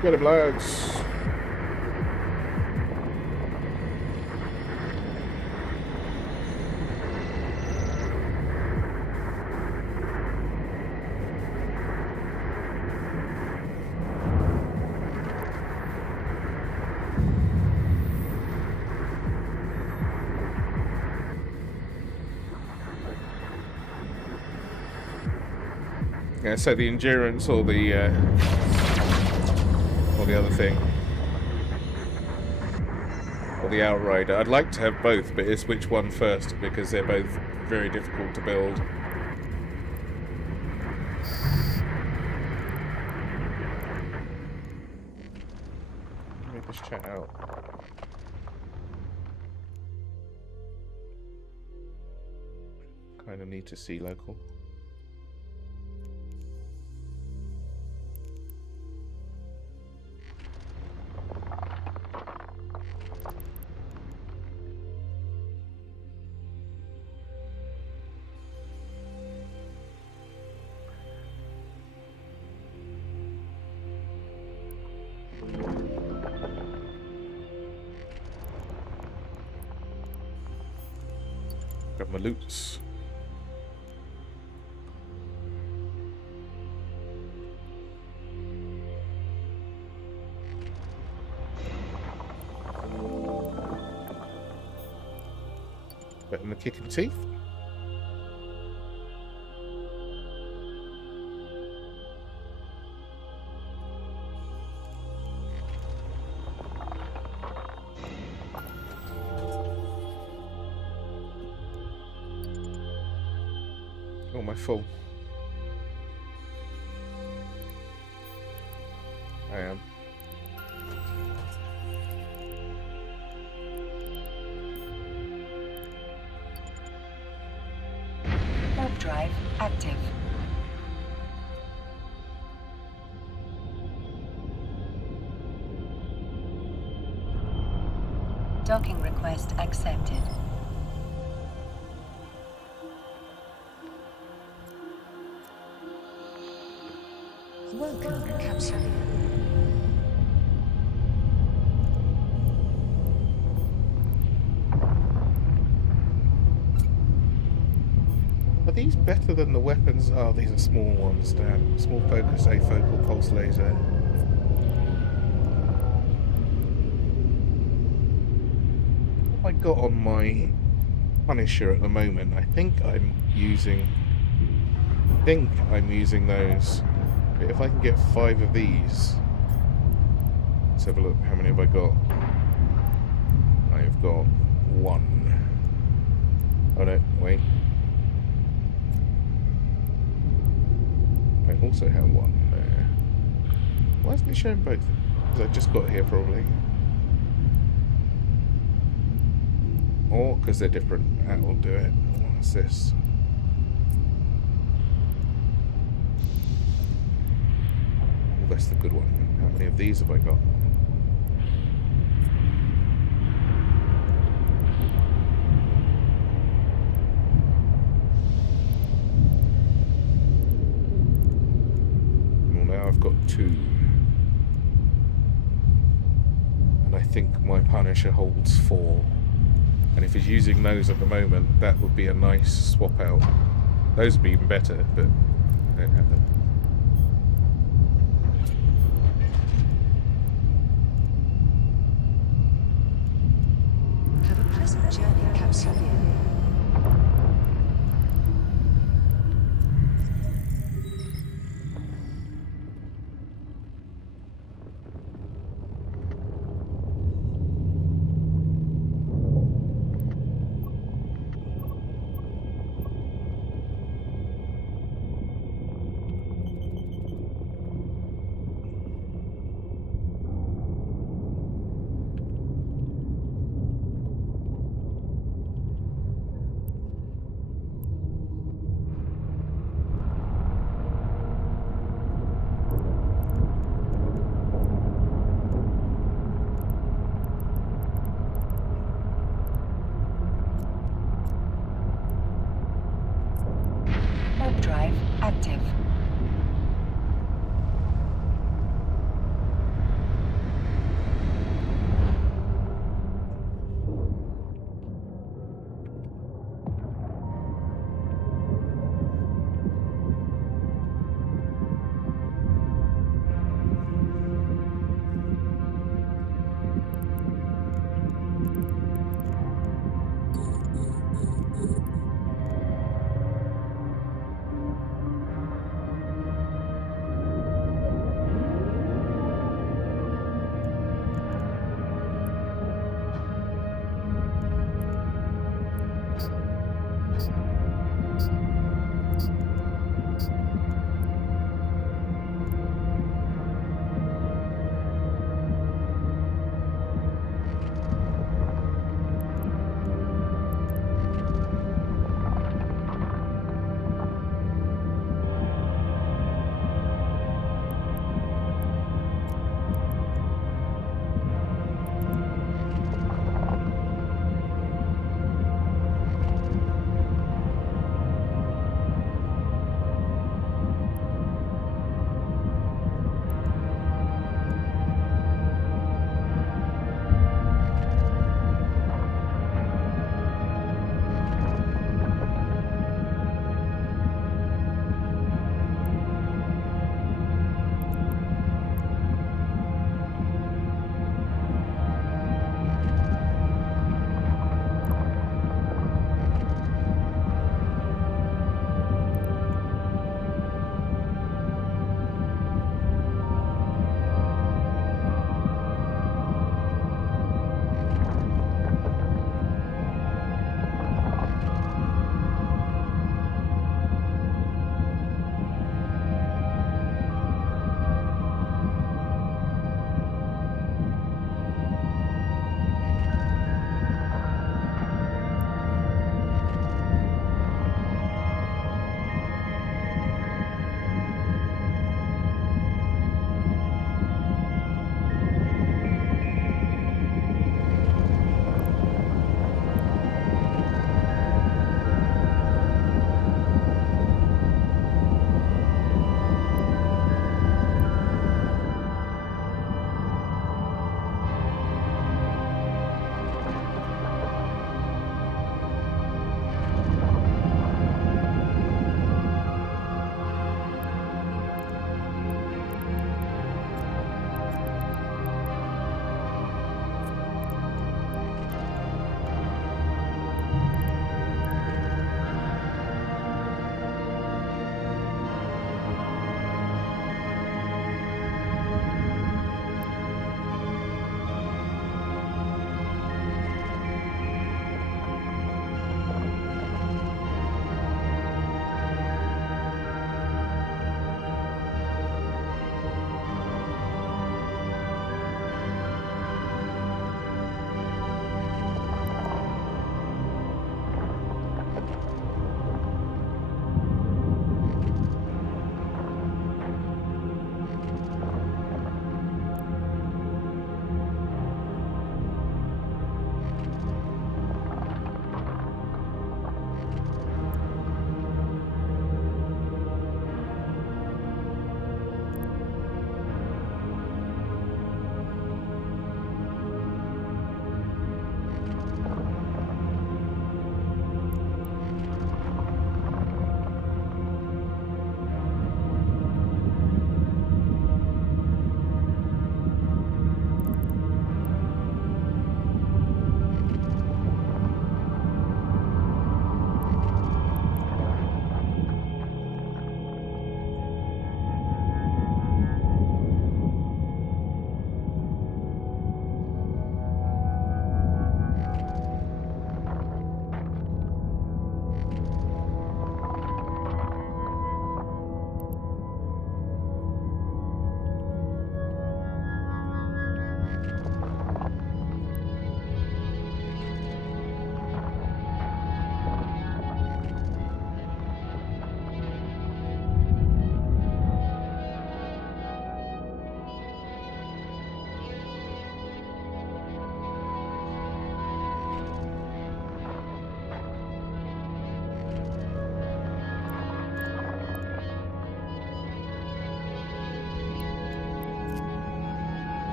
Get him, lads. Yeah, so the endurance or the other thing, or the outrider. I'd like to have both, but it's which one first because they're both very difficult to build. Make this chat out. Kind of need to see local. Grab my loots. Better than the kick in the teeth. Oh, my full. I am. Warp drive active. Docking request accepted. Welcome, capsule. Are these better than the weapons? Oh, these are small ones, damn. Small focus, afocal pulse laser. What have I got on my Punisher at the moment? I think I'm using those. But if I can get 5 of these, let's have a look. How many have I got? I have got 1. Oh no, wait. I also have 1 there. Why isn't it showing both? Because I just got here probably. Or because they're different. That will do it. What's this? Oh, that's the good one. How many of these have I got? Well, now I've got 2. And I think my Punisher holds 4. And if he's using those at the moment, that would be a nice swap out. Those would be even better, but I don't have them. Have a pleasant journey, capsule. Warp drive active.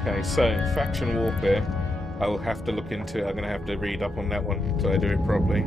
Okay, so faction warfare. I will have to look into it. I'm going to have to read up on that one so I do it properly.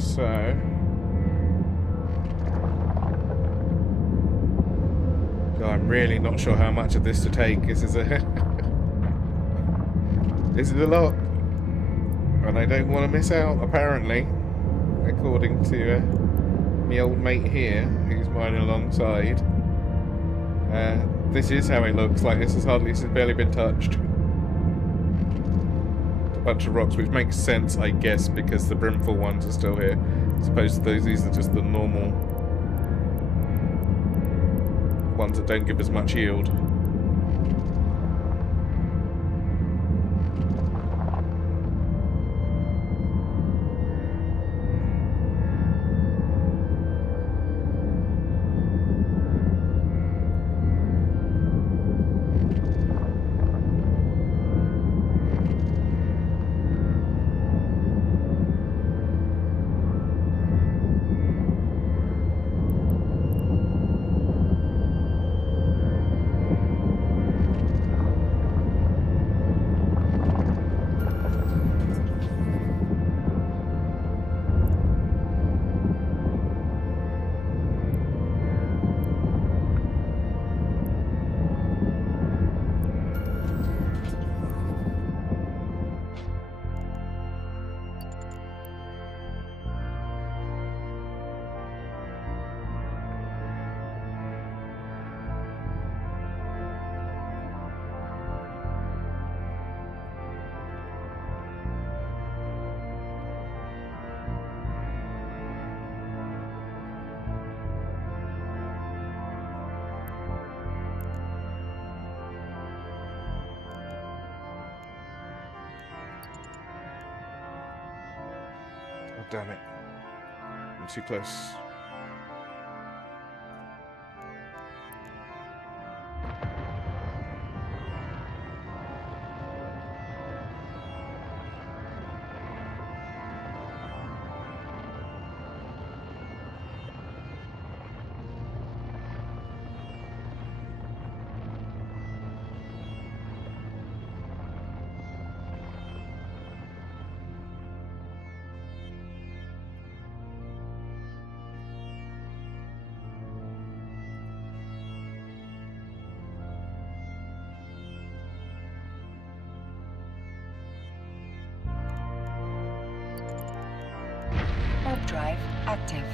So I'm really not sure how much of this to take. This is a this is a lot, and I don't want to miss out. Apparently, according to my old mate here, who's mining alongside, this is how it looks. Like this has barely been touched. A bunch of rocks, which makes sense, I guess, because the brimful ones are still here. As opposed to these are just the normal ones that don't give as much yield. Oh, damn it. I'm too close. Warp drive active.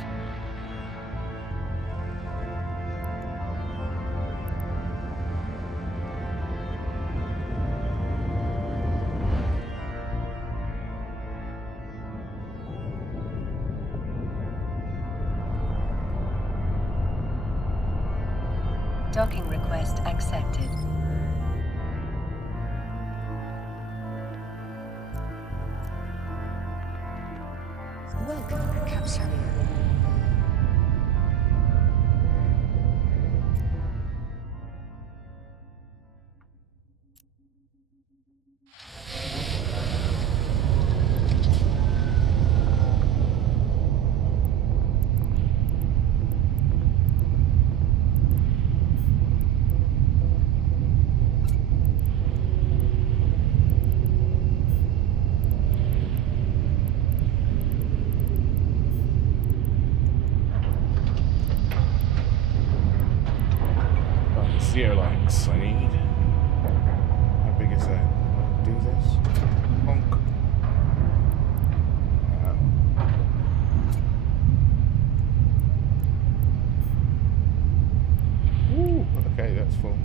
Docking request accepted. Welcome, Capsule. Zeolites I need. How big is that? I'll do this. Bonk. Ooh, okay, that's full.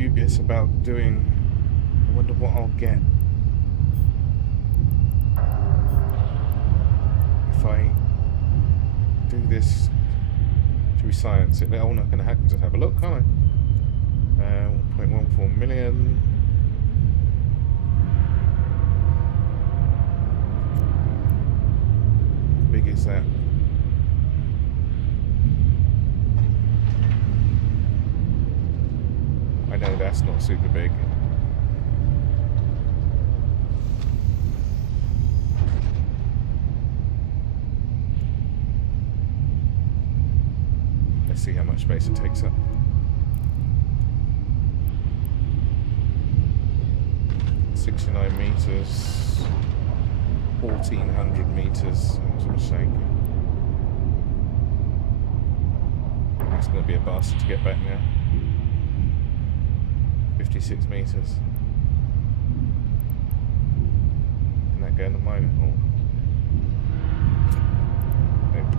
dubious about doing. I wonder what I'll get if I do this. Should we silence it? Oh, not going to happen. Just have a look, can't I? 1.14 million. How big is that? I know that's not super big. Let's see how much space it takes up. 69 meters, 1,400 meters. That was a mistake. It's going to be a bastard to get back now. 56 meters. Can that go in the moment? Oh. Nope.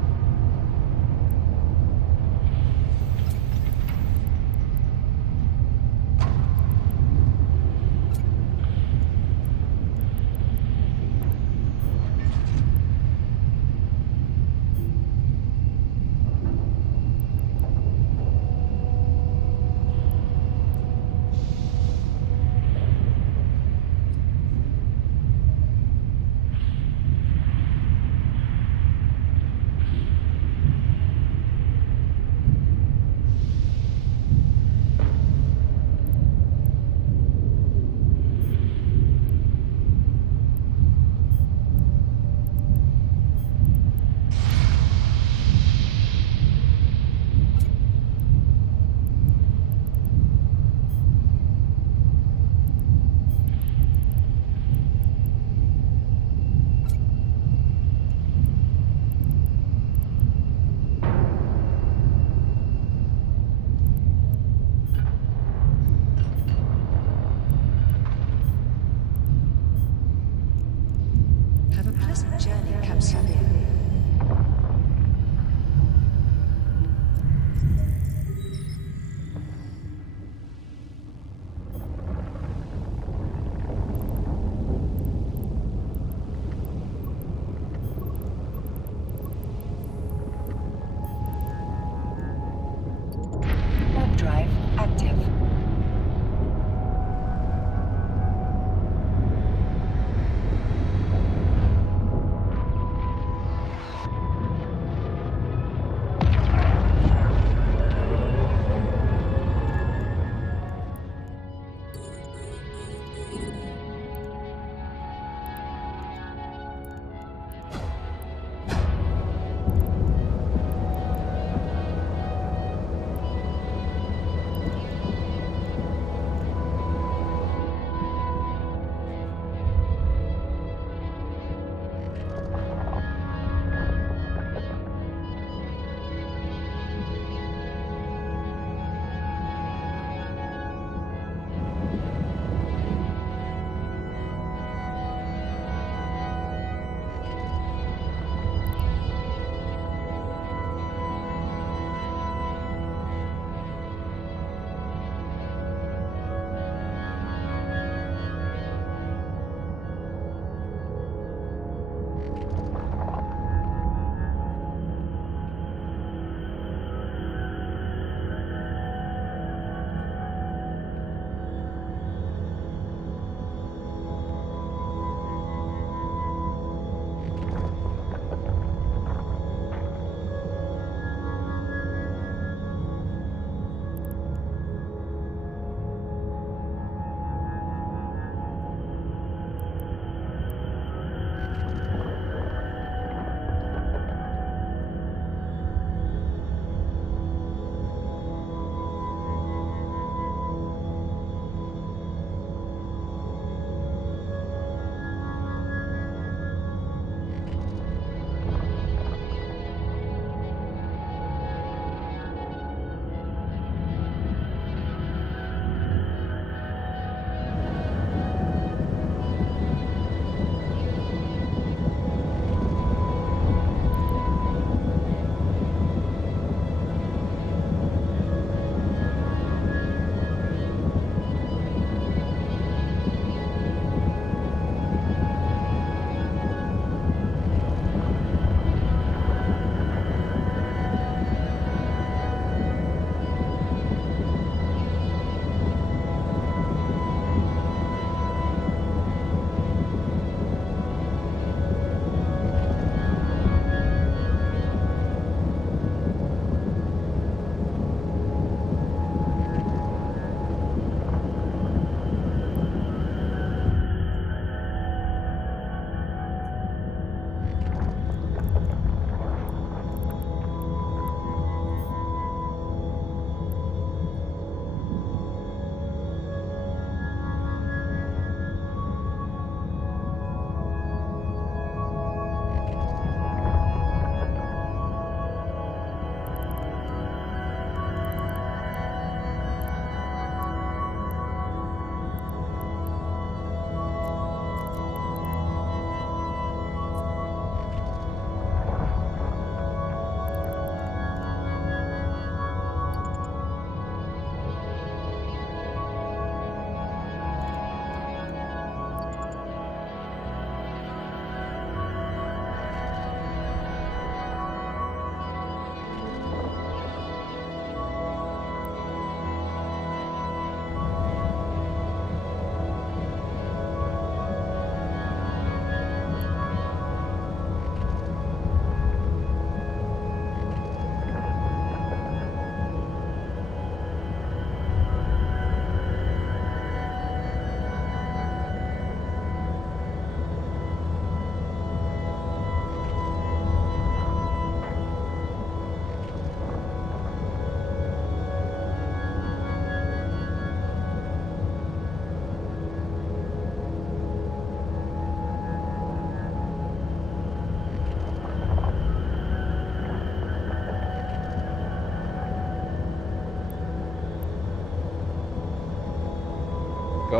Have a pleasant journey, Capsuleer. Warp drive active.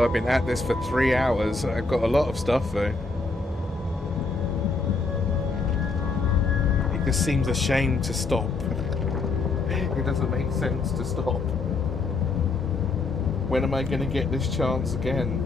Oh, I've been at this for 3 hours. I've got a lot of stuff though. It just seems a shame to stop. It doesn't make sense to stop. When am I going to get this chance again?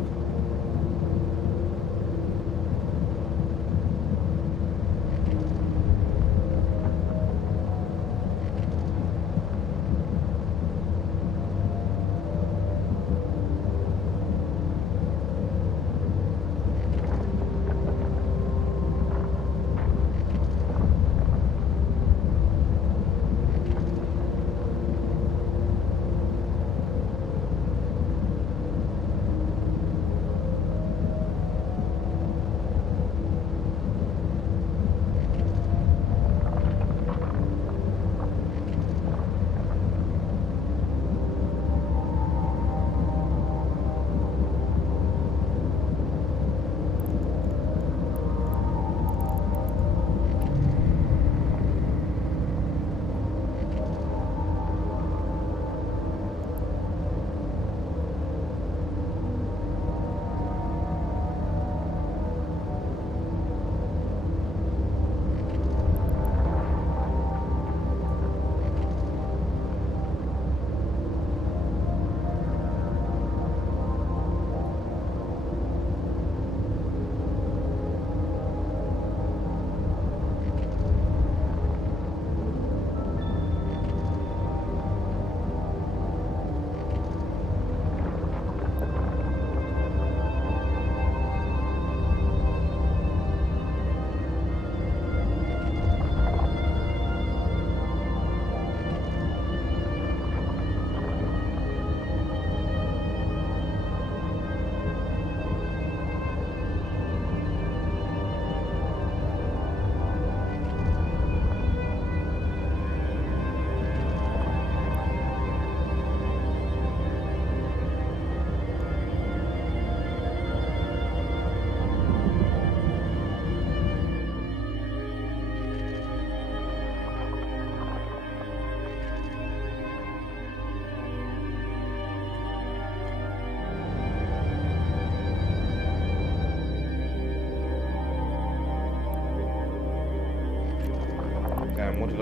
Damn, what did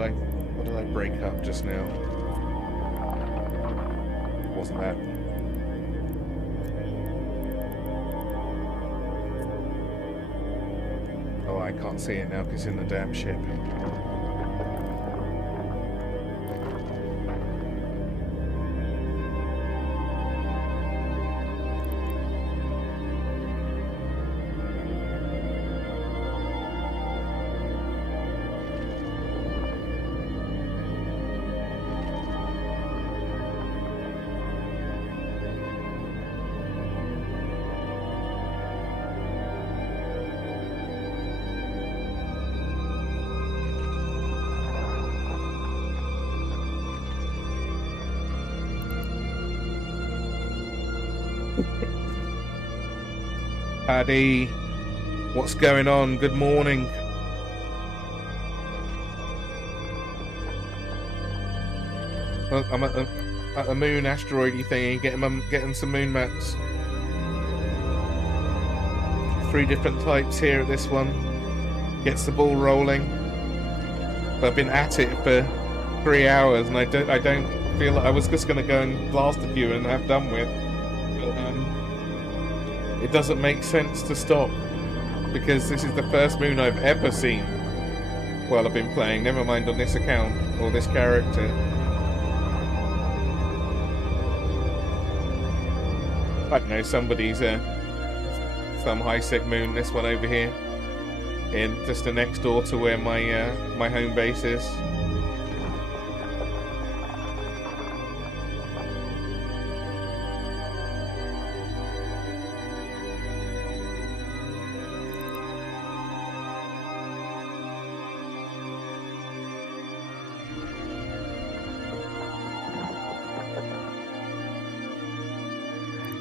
I break up just now? Wasn't that? Oh, I can't see it now because it's in the damn ship. Paddy, what's going on? Good morning. Look, I'm at the moon asteroidy thingy, getting some moon mats. 3 different types here at this one. Gets the ball rolling. But I've been at it for 3 hours, and I don't feel like I was just gonna go and blast a few and have done with. But, it doesn't make sense to stop because this is the first moon I've ever seen while I've been playing, never mind on this account or this character. I don't know, somebody's some high-sec moon, this one over here, in just next door to where my home base is.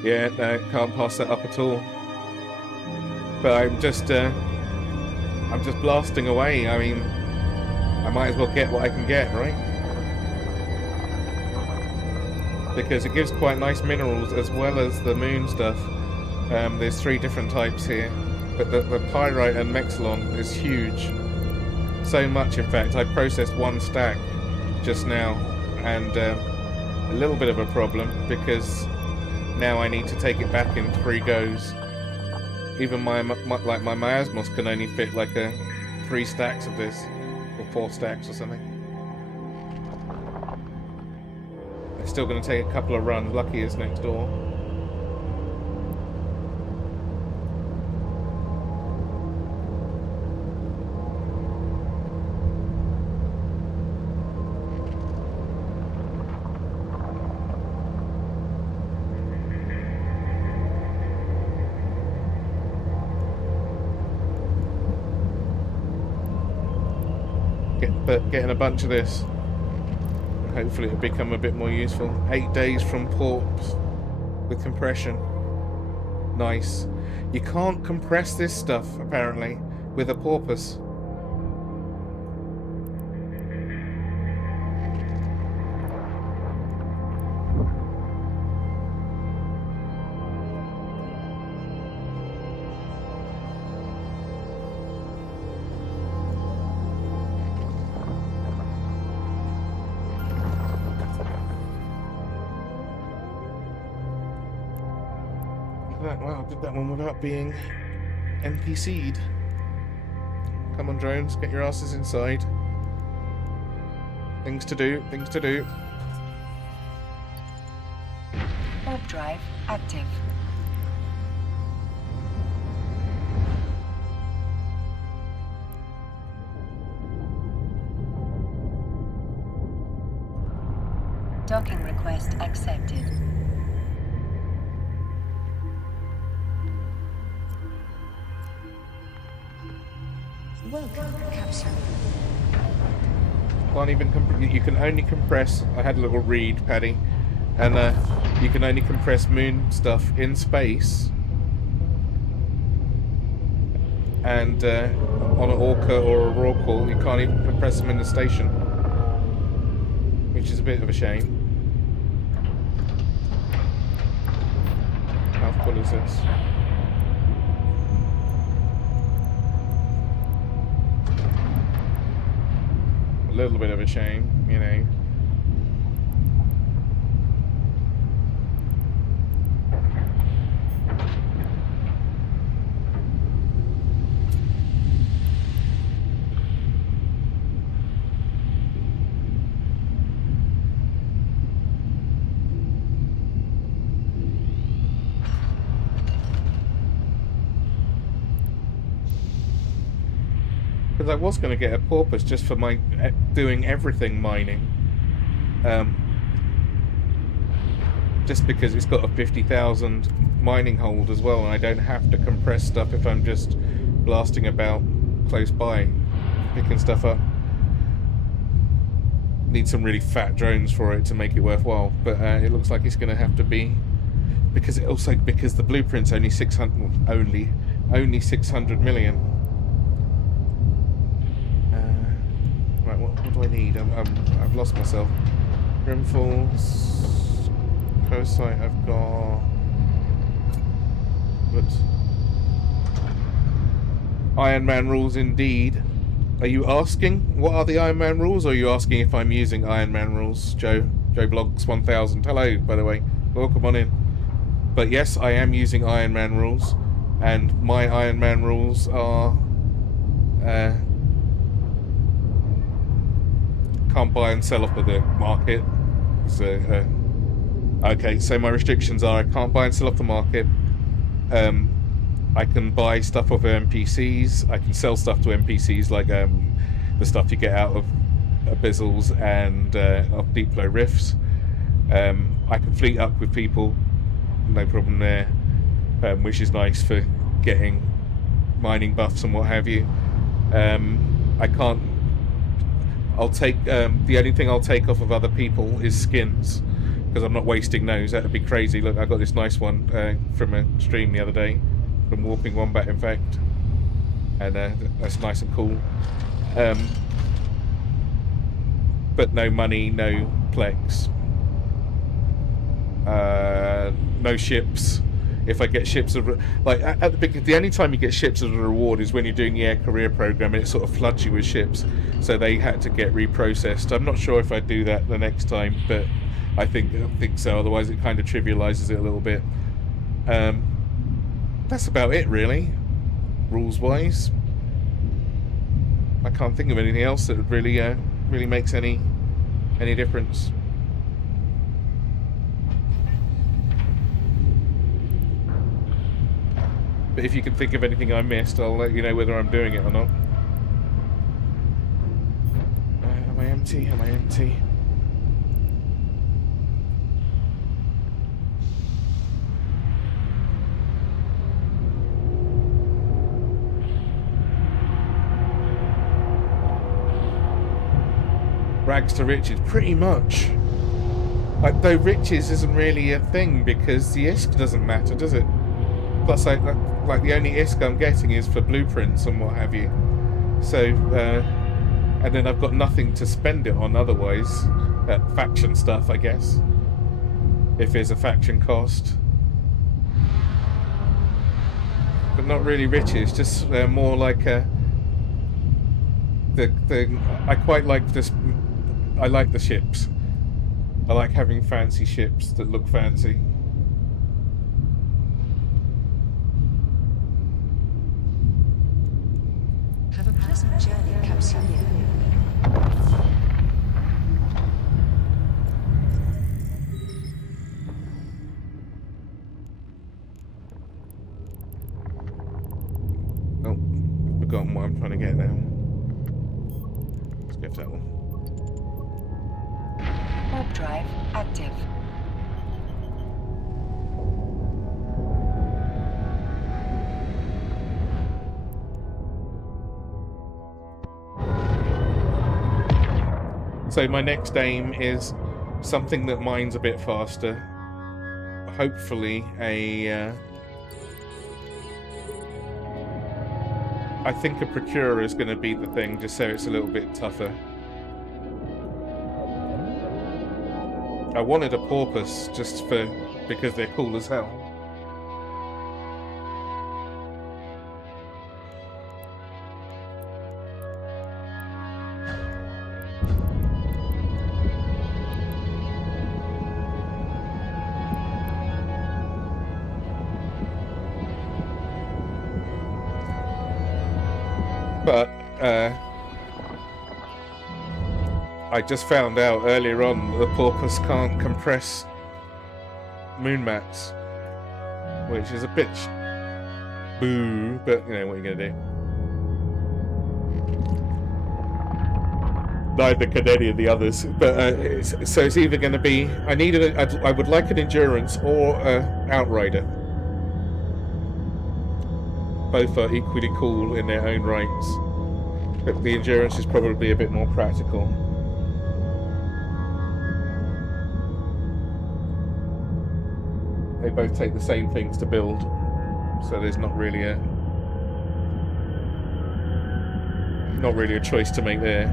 Yeah, no, can't pass that up at all. But I'm just blasting away. I mean, I might as well get what I can get, right? Because it gives quite nice minerals as well as the moon stuff. There's 3 different types here, but the pyrite and mexilon is huge. So much, in fact, I processed 1 stack just now, and a little bit of a problem because now I need to take it back in 3 goes. Even my miasmos can only fit like 3 stacks of this, or 4 stacks or something. It's still going to take a couple of runs. Lucky is next door. But getting a bunch of this, and hopefully it'll become a bit more useful. 8 days from port with compression. Nice. You can't compress this stuff apparently with a porpoise. Wow, I did that one without being NPC'd. Come on, drones, get your asses inside. Things to do, things to do. Warp drive active. Docking request accepted. Welcome, capsule. Can't even you can only compress. I had a little read, Paddy, and you can only compress moon stuff in space, and on an Orca or a Rorqual, you can't even compress them in the station, which is a bit of a shame. How full is this? A little bit of a shame, you know. Because I was going to get a porpoise just for my doing everything mining. Just because it's got a 50,000 mining hold as well, and I don't have to compress stuff if I'm just blasting about close by, picking stuff up. Need some really fat drones for it to make it worthwhile, but it looks like it's going to have to be, because the blueprint's only 600 million. Right, what do I need? I've lost myself. Grimfalls, close sight. I've got. Whoops. Ironman rules indeed. Are you asking what are the Ironman rules, or are you asking if I'm using Ironman rules? Joe Blogs 1000. Hello, by the way. Welcome on in. But yes, I am using Ironman rules, and my Ironman rules are can't buy and sell off of the market. So okay, so my restrictions are I can't buy and sell off the market. I can buy stuff off of NPCs. I can sell stuff to NPCs, like the stuff you get out of abyssals and of deep flow rifts. I can fleet up with people, no problem there, which is nice for getting mining buffs and what have you. I can't. I'll take the only thing I'll take off of other people is skins, because I'm not wasting those. That'd be crazy. Look, I got this nice one from a stream the other day, from Warping Wombat, in fact, and that's nice and cool. But no money, no plex, no ships. if I get ships of like at the only time you get ships as a reward is when you're doing the air career program, and it sort of floods you with ships, so they had to get reprocessed. I'm not sure if I do that the next time, but I think so. Otherwise, it kind of trivializes it a little bit. That's about it, really, rules wise. I can't think of anything else that really makes any difference. But if you can think of anything I missed, I'll let you know whether I'm doing it or not. Am I empty? Am I empty? Rags to riches, pretty much. Like, though riches isn't really a thing because the ISK doesn't matter, does it? Plus, like the only ISK I'm getting is for blueprints and what have you. So, and then I've got nothing to spend it on otherwise. Faction stuff, I guess. If there's a faction cost. But not really riches, just more like I quite like this. I like the ships. I like having fancy ships that look fancy. Have a pleasant journey, Capsulier. Oh, I've forgotten what I'm trying to get now. Let's go for that one. Warp drive active. So my next aim is something that mines a bit faster. Hopefully I think a procurer is going to be the thing, just so it's a little bit tougher. I wanted a porpoise just because they're cool as hell. But I just found out earlier on that the porpoise can't compress moon mats, which is a bit boo, but you know what you're gonna do. Neither can any of the others, but so it's either going to be I would like an endurance or an outrider. Both are equally cool in their own rights, but the endurance is probably a bit more practical. They both take the same things to build, so there's not really a choice to make there.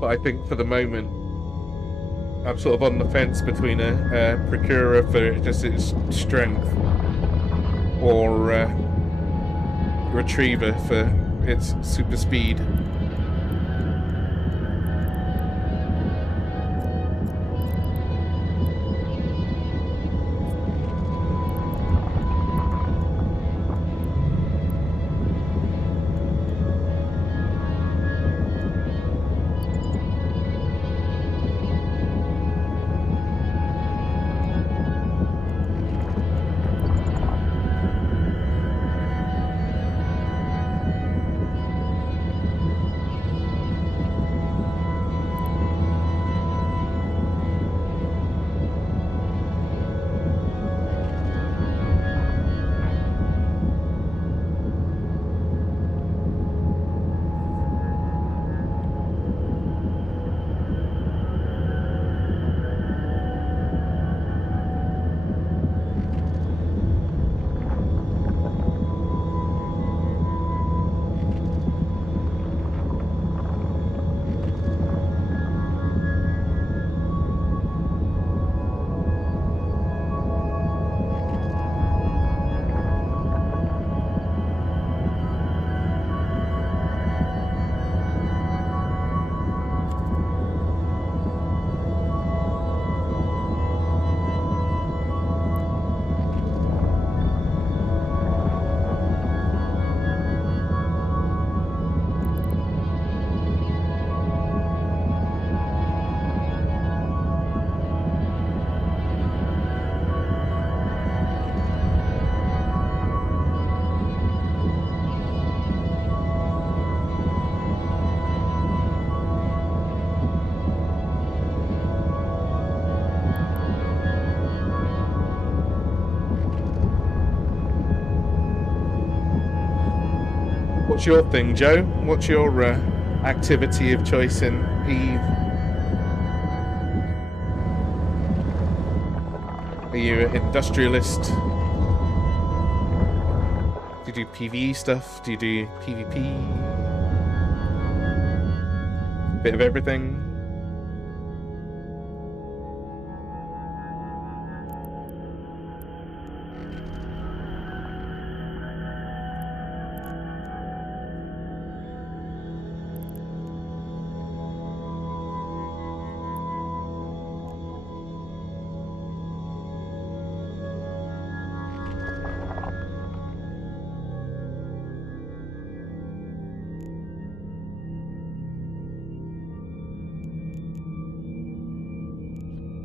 But I think for the moment I'm sort of on the fence between a procurer for just its strength or a retriever for its super speed. What's your thing, Joe? What's your activity of choice in PE? Are you an industrialist? Do you do PvE stuff? Do you do PvP? Bit of everything?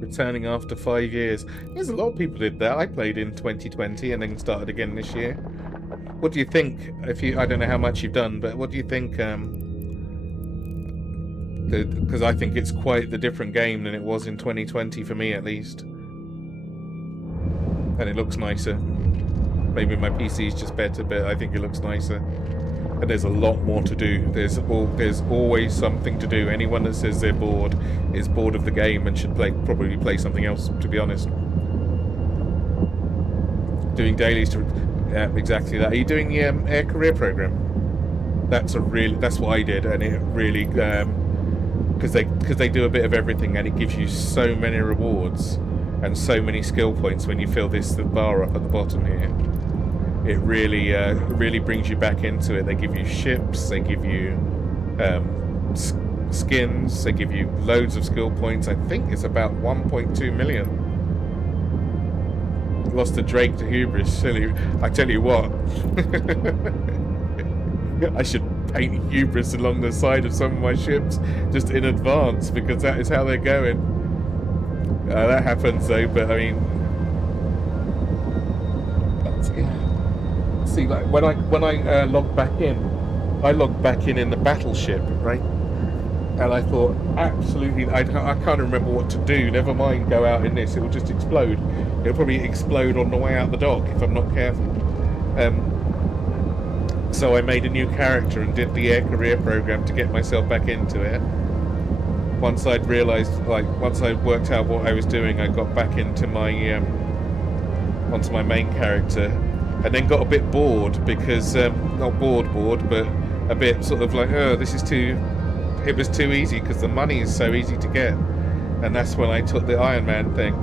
Returning after 5 years. There's a lot of people did that. I played in 2020 and then started again this year. What do you think? I don't know how much you've done, but what do you think? Because I think it's quite the different game than it was in 2020 for me, at least. And it looks nicer. Maybe my PC is just better, but I think it looks nicer. And there's a lot more to do. There's always something to do. Anyone that says they're bored is bored of the game and should probably play something else, to be honest. Doing dailies to exactly that. Are you doing the air career program? That's what I did, and it really because they do a bit of everything, and it gives you so many rewards and so many skill points when you fill the bar up at the bottom here. It really brings you back into it. They give you ships, they give you skins, they give you loads of skill points. I think it's about 1.2 million. Lost the Drake to hubris. Silly. I tell you what, I should paint hubris along the side of some of my ships just in advance, because that is how they're going. That happens though, but I mean, that's it. See, like when I logged back in, I logged back in the battleship, right? And I thought, absolutely, I can't remember what to do. Never mind, go out in this; it will just explode. It'll probably explode on the way out the dock if I'm not careful. So I made a new character and did the air career program to get myself back into it. Once I'd realised, once I worked out what I was doing, I got back into my onto my main character. And then got a bit bored because, not bored, but a bit sort of like, oh, this is it was too easy because the money is so easy to get. And that's when I took the Ironman thing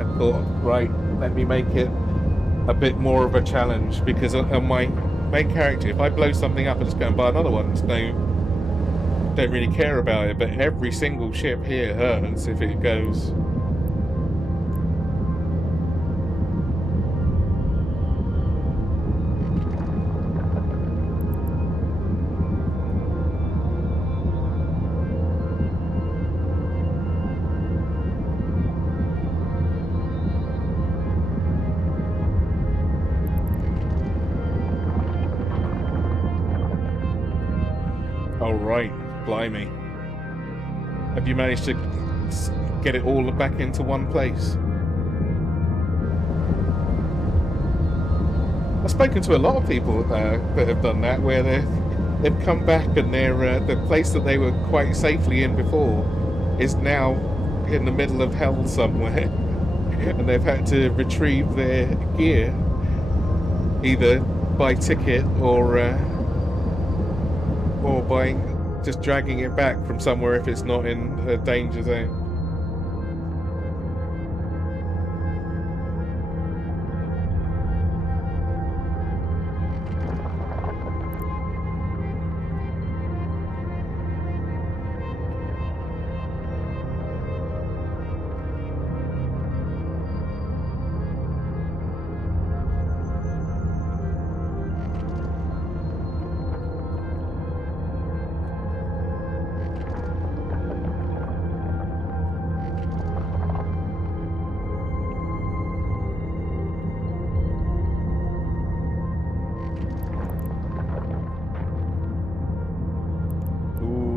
and thought, right, let me make it a bit more of a challenge, because on my main character, if I blow something up, I just go and buy another one. Don't really care about it, but every single ship here hurts if it goes. Oh, right. Blimey. Have you managed to get it all back into one place? I've spoken to a lot of people that have done that, where they've come back and the place that they were quite safely in before is now in the middle of hell somewhere, and they've had to retrieve their gear either by ticket or by just dragging it back from somewhere if it's not in a danger zone.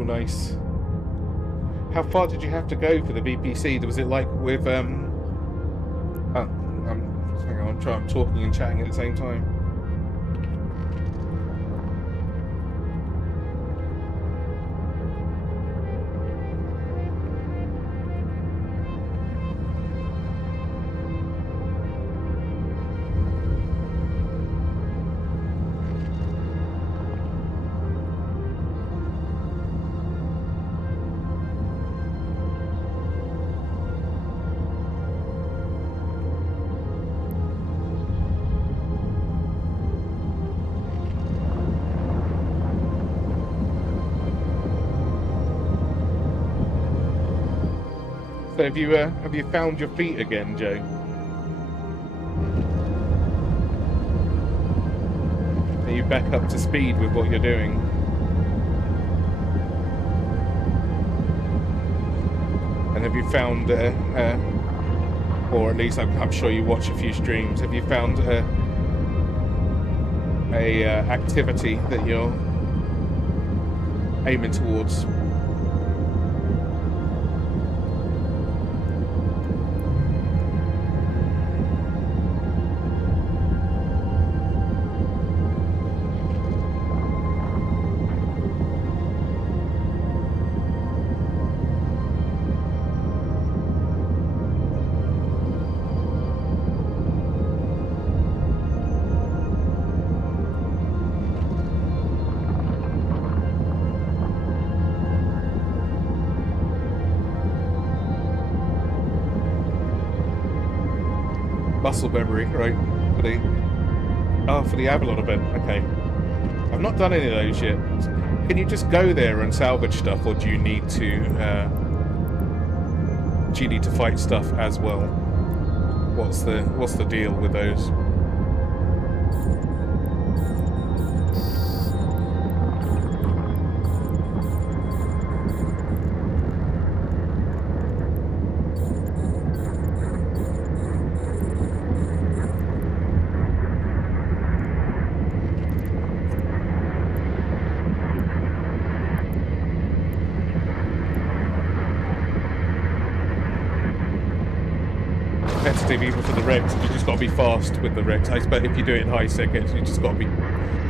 Nice. How far did you have to go for the VPC? Was it like with hang on, I'm talking and chatting at the same time. So have you found your feet again, Joe? Are you back up to speed with what you're doing? And have you found, or at least I'm sure you watch a few streams, have you found a activity that you're aiming towards? Muscle memory, right? For the Avalon event. Okay. I've not done any of those yet. Can you just go there and salvage stuff, or do you need to fight stuff as well? What's the deal with those? Even for the wrecks, you just got to be fast with the wrecks. I expect if you do it in high seconds, you just got to be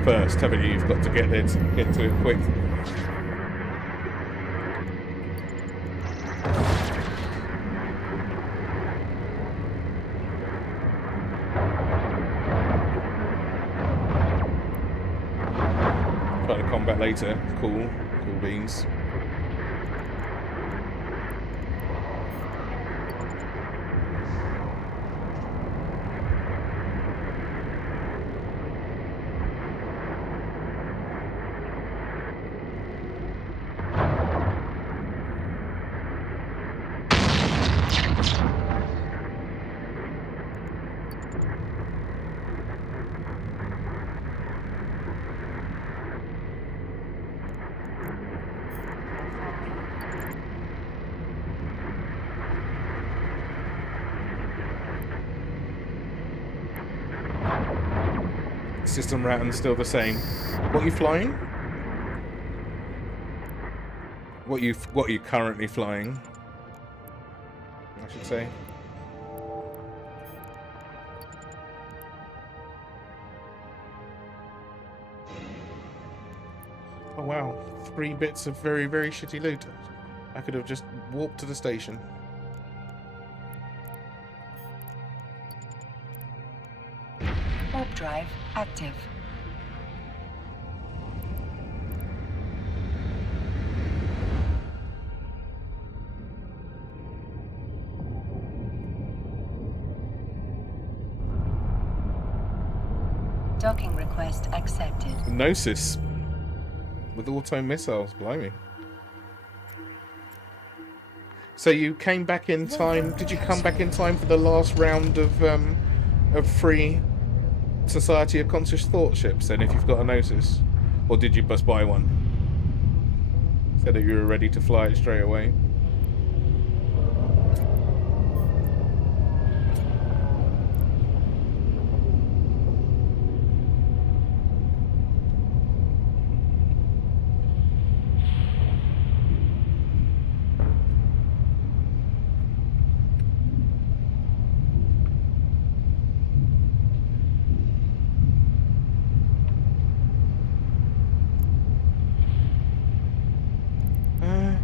first, haven't you? You've got to get there to get to it quick. Try to combat later. Cool beans. System routing's still the same. What are you flying? What are you currently flying? I should say. Oh wow, 3 bits of very, very shitty loot. I could have just walked to the station. Warp drive active. Docking request accepted. Gnosis. With auto missiles, blimey. So you came back in time. Did you come back in time for the last round of free Society of Conscious Thought ships then, if you've got a Gnosis? Or did you just buy one? Said that you were ready to fly it straight away.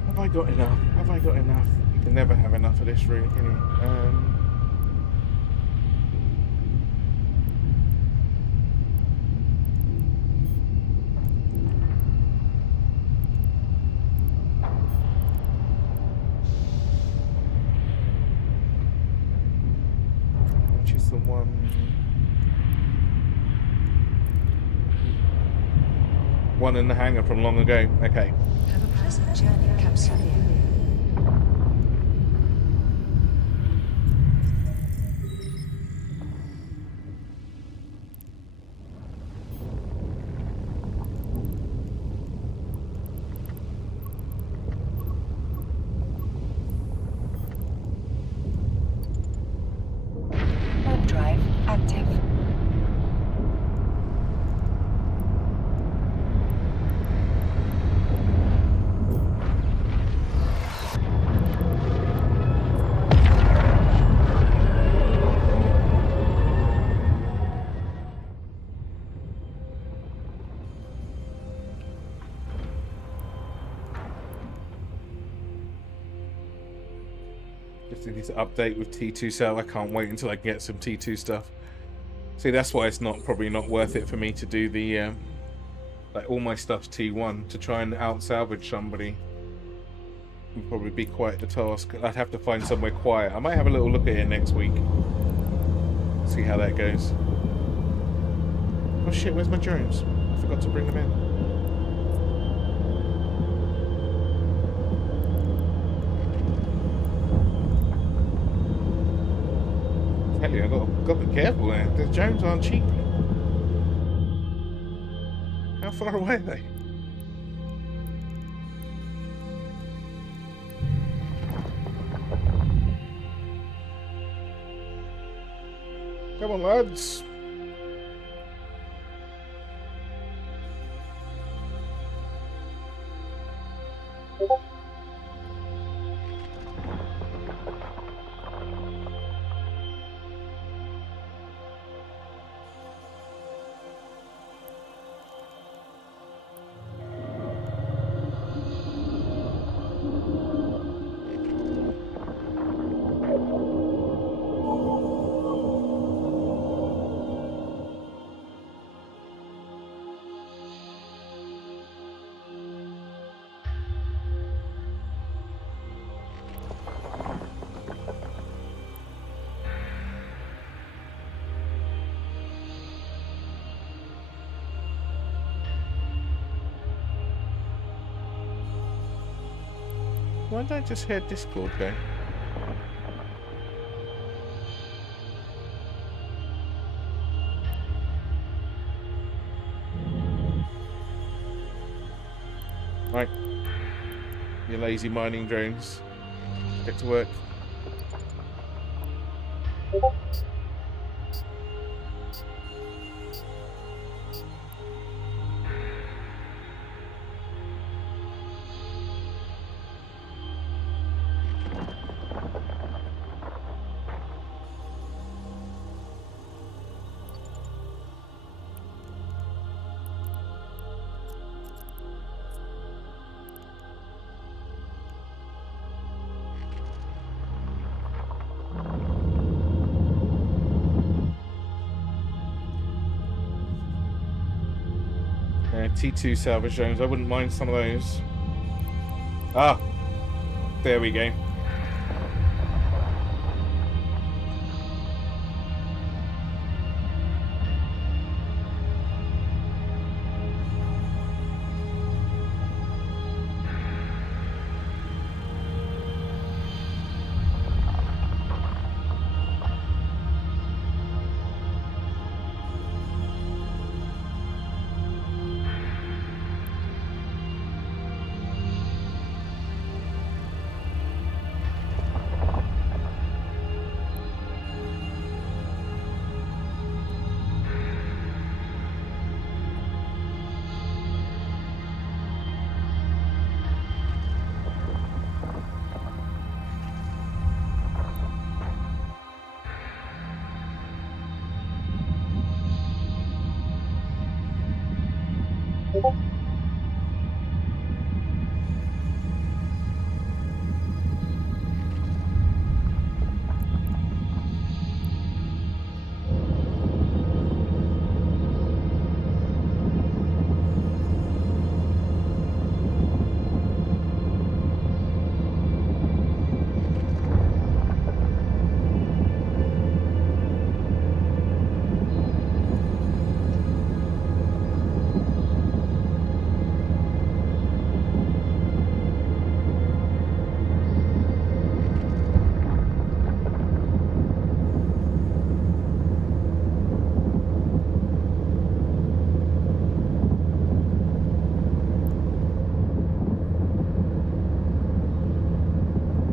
Have I got enough? Have I got enough? You can never have enough of this, really, can you? Which is the one in the hangar from long ago. Okay. Have a pleasant journey, Capsuleer. active. Just need to update with T2 cell. I can't wait until I can get some T2 stuff. See, that's why it's probably not worth it for me to do the like all my stuff's T1. To try and out salvage somebody would probably be quite the task. I'd have to find somewhere quiet. I might have a little look at it next week. See how that goes. Oh shit, where's my drones? I forgot to bring them in. Tell you, I've got to be careful there. The drones aren't cheap. How far away are they? Come on, lads. Why don't I just hear Discord go? Right. You lazy mining drones. Get to work. T2 salvage drones. I wouldn't mind some of those. Ah, there we go.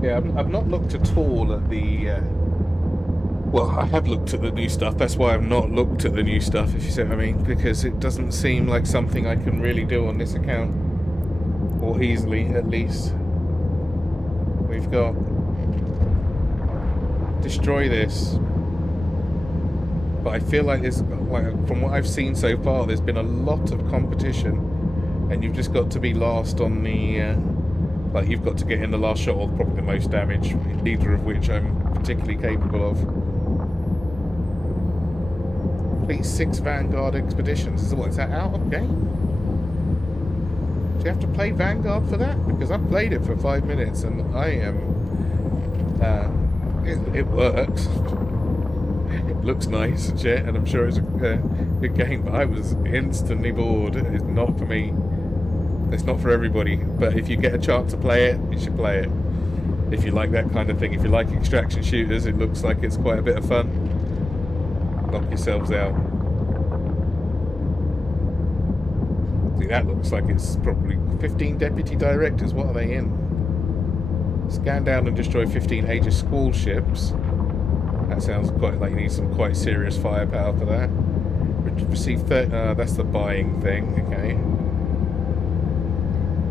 Yeah, I've not looked at all at the Well, I have looked at the new stuff. That's why I've not looked at the new stuff, if you see what I mean, because it doesn't seem like something I can really do on this account, or easily, at least. We've got destroy this, but I feel like there's, like, from what I've seen so far, there's been a lot of competition, and you've just got to be last on the like, you've got to get in the last shot or probably the most damage, neither of which I'm particularly capable of. Complete 6 Vanguard expeditions. Is that out of game? Do you have to play Vanguard for that? Because I've played it for 5 minutes and I am... it works. It looks nice and shit, and I'm sure it's a good game, but I was instantly bored. It's not for me. It's not for everybody, but if you get a chance to play it, you should play it. If you like that kind of thing, if you like extraction shooters, it looks like it's quite a bit of fun. Knock yourselves out. See, that looks like it's probably 15 deputy directors. What are they in? Scan down and destroy 15 Aegis Squall ships. That sounds quite like you need some quite serious firepower for that. Receive 30. That's the buying thing. Okay.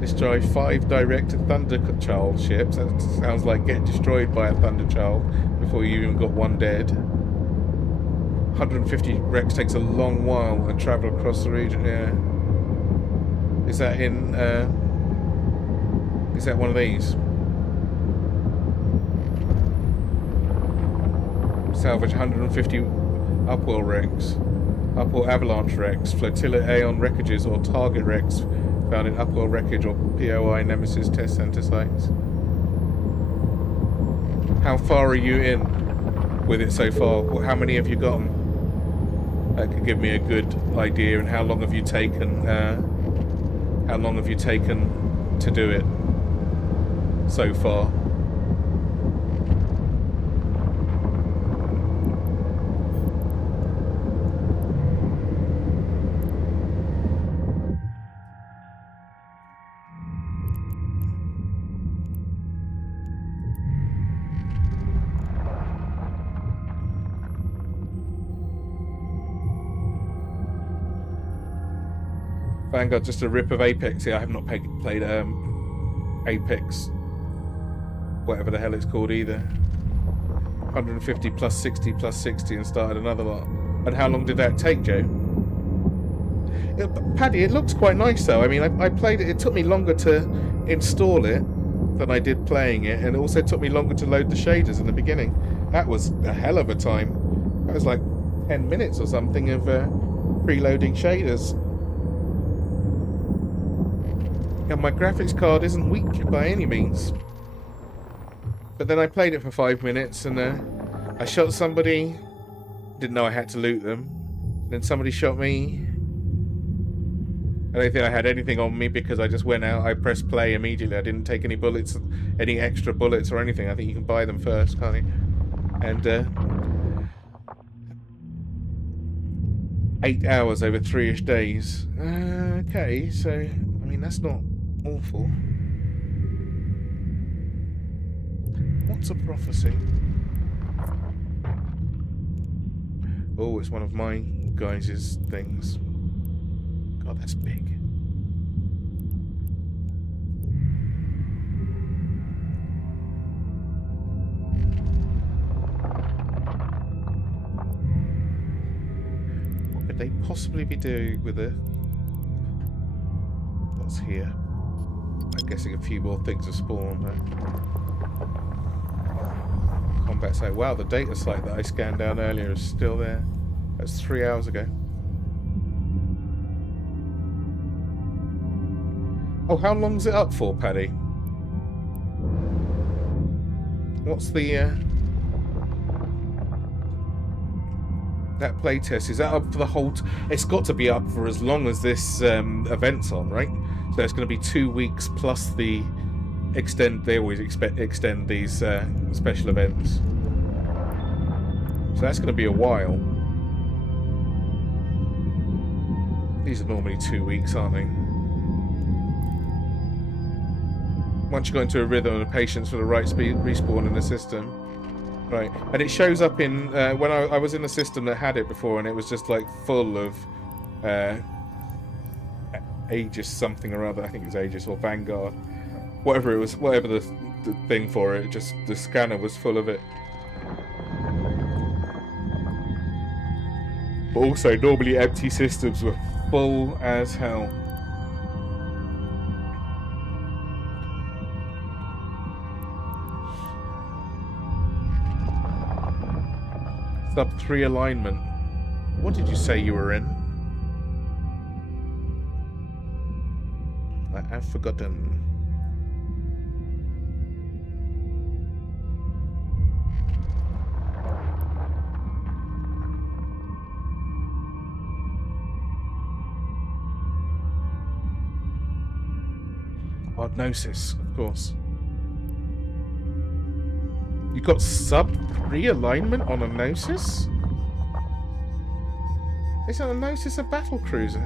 Destroy 5 directed Thunderchild ships. That sounds like get destroyed by a Thunderchild before you even got one dead. 150 Rex takes a long while and travel across the region. Yeah. Is that in? Is that one of these? Salvage 150 Upwell Rex, Upwell Avalanche Rex, Flotilla Aeon wreckages or target Rex found in Upwell wreckage or POI Nemesis test center sites. How far are you in with it so far? How many have you gotten? That could give me a good idea. And how long have you taken? How long have you taken to do it so far? Vanguard, just a rip of Apex. Yeah, I have not played Apex, whatever the hell it's called either. 150 plus 60 plus 60 and started another lot. And how long did that take, Joe? Paddy, it looks quite nice though. I mean, I played it. It took me longer to install it than I did playing it, and it also took me longer to load the shaders in the beginning. That was a hell of a time. That was like 10 minutes or something of preloading shaders. And my graphics card isn't weak by any means. But then I played it for 5 minutes and I shot somebody. Didn't know I had to loot them. Then somebody shot me. I don't think I had anything on me because I just went out. I pressed play immediately. I didn't take any bullets, any extra bullets or anything. I think you can buy them first, can't you? And 8 hours over 3-ish days. Okay, so I mean that's not awful. What's a prophecy? Oh, it's one of my guys' things. God, that's big. What could they possibly be doing with it? What's here? I'm guessing a few more things have spawned. Combat site. Wow, the data site that I scanned down earlier is still there. That's 3 hours ago. Oh, how long's it up for, Paddy? What's the that playtest? Is that up for the whole? It's got to be up for as long as this event's on, right? So it's going to be 2 weeks plus the extend. They always extend these special events. So that's going to be a while. These are normally 2 weeks, aren't they? Once you go into a rhythm and a patience for the right speed respawn in the system, Right, and it shows up in when I was in a system that had it before, and it was just like full of Aegis something or other. I think it was Aegis or Vanguard, whatever it was, whatever the thing for it. Just the scanner was full of it. But also, normally empty systems were full as hell. Sub 3 alignment. What did you say you were in? I have forgotten. Gnosis, of course. You got sub 3 alignment on a Gnosis? Isn't a Gnosis a battle cruiser?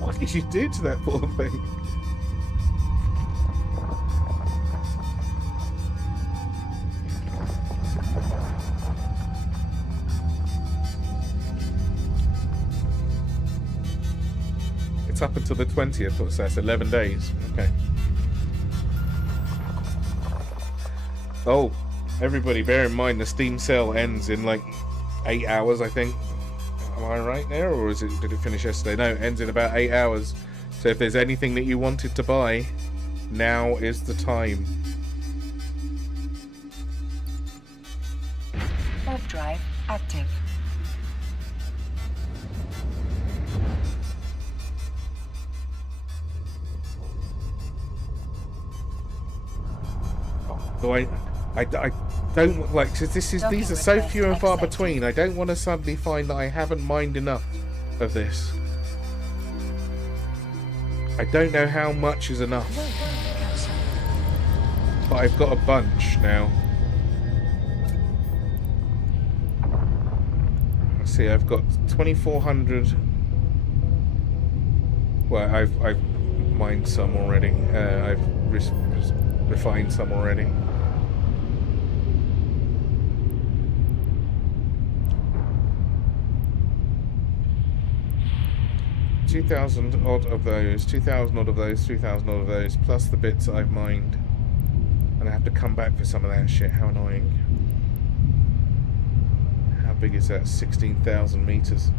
What did you do to that poor thing? It's up until the 20th, so that's 11 days. Okay. Oh, everybody bear in mind the Steam sale ends in like 8 hours, I think. Am I right there, or did it finish yesterday? No, it ends in about 8 hours. So if there's anything that you wanted to buy, now is the time. Warp drive active. So I don't like, cause these are so few and far between. I don't want to suddenly find that I haven't mined enough of this. I don't know how much is enough, but I've got a bunch now. Let's see, I've got 2,400. Well, I've mined some already. I've refined some already. 2,000 odd of those, 2,000 odd of those, 3,000 odd of those, plus the bits that I've mined. And I have to come back for some of that shit. How annoying. How big is that? 16,000 meters.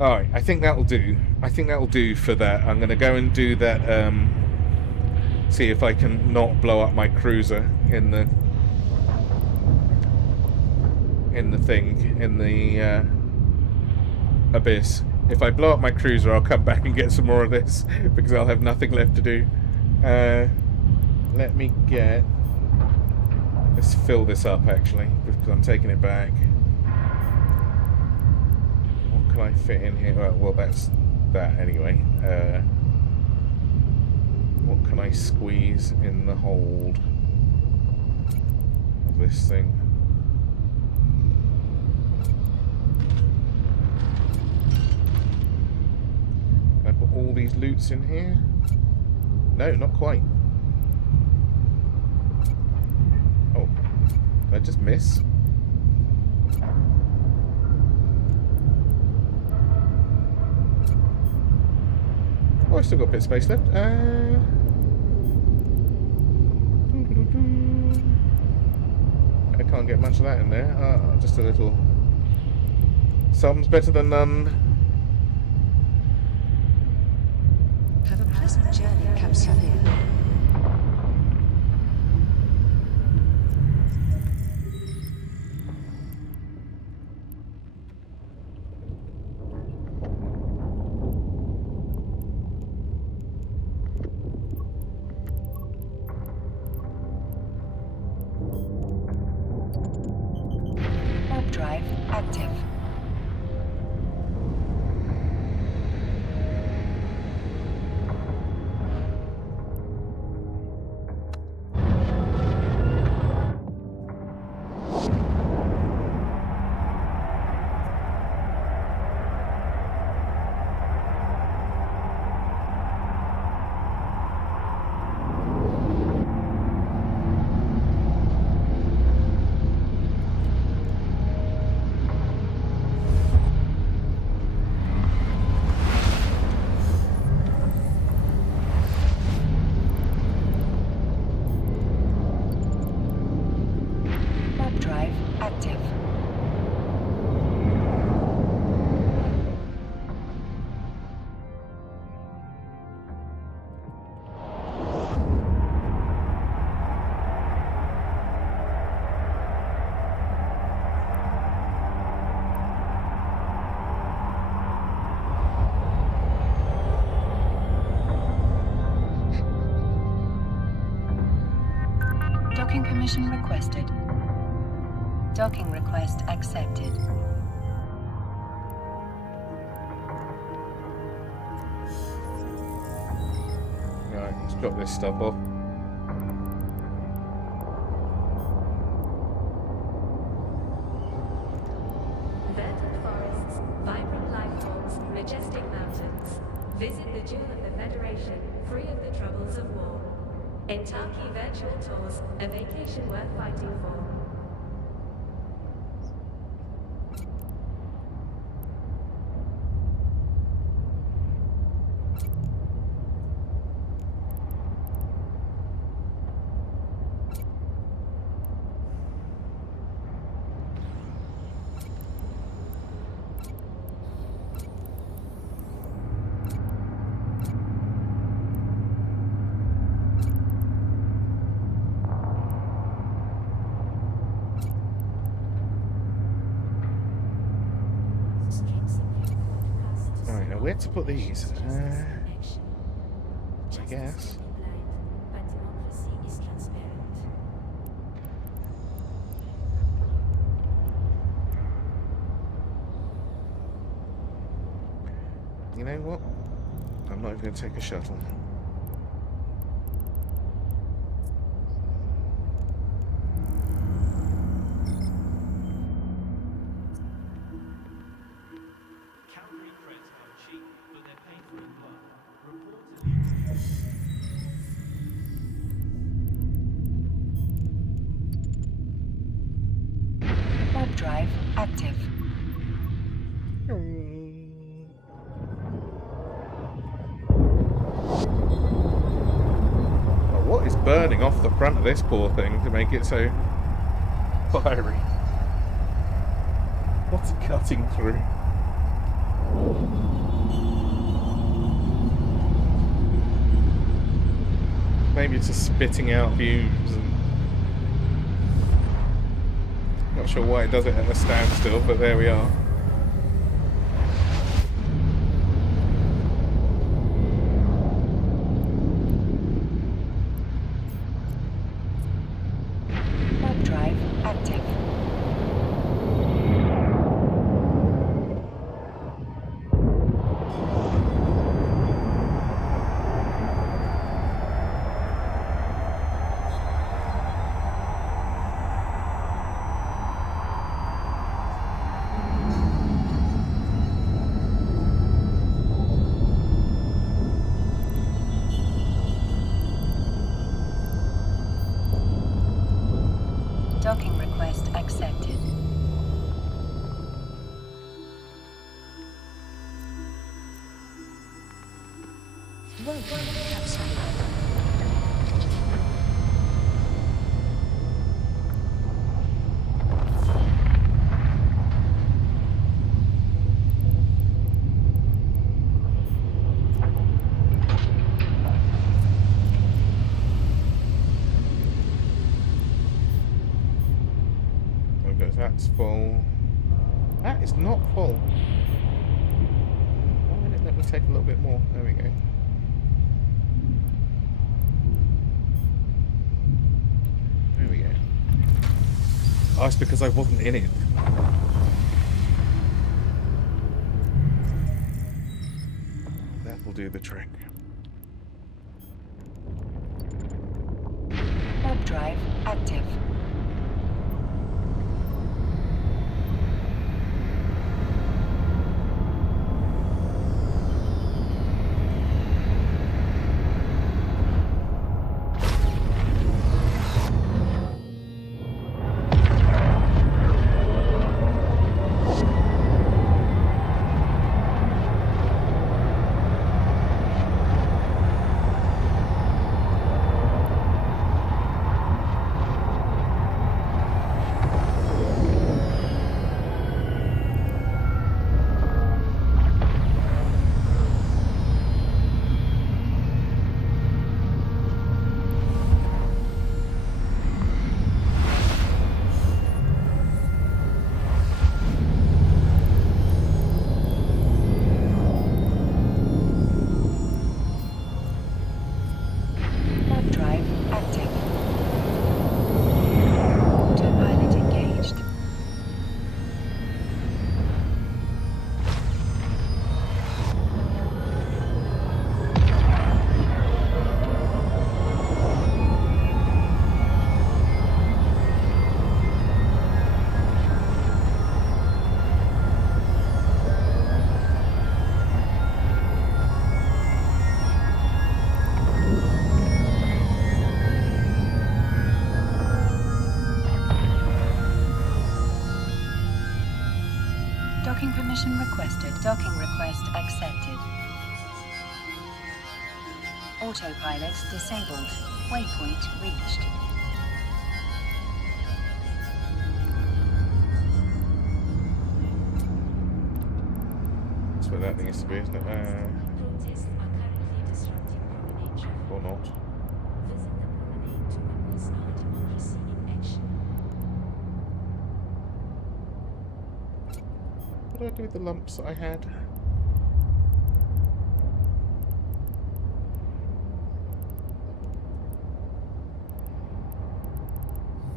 Alright, I think that'll do. I think that'll do for that. I'm going to go and do that, see if I can not blow up my cruiser in the abyss. If I blow up my cruiser, I'll come back and get some more of this, because I'll have nothing left to do. Let me get... Let's fill this up, actually, because I'm taking it back. I fit in here? Well, that's that anyway. What can I squeeze in the hold of this thing? Can I put all these loots in here? No, not quite. Oh, did I just miss? Oh, I've still got a bit of space left. I can't get much of that in there. Just a little. Some's better than none. Have a pleasant journey, Capsuleer. Drive active. Permission requested. Docking request accepted. Right, let's drop this stuff off. Verdant forests, vibrant life forms, majestic mountains. Visit the Jewel of the Federation, free of the troubles of war. Entaki virtual tours, a vacation worth fighting for. Alright, now where to put these? I guess. You know what? I'm not even going to take a shuttle. Calgary creds are cheap, but they're painful in blood. Reportedly. Warp drive active. Oh, what is burning off the front of this poor thing to make it so fiery? What's it cutting through? Maybe it's just spitting out fumes and not sure why it does it at a standstill, but there we are. Warp drive active. Docking request accepted. Welcome, Capsule. Okay, that's full. That is not full. Why did it let me take a little bit more? There we go. There we go. Oh, it's because I wasn't in it. That will do the trick. Warp drive active. Permission requested. Docking request accepted. Autopilot disabled. Waypoint reached. That's where that thing used to be, isn't it? Protests are currently disrupting promenade traffic. Or not. Visit the promenade to witness our democracy in action. What do I do with the lumps that I had?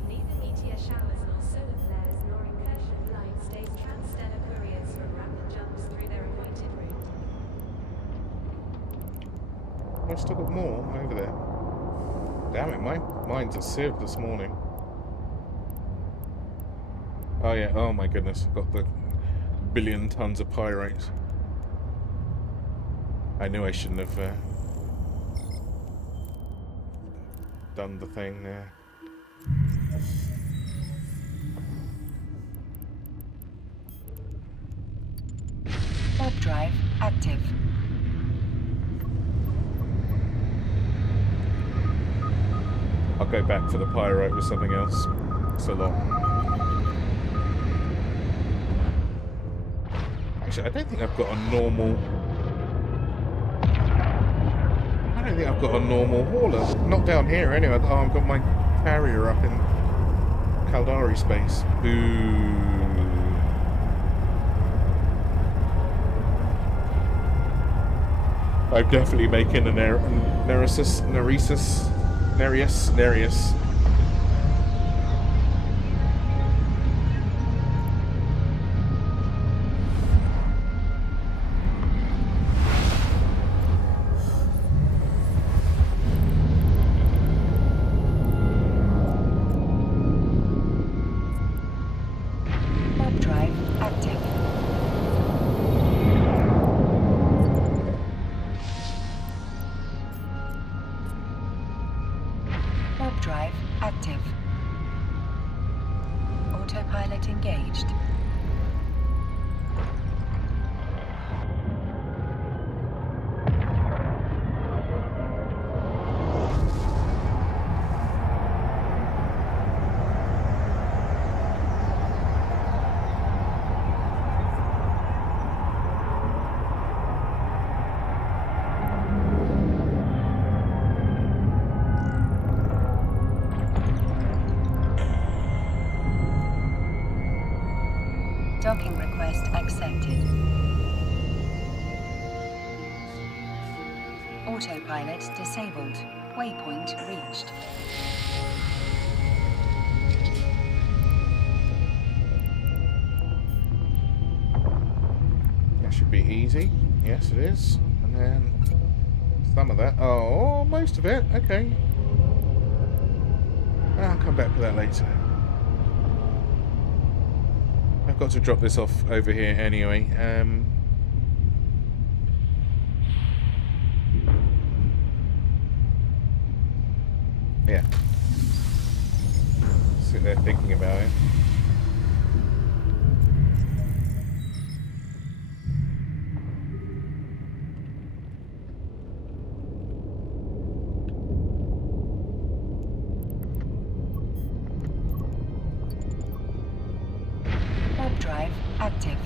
Neither meteor showers nor solar flares nor incursion light stays transstellar couriers from rapid jumps through their appointed route. I've still got more over there. Damn it, my mind's a sieve this morning. Oh yeah, oh my goodness, I've got the billion tons of pyrite. I knew I shouldn't have done the thing there. Warp drive active. I'll go back for the pyrite with something else. It's a lot. Actually, I don't think I've got a normal... I don't think I've got a normal hauler. Not down here anyway. Oh, I've got my carrier up in Caldari space. Boo. I'm definitely making a Nereus. Warp drive active. Warp drive active. Autopilot engaged. Docking request accepted. Autopilot disabled. Waypoint reached. That should be easy. Yes, it is. And then some of that. Oh, most of it. Okay. I'll come back for that later. I've got to drop this off over here anyway. Yeah. Sitting there thinking about it. Warp drive active.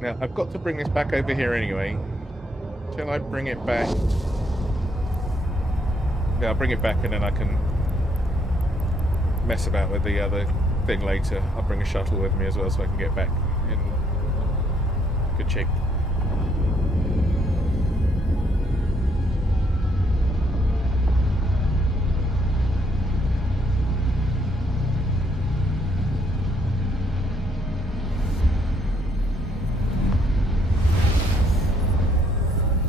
Now, I've got to bring this back over here anyway. Shall I bring it back? Yeah, I'll bring it back and then I can mess about with the other thing later. I'll bring a shuttle with me as well so I can get back in good shape.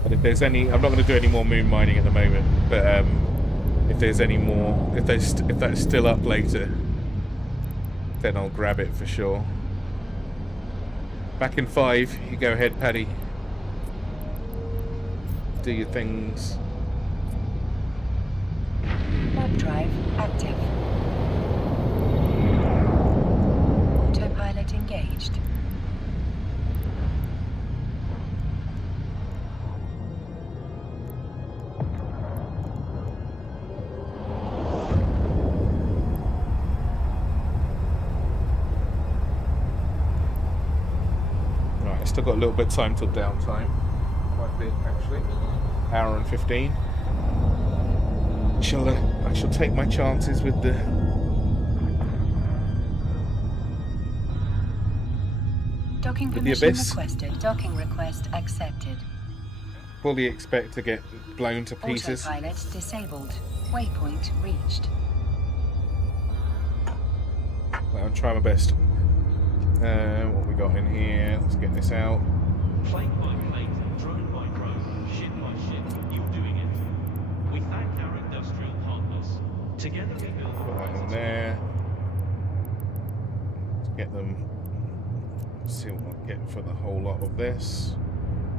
If there's any, I'm not going to do any more moon mining at the moment, but if there's any more, if that's still up later, then I'll grab it for sure. Back in 5, you go ahead, Paddy. do your things. Warp drive active. Autopilot engaged. Right, I still got a little bit of time till downtime. Quite a bit, actually. Hour and 15. I shall take my chances with the... Docking With the permission abyss. requested. Docking request accepted. Fully expect to get blown to pieces. Autopilot disabled. Waypoint reached. I'll try my best. What we got in here? Let's get this out. Plate by plate, drone by drone, ship by ship, you're doing it. We thank our industrial partners. Together we build Put that in horizons. there. Let's get them. See what I get for the whole lot of this.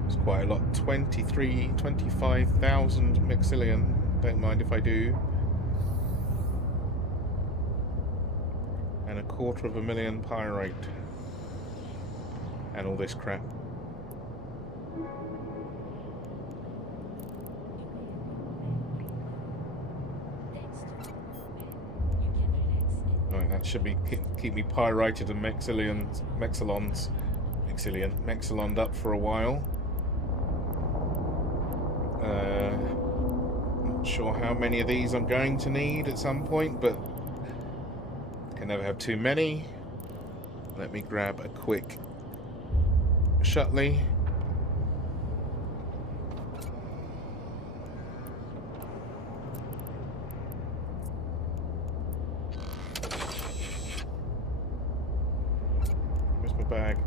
It's quite a lot. 25,000 Maxillion. Don't mind if I do. And 250,000 pyrite. And all this crap. Right, that should be keep me pyrited and Mexilloned up for a while. Not sure how many of these I'm going to need at some point, but can never have too many. Let me grab a quick Shutley. Where's my bag?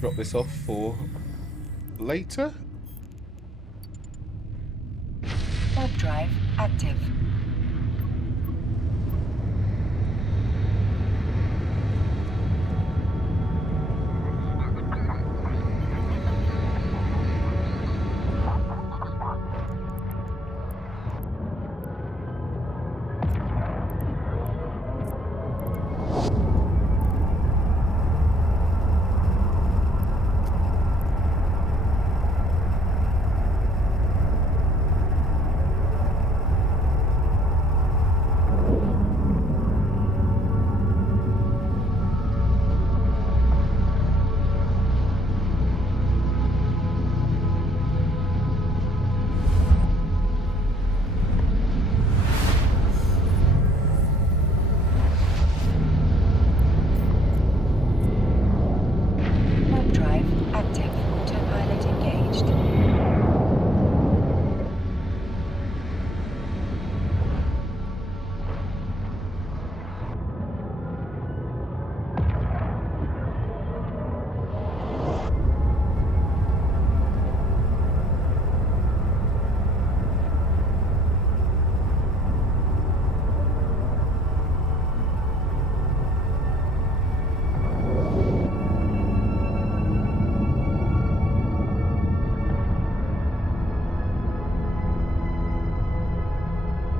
Drop this off for later. Warp drive active. Warp drive active. Autopilot engaged.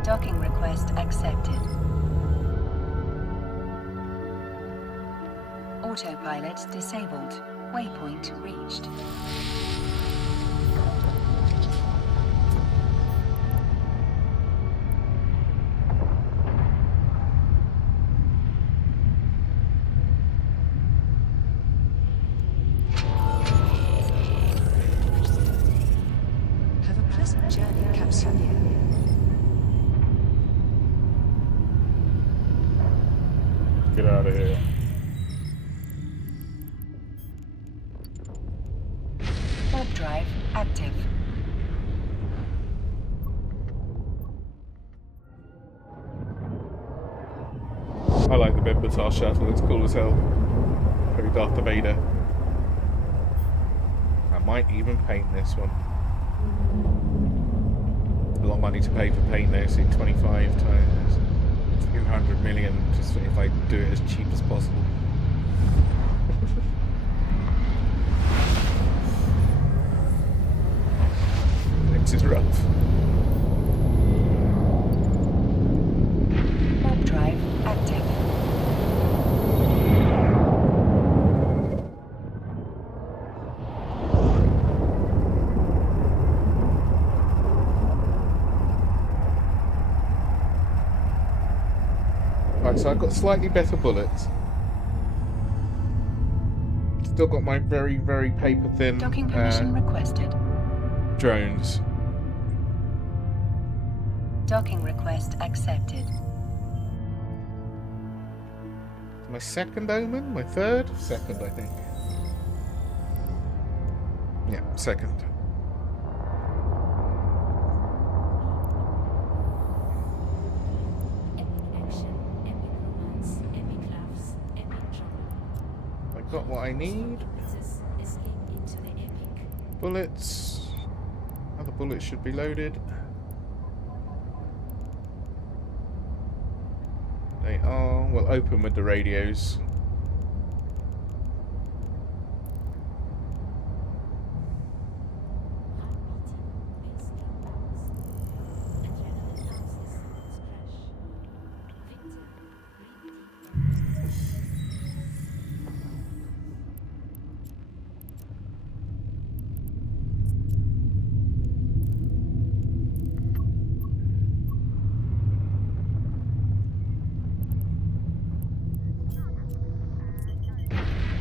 Docking request accepted. Autopilot disabled. Waypoint reached. Have a pleasant journey, Capsulier. Get out of here. Warp drive active. I like the Benbatar shuttle, it's cool as hell. Very Darth Vader. I might even paint this one. A lot of money to pay for paint there, see 25 times. 800 million just if I do it as cheap as possible. This is rough. Warp drive active. Right, so I've got slightly better bullets. Still got my very, very paper thin Docking permission requested. drones. Docking request accepted. My second omen? My third? Second, I think. Yeah, second. Epic action, epic romance, epic laughs, epic drama. I got what I need. Princess, escape into the epic. Bullets. Other bullets should be loaded. They are. We'll open with the radios.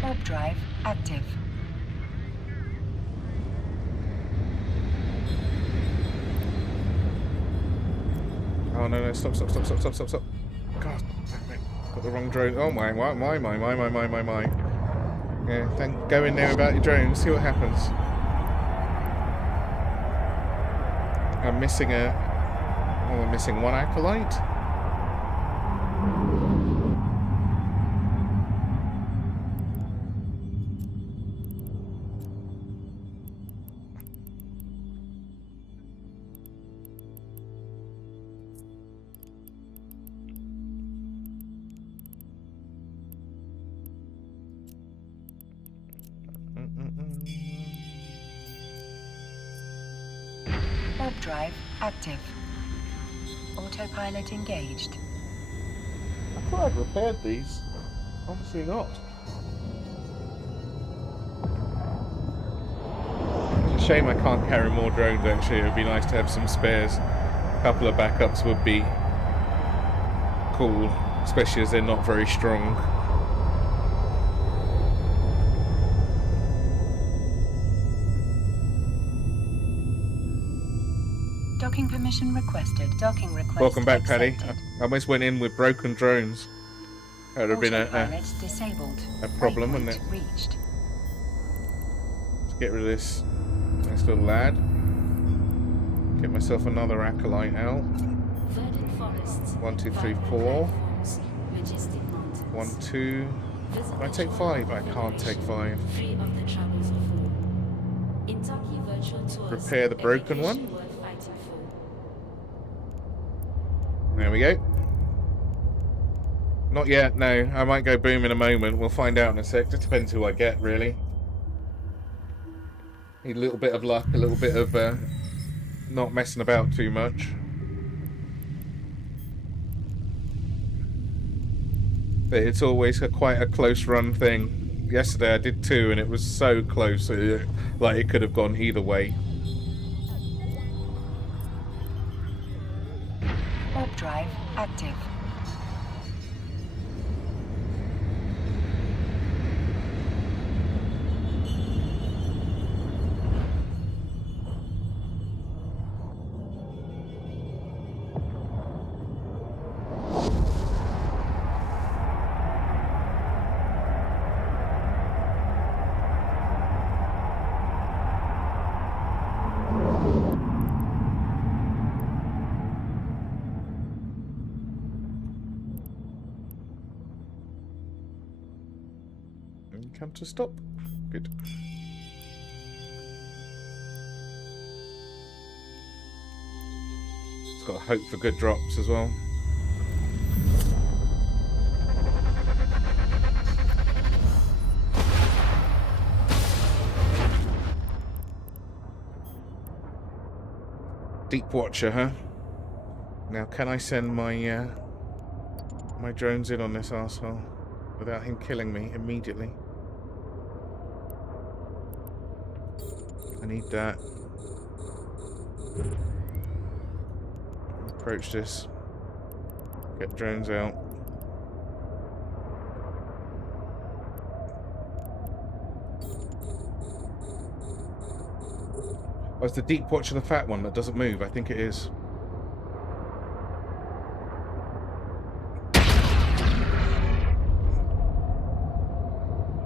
Warp drive active. Oh no, stop. God, got the wrong drone. Oh my. Yeah, then go in there without your drone, see what happens. I'm missing we're missing one acolyte. Warp drive active. Autopilot engaged. I thought I'd repaired these. Obviously not. It's a shame I can't carry more drones actually. It would be nice to have some spares. A couple of backups would be cool, especially as they're not very strong. Docking permission requested. Docking request Welcome back, Paddy. accepted. I almost went in with broken drones. That would have been Autopilot disabled. a problem, wouldn't Waypoint reached. Let's get rid of this nice little lad. Get myself another acolyte out. Verdant forests. 1, 2, 3, vibrant 4. platforms, majestic mountains. 1, 2. Visit Can I the take jewel 5? of I the can't take 5. Free of the troubles of war. In Turkey virtual tours. Repair the broken one. education worth fighting for. There we go. Not yet, no. I might go boom in a moment. We'll find out in a sec. Just depends who I get, really. Need a little bit of luck, a little bit of not messing about too much. But it's always quite a close run thing. Yesterday I did 2 and it was so close. Like it could have gone either way. Warp drive active. And come to stop. Good. It's got to hope for good drops as well. deep watcher, huh? Now, can I send my my drones in on this arsehole without him killing me immediately? I need that. Approach this. Get drones out. Oh, it's the deep watcher, the fat one that doesn't move. I think it is.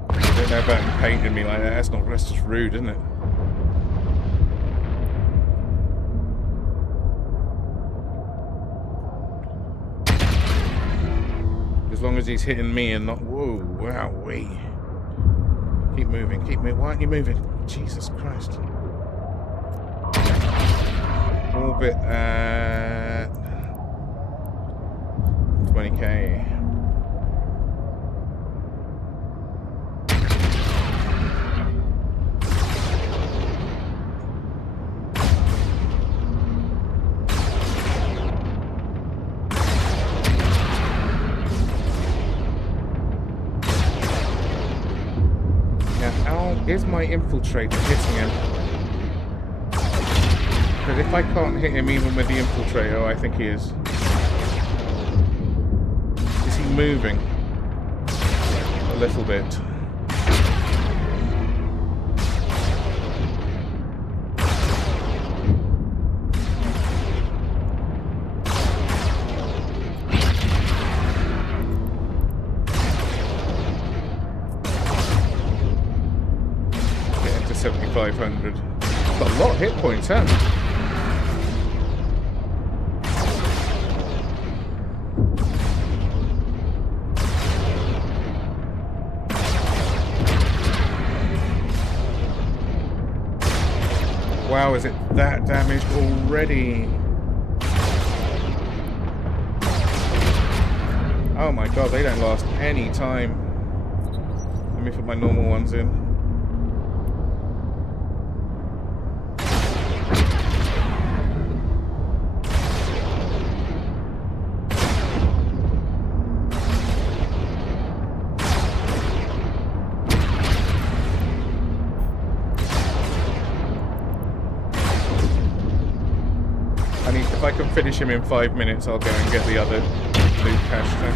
I don't know about him painting me like that. That's just rude, isn't it? As long as he's hitting me and not... Whoa, wowee. Keep moving, keep moving. Why aren't you moving? Jesus Christ. Orbit at 20k. Now, how is my infiltrator hitting him? Because if I can't hit him even with the infiltrator, I think he is. Is he moving? A little bit. Getting to 7,500. Got a lot of hit points, huh? Wow, is it that damaged already? Oh my god, they don't last any time. Let me put my normal ones in. If I can finish him in 5 minutes, I'll go and get the other loot cache thing.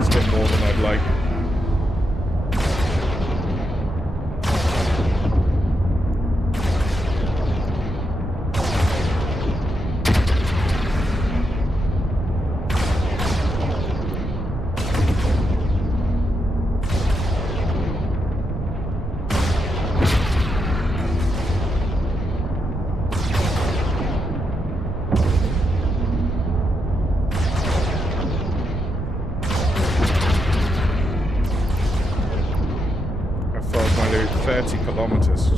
Still more than I'd like. How far is my loot? 30 kilometers.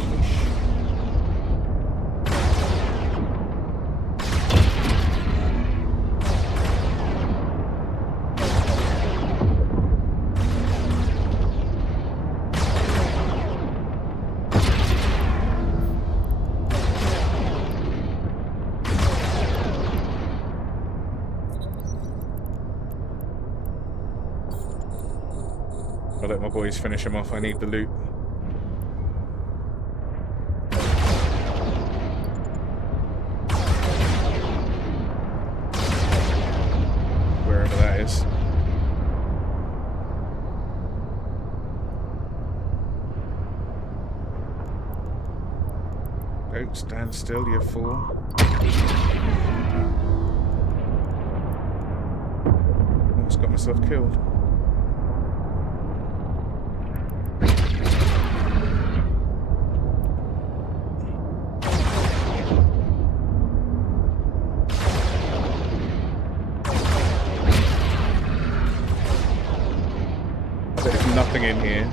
I'll let my boys finish him off. I need the loot. Wherever that is. Don't stand still, you fool. Almost got myself killed. nothing in here.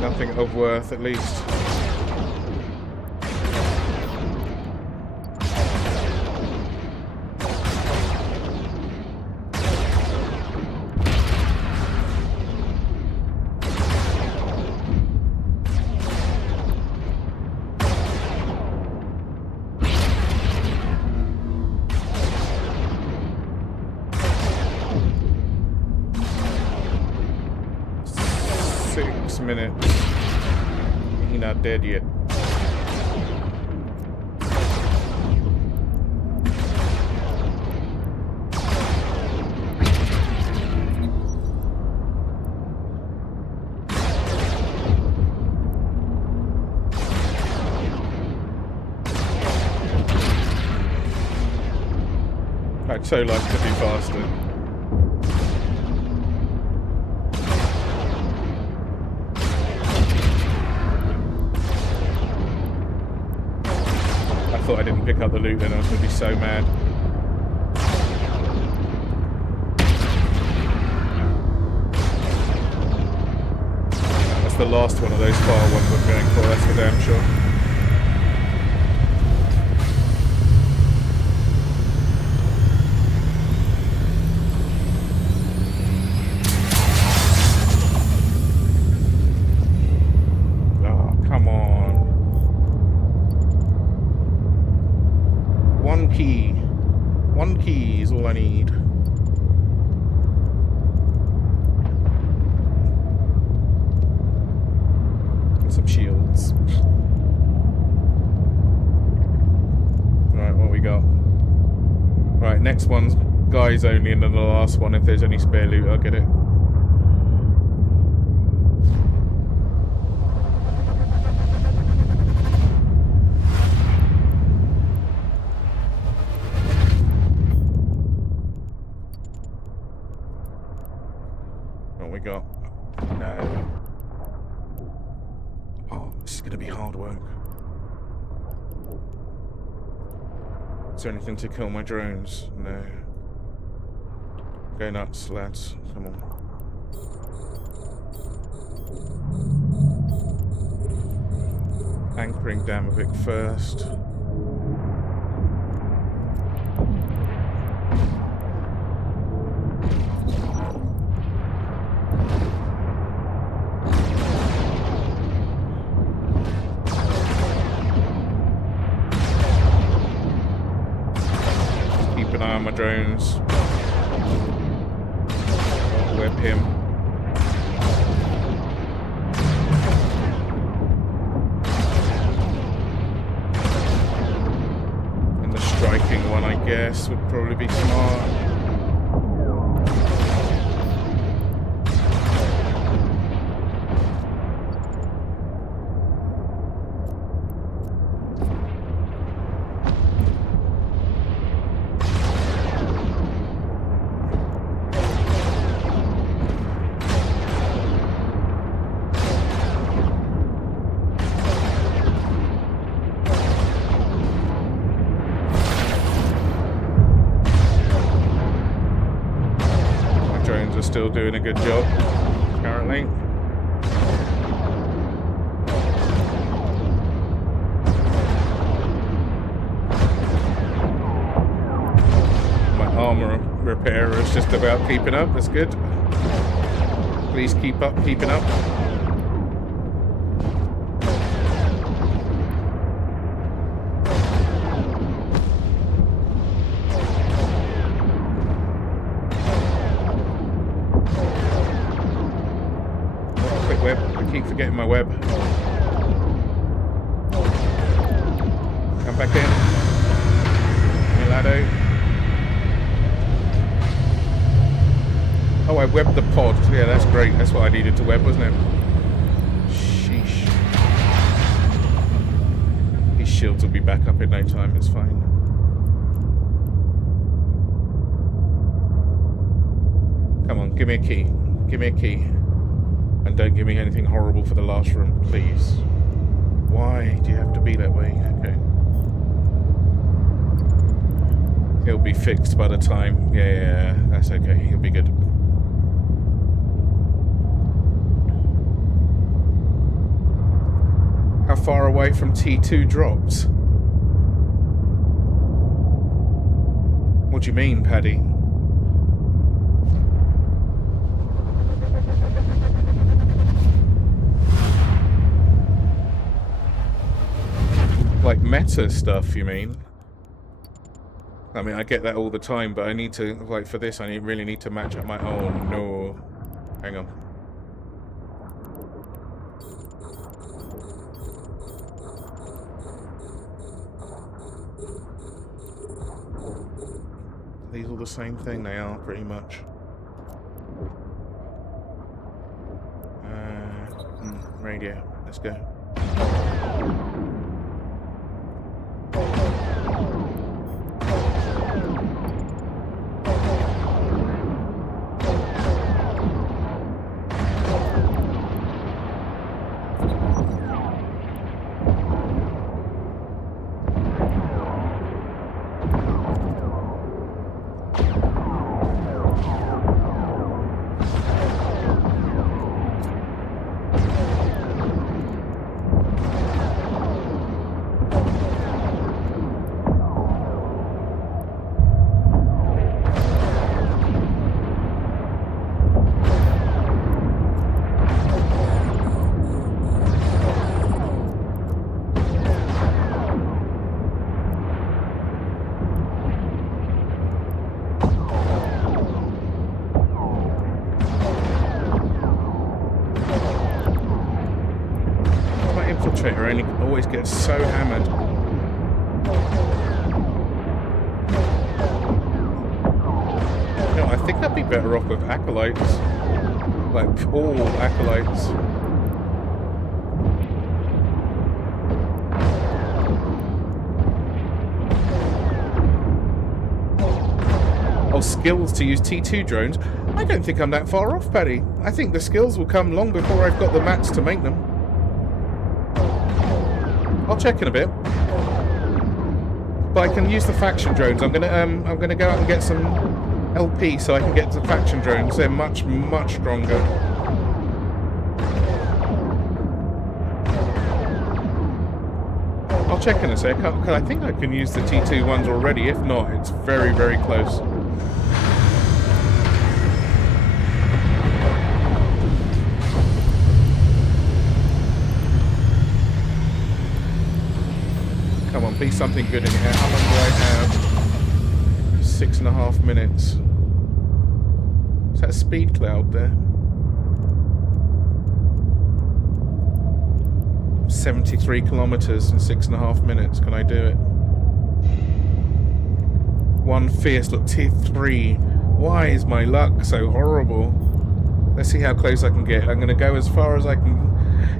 Nothing of worth, at least. Minutes. He's not dead yet. I'd so like to be faster. I thought I didn't pick up the loot, then I was going to be so mad. That's the last one of those far ones I'm going for, that's for damn sure. One key is all I need. And some shields. Right, what we got? Right, next one's guys only, and then the last one, if there's any spare loot, I'll get it. Got no. Oh, this is gonna be hard work. Is there anything to kill my drones? No. Go nuts, lads. Come on. Anchoring Damavik first. Keep an eye on my drones. Web him. And the striking one, I guess, would probably be smart. Are still doing a good job, apparently. My armor repairer is just about keeping up. That's good. Please keep up, keeping up. Web. I keep forgetting my web. Come back in. Milado. Oh, I webbed the pod. Yeah, that's great. That's what I needed to web, wasn't it? Sheesh. He's shields will be back up in no time, it's fine. Come on, give me a key. Give me a key. And don't give me anything horrible for the last room, please. Why do you have to be that way? Okay. He'll be fixed by the time. Yeah, that's okay. He'll be good. How far away from T2 drops? What do you mean, Paddy? Like meta stuff, you mean? I mean, I get that all the time, but I need to, like, for this, I really need to match up my... Oh, no. Hang on. Are these all the same thing? They are, pretty much. Radio. Let's go. Always gets so hammered. You know, I think I'd be better off with acolytes. Like all acolytes. Oh, skills to use T2 drones. I don't think I'm that far off, Paddy. I think the skills will come long before I've got the mats to make them. I'll check in a bit. But I can use the faction drones. I'm gonna go out and get some LP so I can get the faction drones. They're much stronger. I'll check in a sec. I think I can use the T2 ones already. If not, it's very close. Come on, be something good in here. How long do I have? 6.5 minutes. Is that a speed cloud there? 73 kilometers in 6.5 minutes. Can I do it? One fierce look, T3. Why is my luck so horrible? Let's see how close I can get. I'm going to go as far as I can.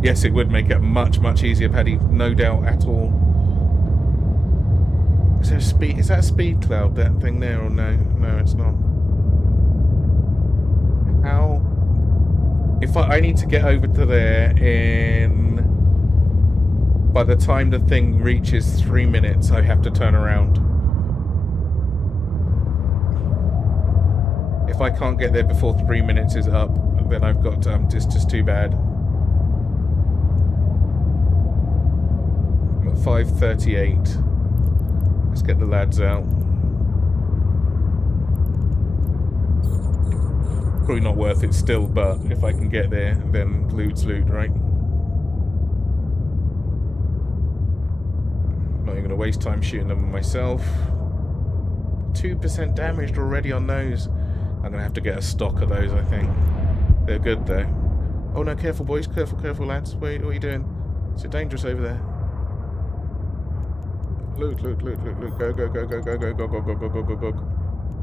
Yes, it would make it much easier, Paddy. No doubt at all. Is there a speed? Is that a speed cloud, that thing there, or no? No, it's not. How? If I need to get over to there in... By the time the thing reaches 3 minutes, I have to turn around. If I can't get there before 3 minutes is up, then I've got, it's just too bad. I'm at 5:38. Let's get the lads out. Probably not worth it still, but if I can get there, then loot's loot, right? Not even gonna waste time shooting them myself. 2% damaged already on those. I'm gonna have to get a stock of those, I think. They're good though. Oh no, careful boys, careful lads. Wait, what are you doing? Is it dangerous over there? Loot. Go.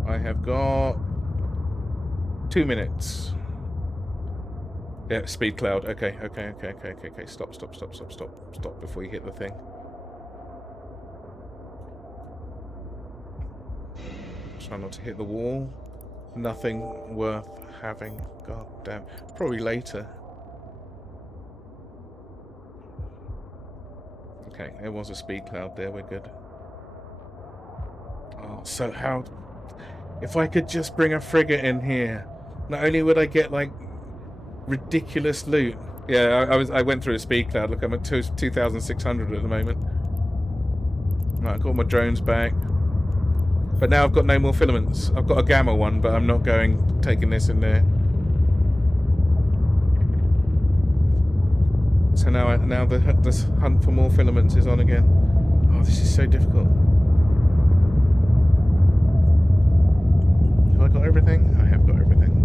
I have got 2 minutes. Yeah, speed cloud. Okay. Stop before you hit the thing. Try not to hit the wall. Nothing worth having. God damn. Probably later. Okay, there was a speed cloud there, we're good. Oh, so how... If I could just bring a frigate in here, not only would I get, like, ridiculous loot. Yeah, I went through a speed cloud. Look, I'm at 2,600 at the moment. Right, I got my drones back. But now I've got no more filaments. I've got a gamma one, but I'm not taking this in there. So now this hunt for more filaments is on again. Oh, this is so difficult. Have I got everything? I have got everything.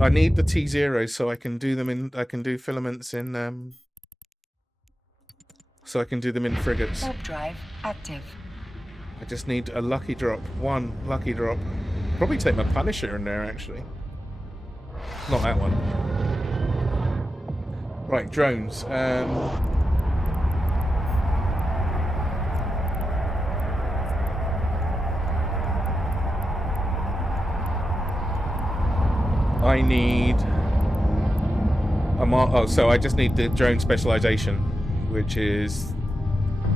I need the T0 so I can do them in. I can do filaments in. So I can do them in frigates. Warp drive active. I just need a lucky drop. One lucky drop. Probably take my Punisher in there actually. Not that one. Right, drones. I need so I just need the drone specialization, which is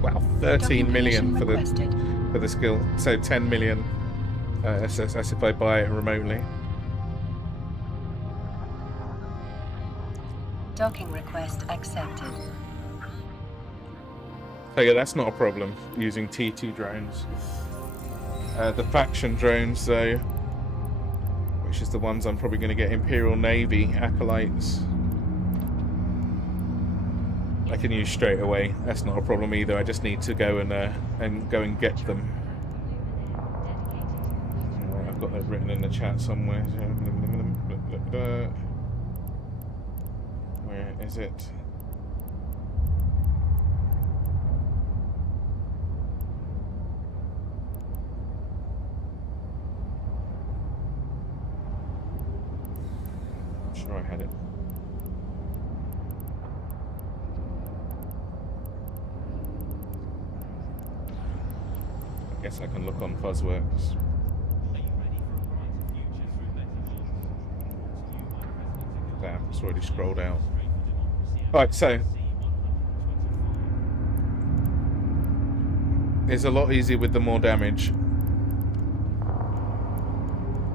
wow, 13 million for the skill. So 10 million. That's if I buy it remotely. Docking request accepted. So yeah, that's not a problem using T2 drones. The faction drones though, which is the ones I'm probably going to get Imperial Navy Acolytes, I can use straight away. That's not a problem either. I just need to go and go and get them. Right, I've got that written in the chat somewhere. Where is it? I'm sure I had it. I guess I can look on Fuzzworks. Damn, it's already scrolled out. Right, so it's a lot easier with the more damage.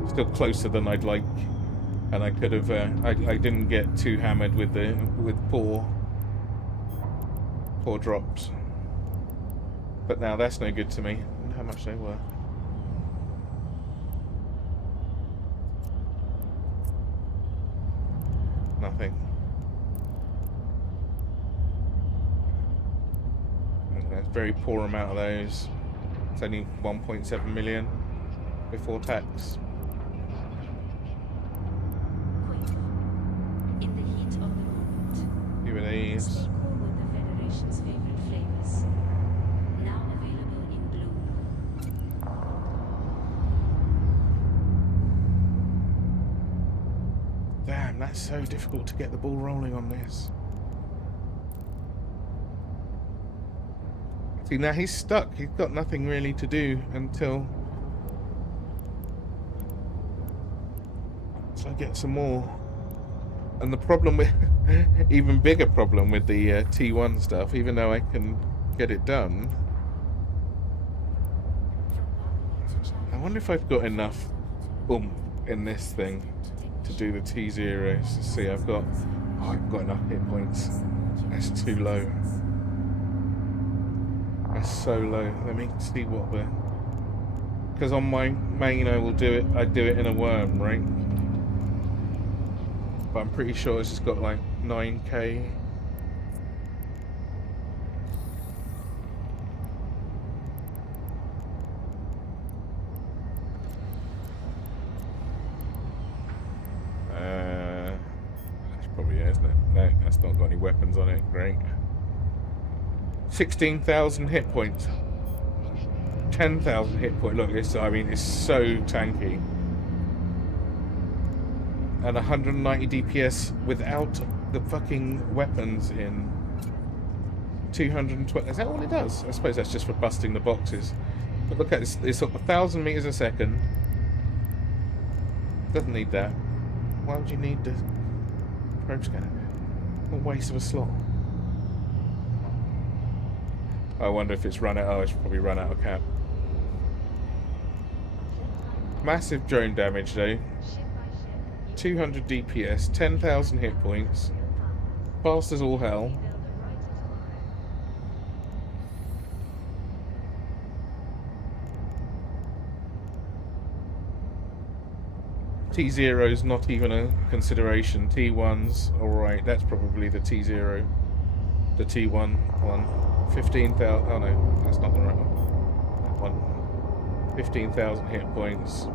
Still closer than I'd like, and I could have. I didn't get too hammered with poor drops. But now that's no good to me. How much they were. Nothing. That's a very poor amount of those. It's only 1.7 million before tax. In the heat of the moment, Few of these. stay cool with the Federation's favorite flavors. Now available in blue. Damn, that's so difficult to get the ball rolling on this. See, now he's stuck. He's got nothing really to do until I get some more. And the problem with, even bigger problem with the T1 stuff, even though I can get it done, I wonder if I've got enough in this thing to do the T0s. See, I've got enough hit points. That's too low. That's so low. Let me see what the... Because on my main I do it in a worm, right? But I'm pretty sure it's just got like 9k. That's probably it, isn't it? No, that's not got any weapons on it. Great. 16,000 hit points. 10,000 hit point. Look, it's, I mean, it's so tanky. And 190 DPS without the fucking weapons in. 220. Is that all it does? I suppose that's just for busting the boxes. But look at this. It's up 1,000 meters a second. Doesn't need that. Why would you need the probe scanner? What a waste of a slot. I wonder if it's run out. Oh, it's probably run out of cap. Massive drone damage though. 200 DPS, 10,000 hit points. Fast as all hell. T0's not even a consideration. T1's alright. That's probably the T0. The T1 one. 15,000. Oh no, that's not the right one. That one. 15,000 hit points.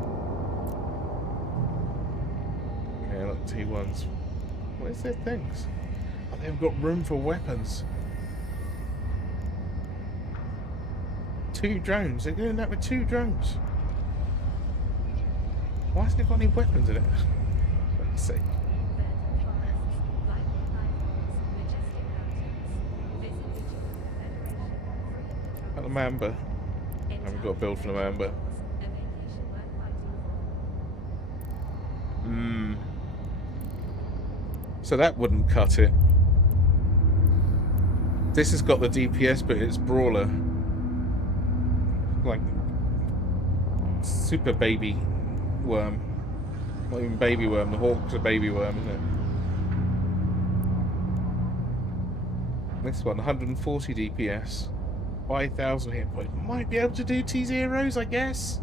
Yeah, look, T1's. Where's their things? Oh, they've got room for weapons. 2 drones. They're doing that with 2 drones. Why hasn't it got any weapons in it? Let's see. Got a Mamba. I haven't got a build for the Mamba. So that wouldn't cut it. This has got the DPS, but it's brawler. Like super baby worm. Not even baby worm, the Hawk's a baby worm, isn't it? This one, 140 DPS, 5,000 hit points. Might be able to do T0s, I guess.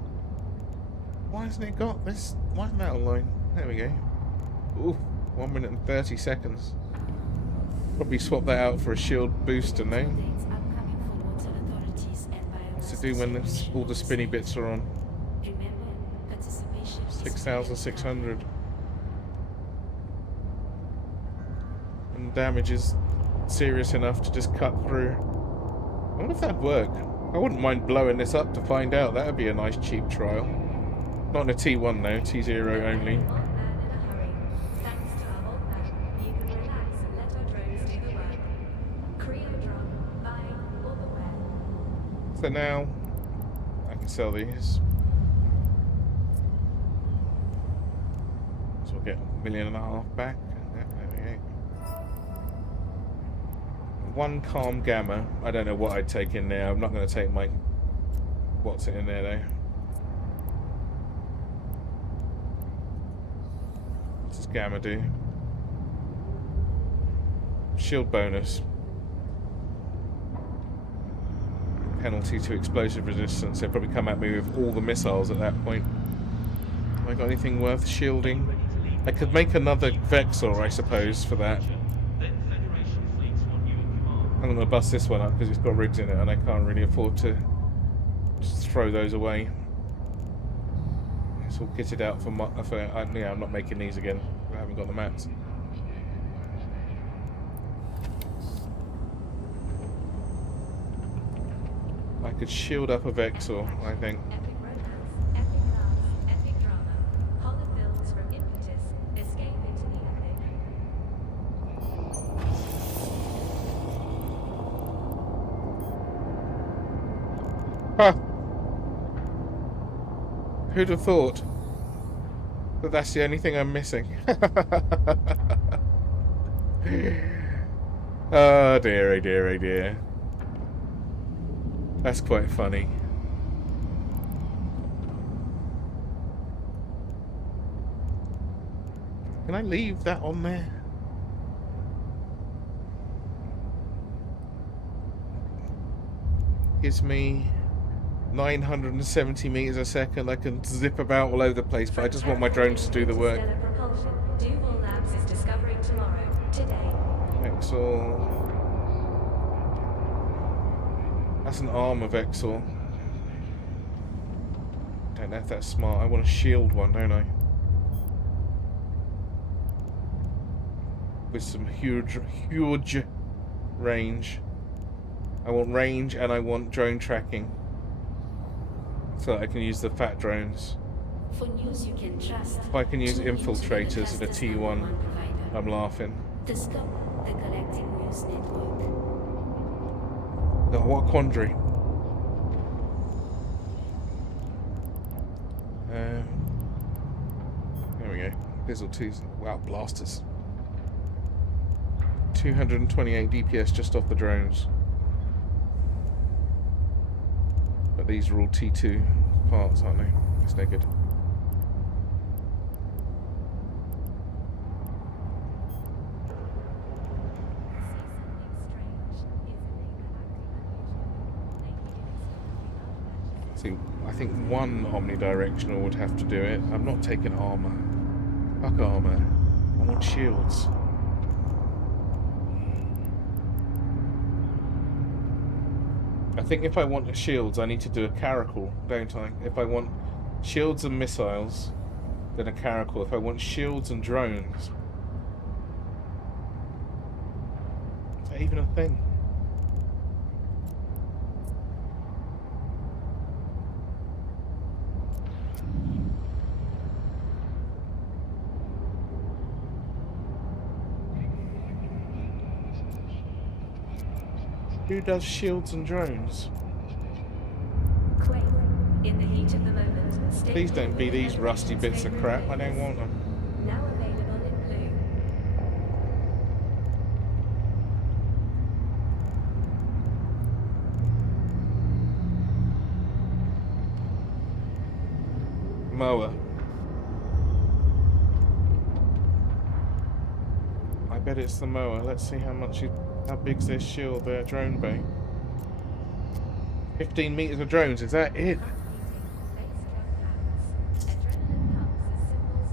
Why hasn't it got this? Why isn't that online? There we go. Ooh, 1 minute and 30 seconds. Probably swap that out for a shield booster now. What's it do when all the spinny bits are on? 6,600. And damage is serious enough to just cut through. I wonder if that'd work. I wouldn't mind blowing this up to find out. That would be a nice cheap trial. Not in a T1 though, T0 only. So now I can sell these. So we'll get 1.5 million back. There we go. 1 calm gamma. I don't know what I'd take in there. I'm not going to take my. What's it in there though? What's this gamma do? Shield bonus. Penalty to explosive resistance. They'll probably come at me with all the missiles at that point. Have I got anything worth shielding? I could make another Vexor, I suppose, for that. I'm going to bust this one up because it's got rigs in it and I can't really afford to just throw those away. It's all kitted out for yeah, I'm not making these again. I haven't got the mats. I could shield up a Vexor, I think. Epic romance, epic laughs, epic drama. Holland builds from impetus, escape into the epic. Ha! Who'd have thought that that's the only thing I'm missing? Oh dear, oh dear, oh dear. That's quite funny. Can I leave that on there? Gives me 970 meters a second. I can zip about all over the place, but I just want my drones to do the work. Duval Labs is discovering tomorrow, today. Vexor. That's an armor Vexor. Don't know if that's smart. I want a shield one, don't I? With some huge range. I want range and I want drone tracking. so that I can use the fat drones. For news you can trust. If I can use tune into the infiltrators in a cluster's T1, #1 provider. I'm laughing. The Scope, the Galactic News Network. Oh, what a quandary. There we go. Bizzle 2's. Wow, blasters. 228 DPS just off the drones. But these are all T2 parts, aren't they? That's no good. See, I think one omnidirectional would have to do it. I'm not taking armor. Fuck armor. I want shields. I think if I want shields, I need to do a caracal, don't I? If I want shields and missiles, then a caracal. If I want shields and drones, is that even a thing? Who does shields and drones? Claim. In the heat of the moment, stay Please don't be with these rusty Federation's bits of favorite crap. I players. don't want them. Now available in blue. Mower. I bet it's the mower. Let's see how big's this shield there, drone bay. 15 meters of drones, is that it? Base jump hands. Adrenaline pumps as symbols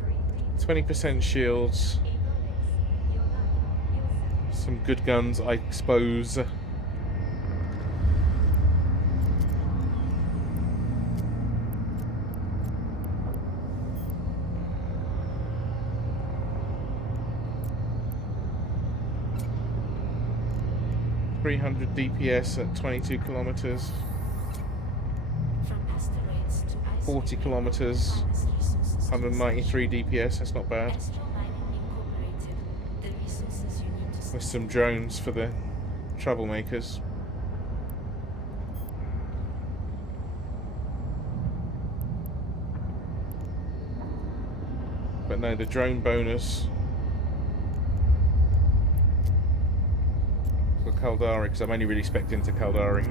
crash. Victory. 20% shields. Economics. Your life. Your Some good guns, I suppose. .300 DPS at 22 kilometers, From asteroids to ice 40 kilometers, 193 DPS. That's not bad. Astro Mining Incorporated. The resources you need to With some drones for the troublemakers. But no, the drone bonus for Caldari, because I'm only really specced into Caldari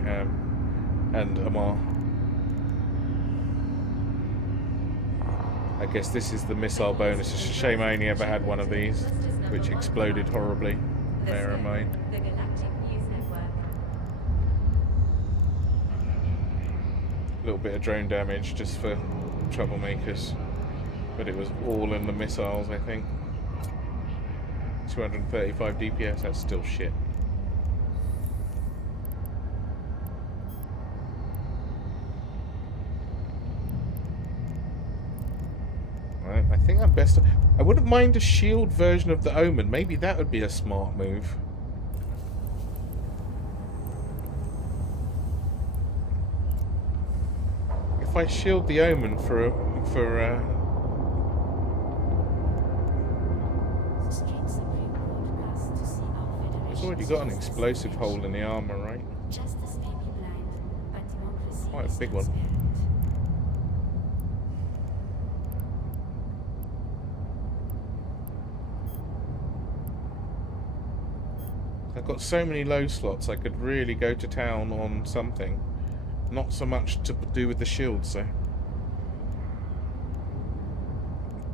and Amar. I guess this is the missile bonus. It's a shame I only ever had one of these, which exploded horribly. Bear in mind. The Galactic News Network. A little bit of drone damage just for troublemakers, but it was all in the missiles, I think. 235 DPS, that's still shit. Right, I think I'm best. I wouldn't mind a shield version of the Omen. Maybe that would be a smart move. If I shield the Omen Street Supreme broadcast to see our it's already got an explosive hole in the armor, right? Justice may be blind, but democracy Quite a is big one. transparent. I've got so many low slots, I could really go to town on something. Not so much to do with the shields, though.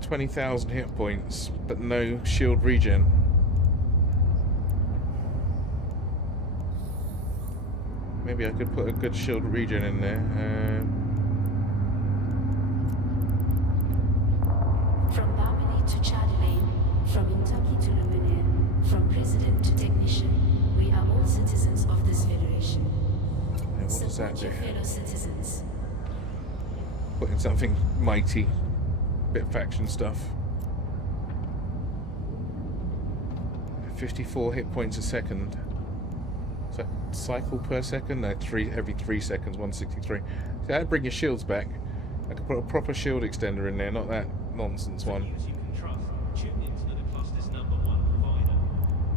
20,000 hit points, but no shield regen. Maybe I could put a good shield regen in there. From Barmely to Charlie Lane, from Kentucky to Lumiere, from president to technician, we are all citizens of this federation. What does that Support do? your fellow citizens. Put in something mighty. Bit of faction stuff. 54 hit points a second. Is that cycle per second? No, every 163 seconds, 163. So I'd bring your shields back. I could put a proper shield extender in there, not that nonsense one. You can trust. Tune into the cluster's #1 provider.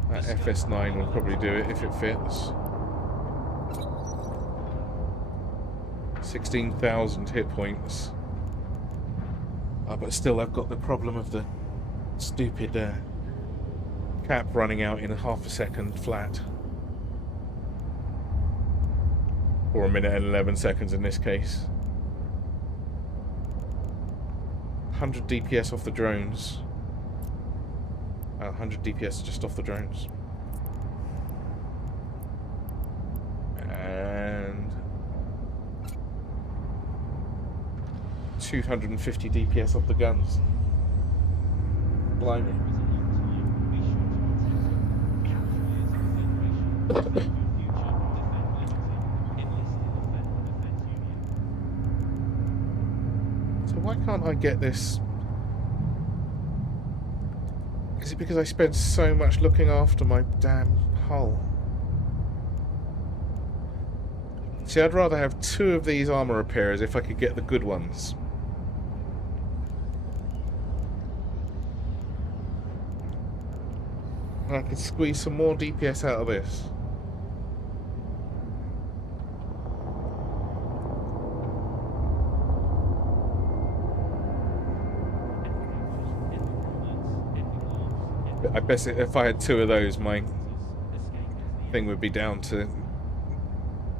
That FS9 will probably do it if it fits. 16,000 hit points. Oh, but still, I've got the problem of the stupid cap running out in half a second flat. Or a minute and 11 seconds in this case. 100 DPS off the drones. 100 DPS just off the drones. And 250 DPS off the guns. Blimey. So why can't I get this? Is it because I spend so much looking after my damn hull? See, I'd rather have 2 of these armor repairers if I could get the good ones. I could squeeze some more DPS out of this. I bet if I had 2 of those, my thing would be down to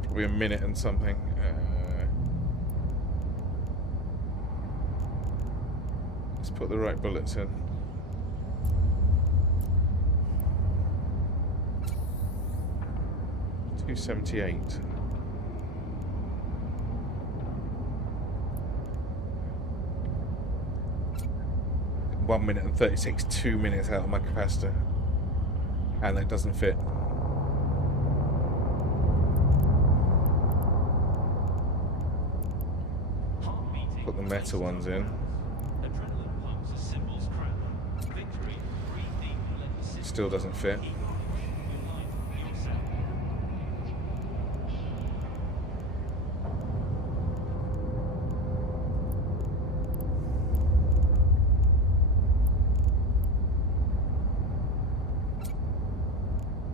probably a minute and something. Let's put the right bullets in. .278. One minute and 36, 2 minutes out of my capacitor. And that doesn't fit. Put the meta ones in. Still doesn't fit.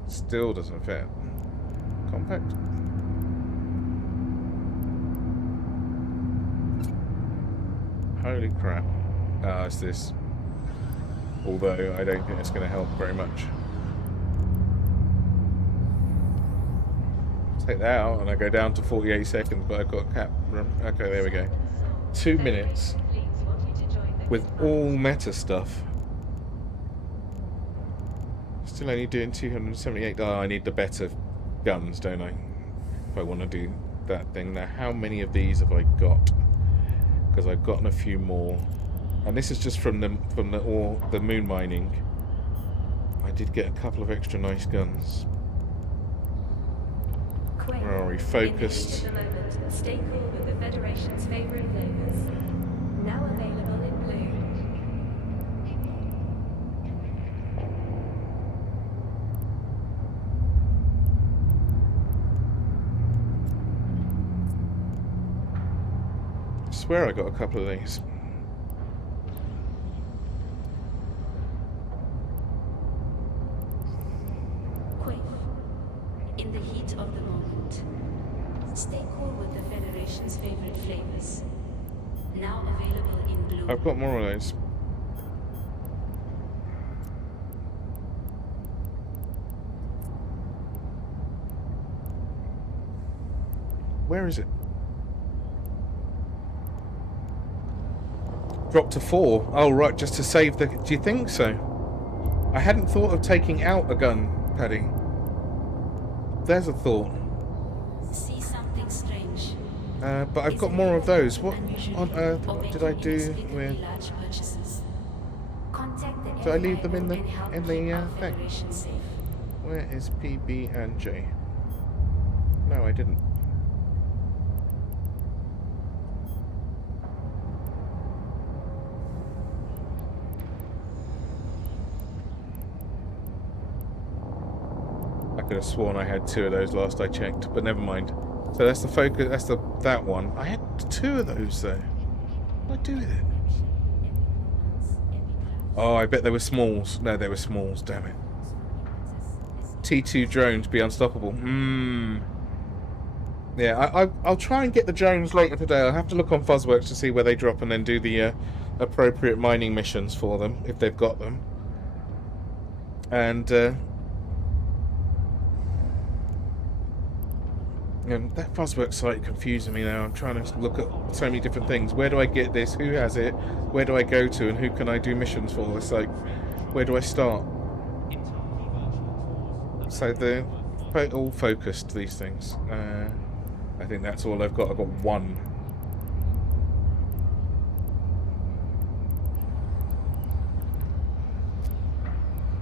Still doesn't fit. Compact. Holy crap. Ah, it's this. Although I don't think it's going to help very much. Take that out and I go down to 48 seconds, but I've got a cap. Okay, there we go. 2 minutes with all meta stuff. Still only doing 278. Oh, I need the better guns, don't I? If I want to do that thing. Now, how many of these have I got? Because I've gotten a few more, and this is just from the moon mining. I did get a couple of extra nice guns. Where are we? Focused. At the moment, stay cool with the Federation's favorite flavors. Now available in blue. I swear I got a couple of these. Quick. In the heat of the moment, stay cool with the Federation's favorite flavors. Now available in blue. I've got more of those. Where is it? Dropped to 4. Oh, right, just to save the... Do you think so? I hadn't thought of taking out a gun, Paddy. There's a thought. See something strange. But I've got more of those. What on earth did I do with... Did I leave them in the thing? Where is PB and J? No, I didn't. I could have sworn I had 2 of those last I checked, but never mind. So that's the focus. That's that one. I had 2 of those though. What do I do with it? Oh, I bet they were smalls. No, they were smalls. Damn it. T2 drones be unstoppable. Yeah, I'll try and get the drones later today. I'll have to look on Fuzzworks to see where they drop and then do the appropriate mining missions for them if they've got them. And that Fuzzworks site confusing me now. I'm trying to look at so many different things. Where do I get this? Who has it? Where do I go to? And who can I do missions for? It's like, where do I start? So they're all focused, these things. I think that's all I've got. I've got 1.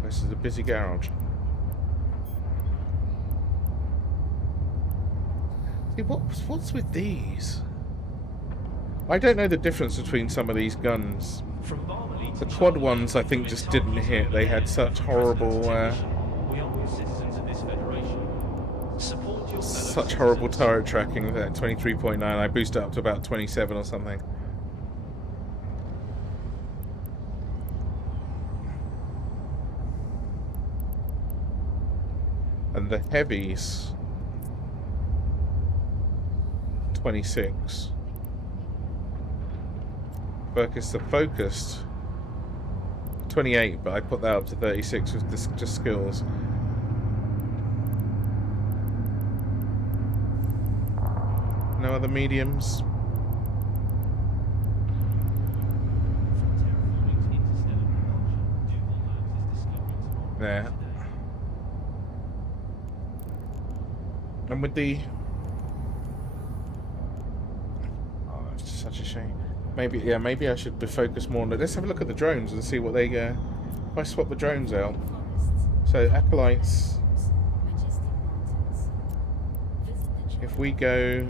This is a busy garage. See, what's with these? I don't know the difference between some of these guns. The quad ones, I think, just didn't hit. They had such horrible, turret tracking. At 23.9, I boosted up to about 27 or something. And the heavies, 26. The focused 28, but I put that up to 36 with just skills. No other mediums. There. And with the... Oh, that's such a shame. Maybe I should be focused more on it. Let's have a look at the drones and see what they... if I swap the drones out. So, Acolytes... If we go...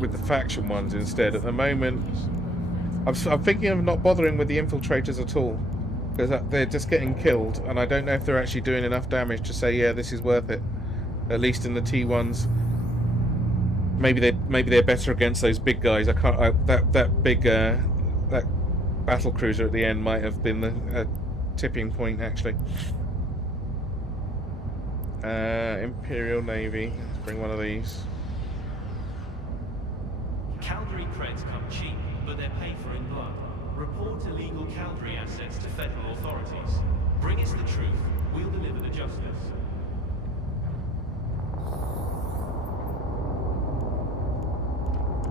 with the faction ones instead, at the moment... I'm thinking of not bothering with the infiltrators at all. Because they're just getting killed, and I don't know if they're actually doing enough damage to say, yeah, this is worth it. At least in the T1s. Maybe they're better against those big guys. That big that battle cruiser at the end might have been a tipping point, actually. Imperial Navy. Let's bring one of these. Calgary creds come cheap, but they're paid for in blood. Report illegal Calgary assets to federal authorities. Bring us the truth. We'll deliver the justice.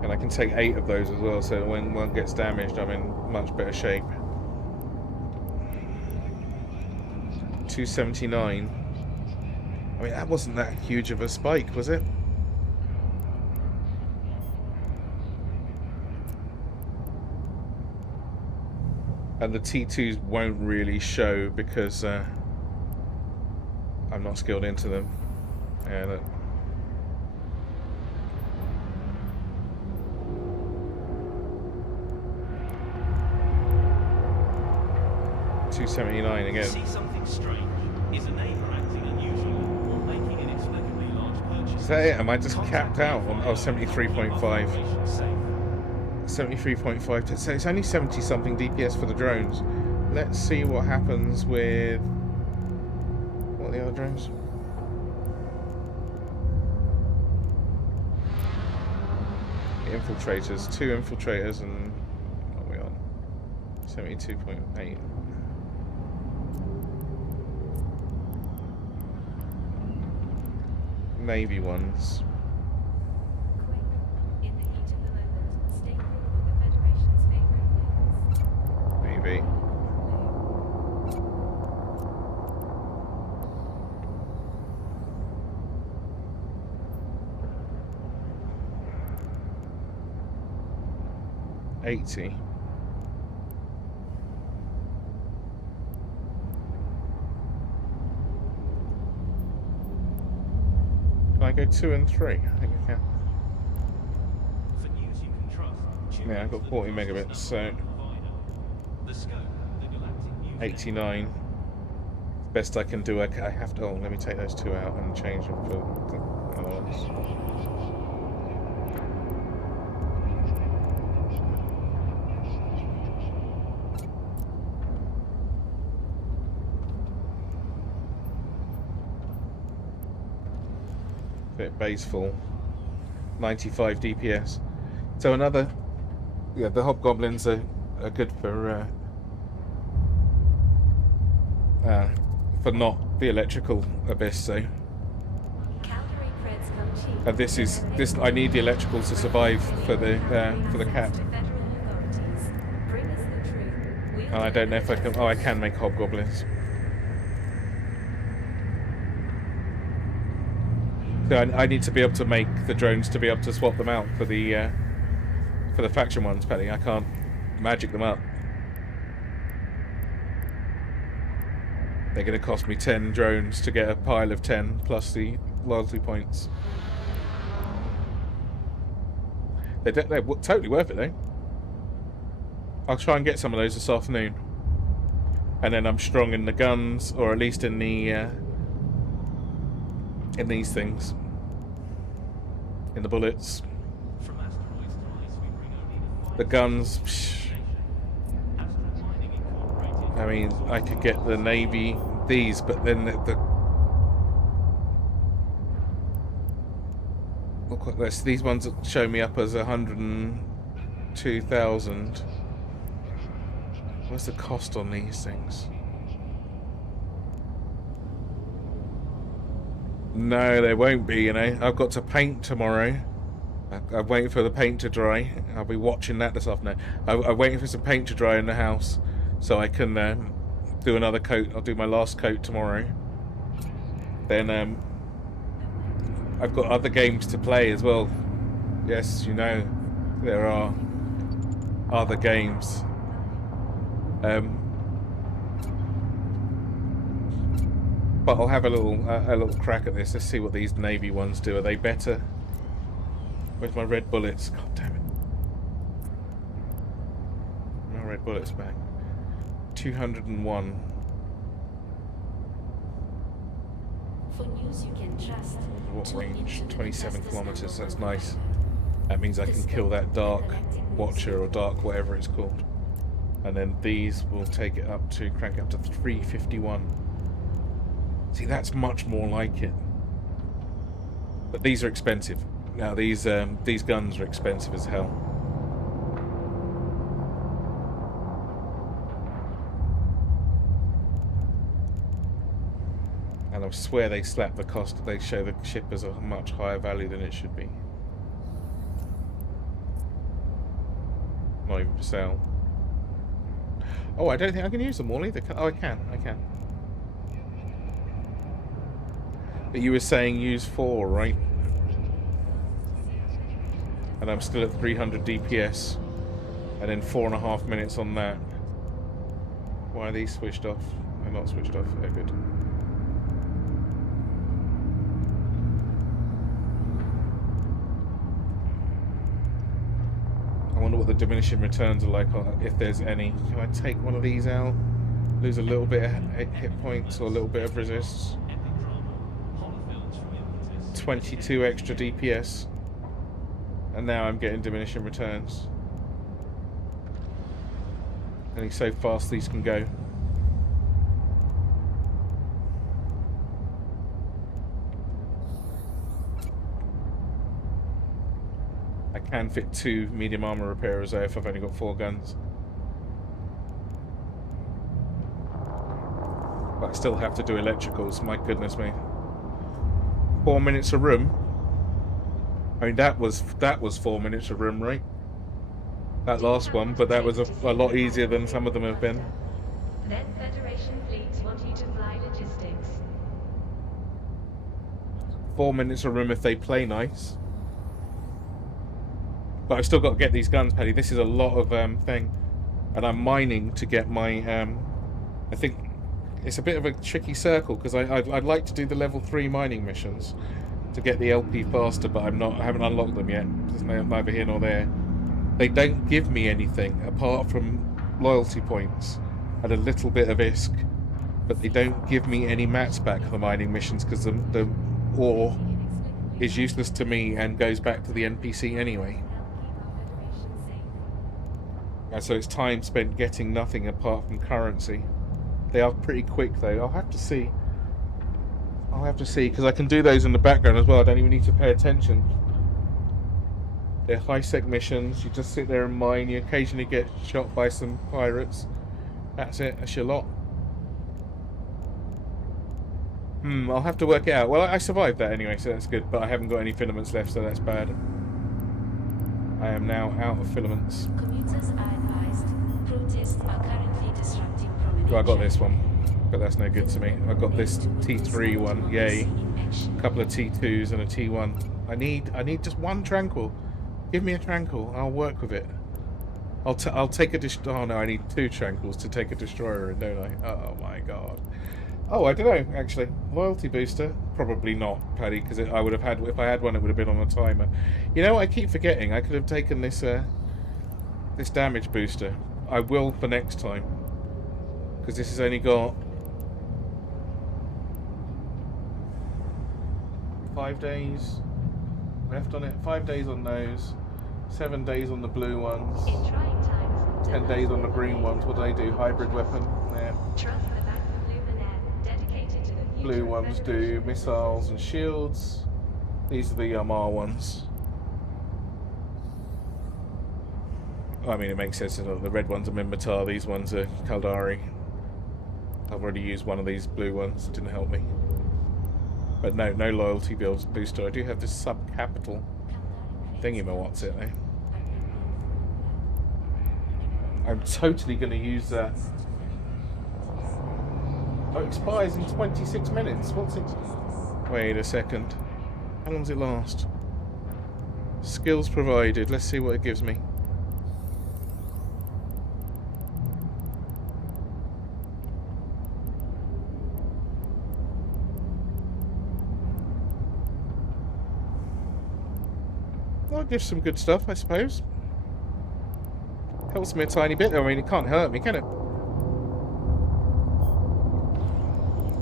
And I can take 8 of those as well, so when one gets damaged, I'm in much better shape. 279. I mean, that wasn't that huge of a spike, was it? And the T2s won't really show because I'm not skilled into them. Yeah, look. $279 again. See something strange? Is a neighbor acting unusual or making inexplicably large purchases? Is that it? Am I just capped out on 73.5? 73.5, so it's only 70 something DPS for the drones. Let's see what happens with... what are the other drones? The infiltrators, 2 infiltrators and... what are we on? 72.8. Navy ones. Maybe. $80. Can I go 2 and 3? I think I can. For news you can trust, Yeah, I've got 40 megabits, so the scope, the galactic news 89. Best I can do. I have to. Oh, let me take those two out and change them for the other ones. Bit base full. 95 DPS. So another. Yeah, the hobgoblins are good for not the electrical abyss. So. Cavalry creds come cheap. And this. I need the electrical to survive for the cat. And I don't know if I can. Oh, I can make hobgoblins. So I need to be able to make the drones to be able to swap them out for the faction ones. Paddy, I can't magic them up. They're going to cost me 10 drones to get a pile of 10 plus the loyalty points. They're totally worth it though. I'll try and get some of those this afternoon, and then I'm strong in the guns, or at least in the in these things, in the bullets. The guns. Psh. I mean, I could get the Navy these, but then the look at this. These ones show me up as 102,000. What's the cost on these things? No, there won't be, you know. I've got to paint tomorrow. I'm waiting for the paint to dry. I'll be watching that this afternoon. I'm waiting for some paint to dry in the house so I can do another coat. I'll do my last coat tomorrow. Then I've got other games to play as well. Yes, you know, there are other games. But I'll have a little crack at this. Let's see what these Navy ones do. Are they better? Where's my red bullets? God damn it! My red bullets back. 201. For news you can trust. What range? 27 kilometers. That's nice. That means I can kill that dark watcher or dark whatever it's called. And then these will take it up to, crank it up to 351. See, that's much more like it. But these are expensive. Now these guns are expensive as hell. And I swear they slap the cost. They show the ship as a much higher value than it should be. Not even for sale. Oh, I don't think I can use them all either. Oh, I can. But you were saying use 4, right? And I'm still at 300 DPS. And then 4.5 minutes on that. Why are these switched off? They're not switched off. They're good. I wonder what the diminishing returns are like, if there's any. Can I take one of these out? Lose a little bit of hit points or a little bit of resists. 22 extra DPS. And now I'm getting diminishing returns. Only so fast these can go. I can fit 2 medium armor repairers there if I've only got 4 guns. But I still have to do electricals, my goodness me. 4 minutes a room. I mean, that was 4 minutes a room, right? That last one, but that was a lot easier than some of them have been. Then Federation fleets want you to fly logistics. 4 minutes a room if they play nice. But I've still got to get these guns, Paddy. This is a lot of thing. And I'm mining to get my... I think it's a bit of a tricky circle, because I'd like to do the level 3 mining missions to get the LP faster, but I haven't unlocked them yet. There's neither here nor there. They don't give me anything apart from loyalty points and a little bit of ISK but they don't give me any mats back for mining missions because the ore is useless to me and goes back to the NPC anyway. And so it's time spent getting nothing apart from currency. They are pretty quick though. I'll have to see. Because I can do those in the background as well. I don't even need to pay attention. They're high-sec missions. You just sit there and mine. You occasionally get shot by some pirates. That's it. That's your lot. I'll have to work it out. Well, I survived that anyway, so that's good. But I haven't got any filaments left, so that's bad. I am now out of filaments. Commuters are advised. Protests are currently disrupting promenade. Well, I got this one, but that's no good to me. I got this T3 one. Yay. A couple of T2s and a T1. I need just one tranquil. Give me a tranquil. I'll work with it. I'll take a oh no, I need 2 tranquils to take a destroyer in, don't I? Oh my god. Oh, I don't know, actually. Loyalty booster? Probably not, Paddy, because I would have had, if I had one, it would have been on a timer. You know, I keep forgetting. I could have taken this this damage booster. I will for next time, because this has only got 5 days left on it. 5 days on those, 7 days on the blue ones, In trying times, 10 days on the green ones. What do they do? Hybrid weapon. Yeah. trust the Bank of Luminaire, dedicated to the future Blue of ones do Federation. missiles and shields. These are the R ones. I mean, it makes sense. The red ones are Minmatar, these ones are Kaldari. I've already used one of these blue ones, it didn't help me. But no loyalty booster. I do have this sub-capital thingy-ma-what's it, eh? I'm totally going to use that. Oh, it expires in 26 minutes. What's it? Wait a second. How long does it last? Skills provided. Let's see what it gives me. Well, it gives some good stuff, I suppose. Helps me a tiny bit. I mean, it can't hurt me, can it?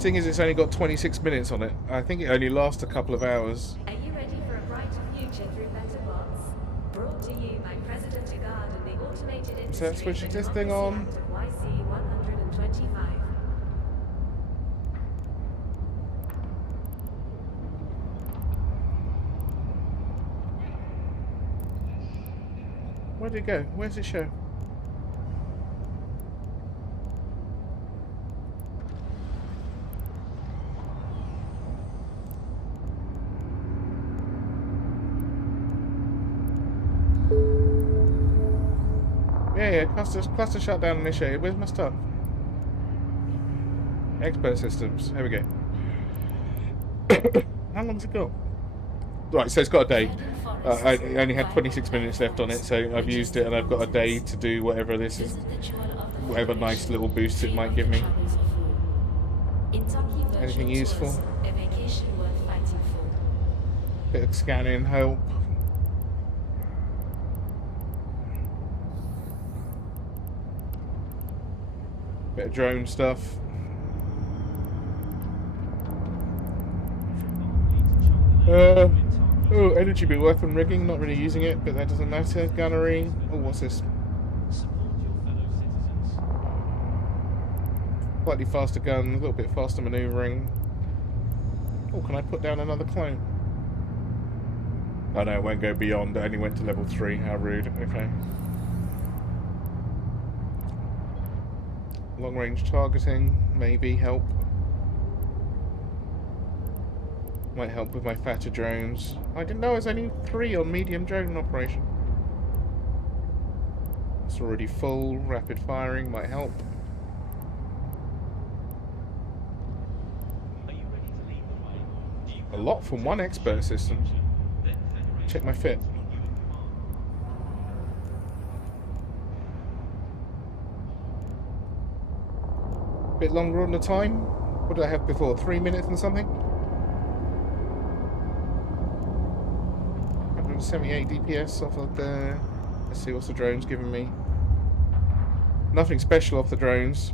Thing is, it's only got 26 minutes on it. I think it only lasts a couple of hours. Are you ready for a brighter future through better bots? Brought to you by President Agard and the Automated Industry switching this and thing on? Democracy Act of YC 125. Where did it go? Where's it show? Yeah, cluster shutdown initiated. Where's my stuff? Expert systems. Here we go. How long's it got? Right, so it's got a day. I only had 26 minutes left on it, so I've used it and I've got a day to do whatever this is. Whatever nice little boost it might give me. Anything useful? Bit of scanning help. Bit of drone stuff. Oh, energy bit weapon rigging, not really using it, but that doesn't matter. Gunnery. Oh, what's this? Slightly faster gun, a little bit faster manoeuvring. Oh, can I put down another clone? Oh no, it won't go beyond. It only went to level 3. How rude. Okay. Long range targeting, maybe help. Might help with my fatter drones. I didn't know I was only 3 on medium drone operation. It's already full. Rapid firing might help. A lot from one expert system. Check my fit. Bit longer on the time. What did I have before? 3 minutes and something? 178 DPS off of the... Let's see what's the drones giving me. Nothing special off the drones.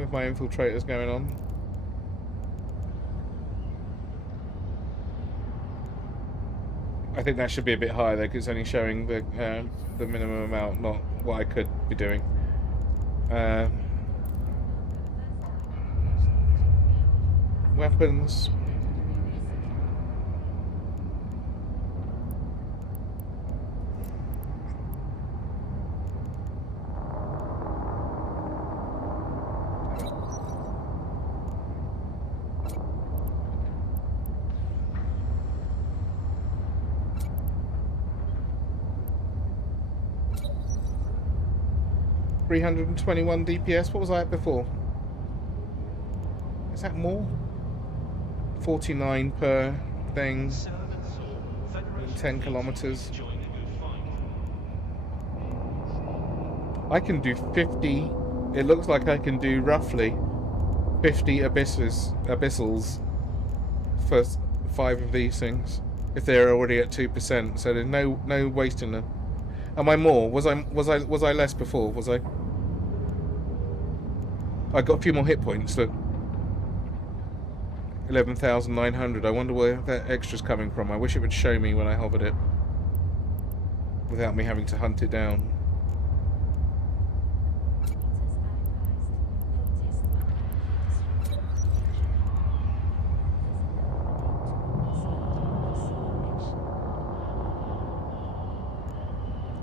with my infiltrators going on. I think that should be a bit higher though, because it's only showing the minimum amount, not what I could be doing. Weapons. $321 DPS. What was I at before? Is that more? 49 per thing. 10 kilometers. I can do 50. It looks like I can do roughly 50 abyssals for 5 of these things if they're already at 2%. So there's no wasting them. Am I more? Was I less before? Was I? I got a few more hit points. Look, 11,900. I wonder where that extra's coming from. I wish it would show me when I hovered it, without me having to hunt it down.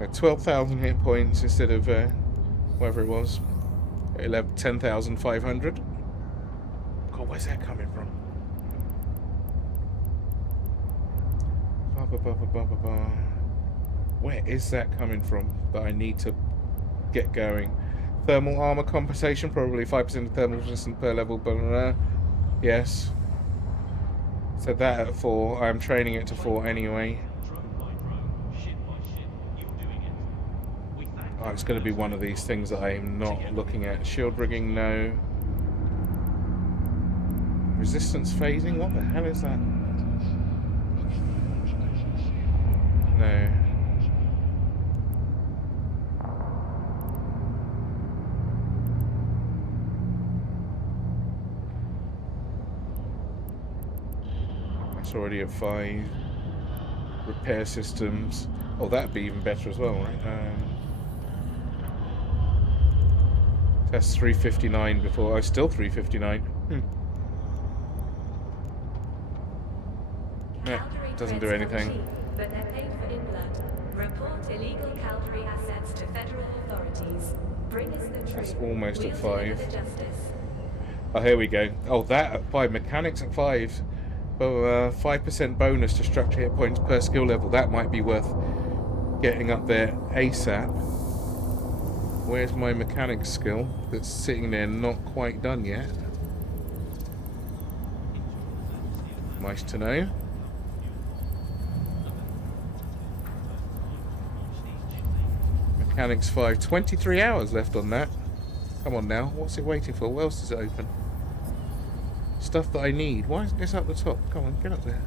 At 12,000 hit points instead of whatever it was, 10,500. God, where's that coming from? Where is that coming from that I need to get going? Thermal armor compensation, probably 5% of thermal resistance per level, blah, blah, blah. Yes. So that at 4, I'm training it to 4 anyway. Oh, it's going to be one of these things that I'm not looking at. Shield rigging, no. Resistance phasing, what the hell is that? No. That's already at 5. Repair systems. Oh, that'd be even better as well, right? That's 359 before. Oh, still 359. No, doesn't do anything. But they're paid for in blood. Report illegal Calgary assets to federal authorities. Bring us the truth. That's almost at We'll 5. deliver justice. Oh, here we go. Oh, that at 5. Mechanics at 5. Oh, 5% bonus to structure hit points per skill level. That might be worth getting up there ASAP. Where's my mechanics skill that's sitting there not quite done yet? Nice to know. Mechanics 5. 23 hours left on that. Come on now. What's it waiting for? What else is it open? Stuff that I need. Why isn't this up the top? Come on, get up there.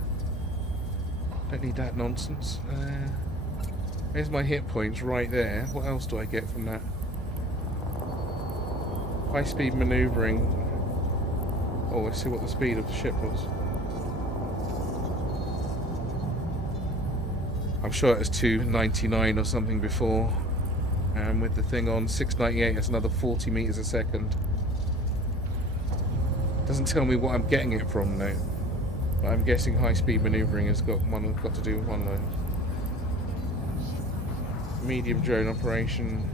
Don't need that nonsense. There's my hit points right there. What else do I get from that? High-speed manoeuvring. Oh, let's see what the speed of the ship was. I'm sure it was 299 or something before. And with the thing on 698, that's another 40 meters a second. Doesn't tell me what I'm getting it from though. But I'm guessing high-speed manoeuvring has got to do with one line. Medium drone operation.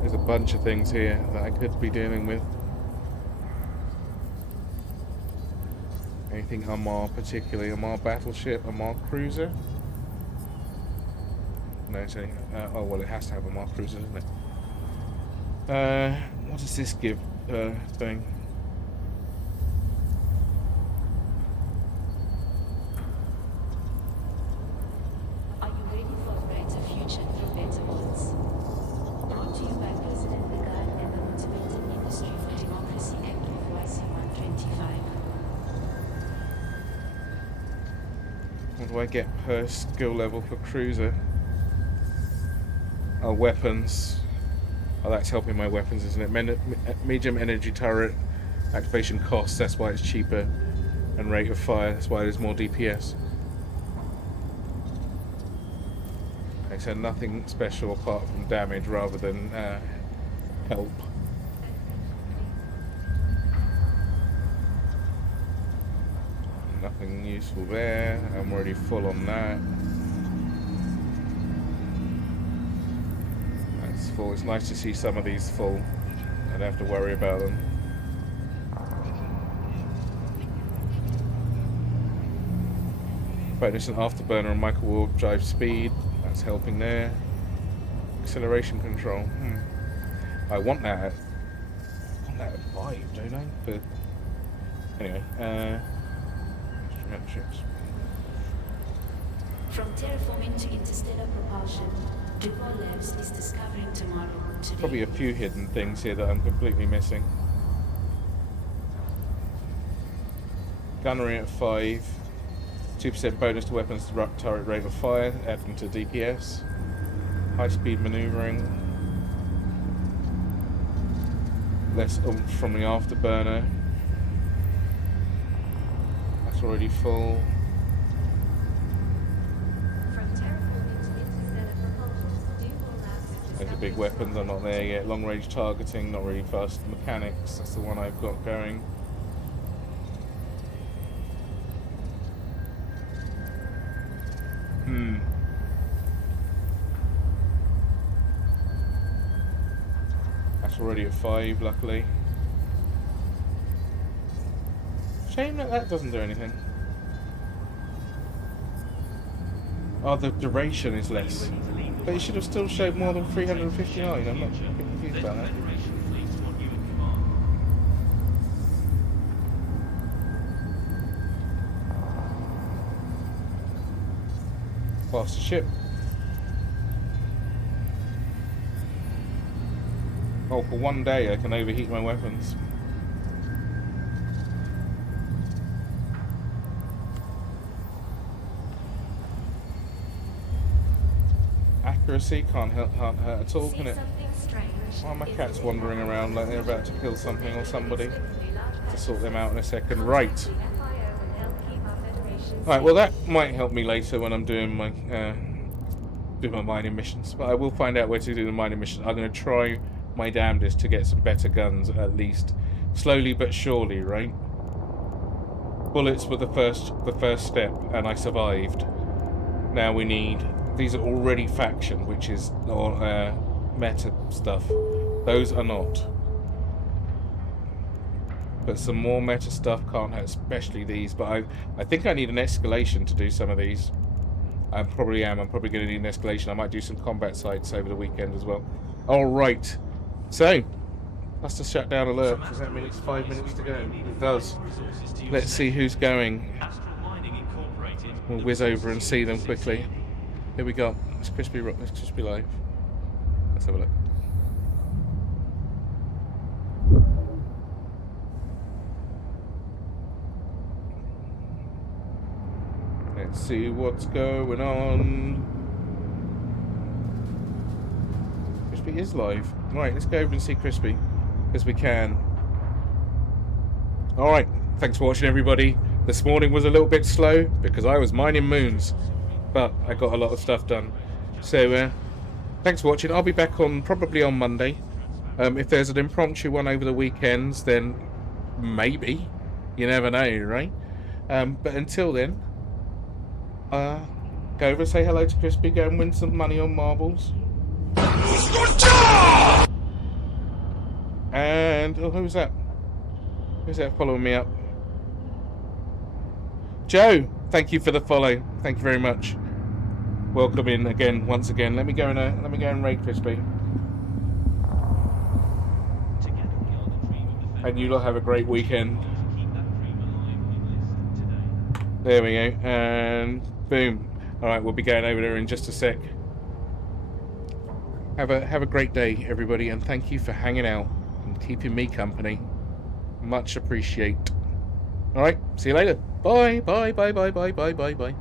There's a bunch of things here that I could be dealing with. Anything Amar particularly? Amar battleship? Amar cruiser? No, it's only, oh well, it has to have Amar cruiser, doesn't it? What does this give thing? Are you ready for a brighter future through better odds? Brought to you by President Lagarde and the Motivated Industry for Democracy Act of YC 125. do I get per skill level for cruiser? Oh, weapons. Oh, that's helping my weapons, isn't it? Medium energy turret activation costs, that's why it's cheaper. And rate of fire, that's why there's more DPS. Okay, so nothing special apart from damage rather than help. Nothing useful there. I'm already full on that. That's full. It's nice to see some of these full. I don't have to worry about them. Bonus and afterburner and micro wheel drive speed. That's helping there. Acceleration control. I want that. I want that at 5, don't I? But anyway, ships. From terraforming to interstellar propulsion, Duval Labs is discovering tomorrow today. Probably a few hidden things here that I'm completely missing. Gunnery at 5. 2% bonus to weapons turret rate of fire, adding to DPS. High speed maneuvering. Less oomph from the afterburner. That's already full. From terraforming to interstellar propulsion, Duval Labs is There's the big weapons, I'm not there yet. Long range targeting, not really fast mechanics, that's the one I've got going. That's already at 5, luckily. Shame that that doesn't do anything. Oh, the duration is less. But it should have still showed more than 359. I'm not confused about that. Faster ship. Oh, for one day I can overheat my weapons. Accuracy can't hurt at all, can it? Why are my cats wandering around like they're about to kill something or somebody? To sort them out in a second. Right. Right, well that might help me later when I'm doing my mining missions. But I will find out where to do the mining mission. I'm going to try my damnedest to get some better guns, at least. Slowly but surely, right? Bullets were the first step, and I survived. Now we need... These are already faction, which is meta stuff. Those are not. But some more meta stuff can't hurt, especially these. But I think I need an escalation to do some of these. I probably am. I'm probably going to need an escalation. I might do some combat sites over the weekend as well. All right. So, that's the shutdown alert. Does that mean it's 5 minutes to go? It does. Let's see who's going. We'll whiz over and see them quickly. Here we go. It's Crispy Live. Let's have a look. Let's see what's going on. Crispy is live. Right, let's go over and see Crispy, as we can. Alright, thanks for watching everybody. This morning was a little bit slow, because I was mining moons. But I got a lot of stuff done. So, thanks for watching. I'll be back on probably on Monday. If there's an impromptu one over the weekends, then maybe. You never know, right? But until then, go over and say hello to Crispy. Go and win some money on marbles. And, oh, who's that? Who's that following me up? Joe, thank you for the follow. Thank you very much. Welcome in again, once again. Let me go and raid Crispy. And you lot have a great weekend. There we go. And boom. Alright, we'll be going over there in just a sec. Have a great day, everybody, and thank you for hanging out and keeping me company. Much appreciate. Alright, see you later. Bye, bye, bye, bye, bye, bye, bye, bye.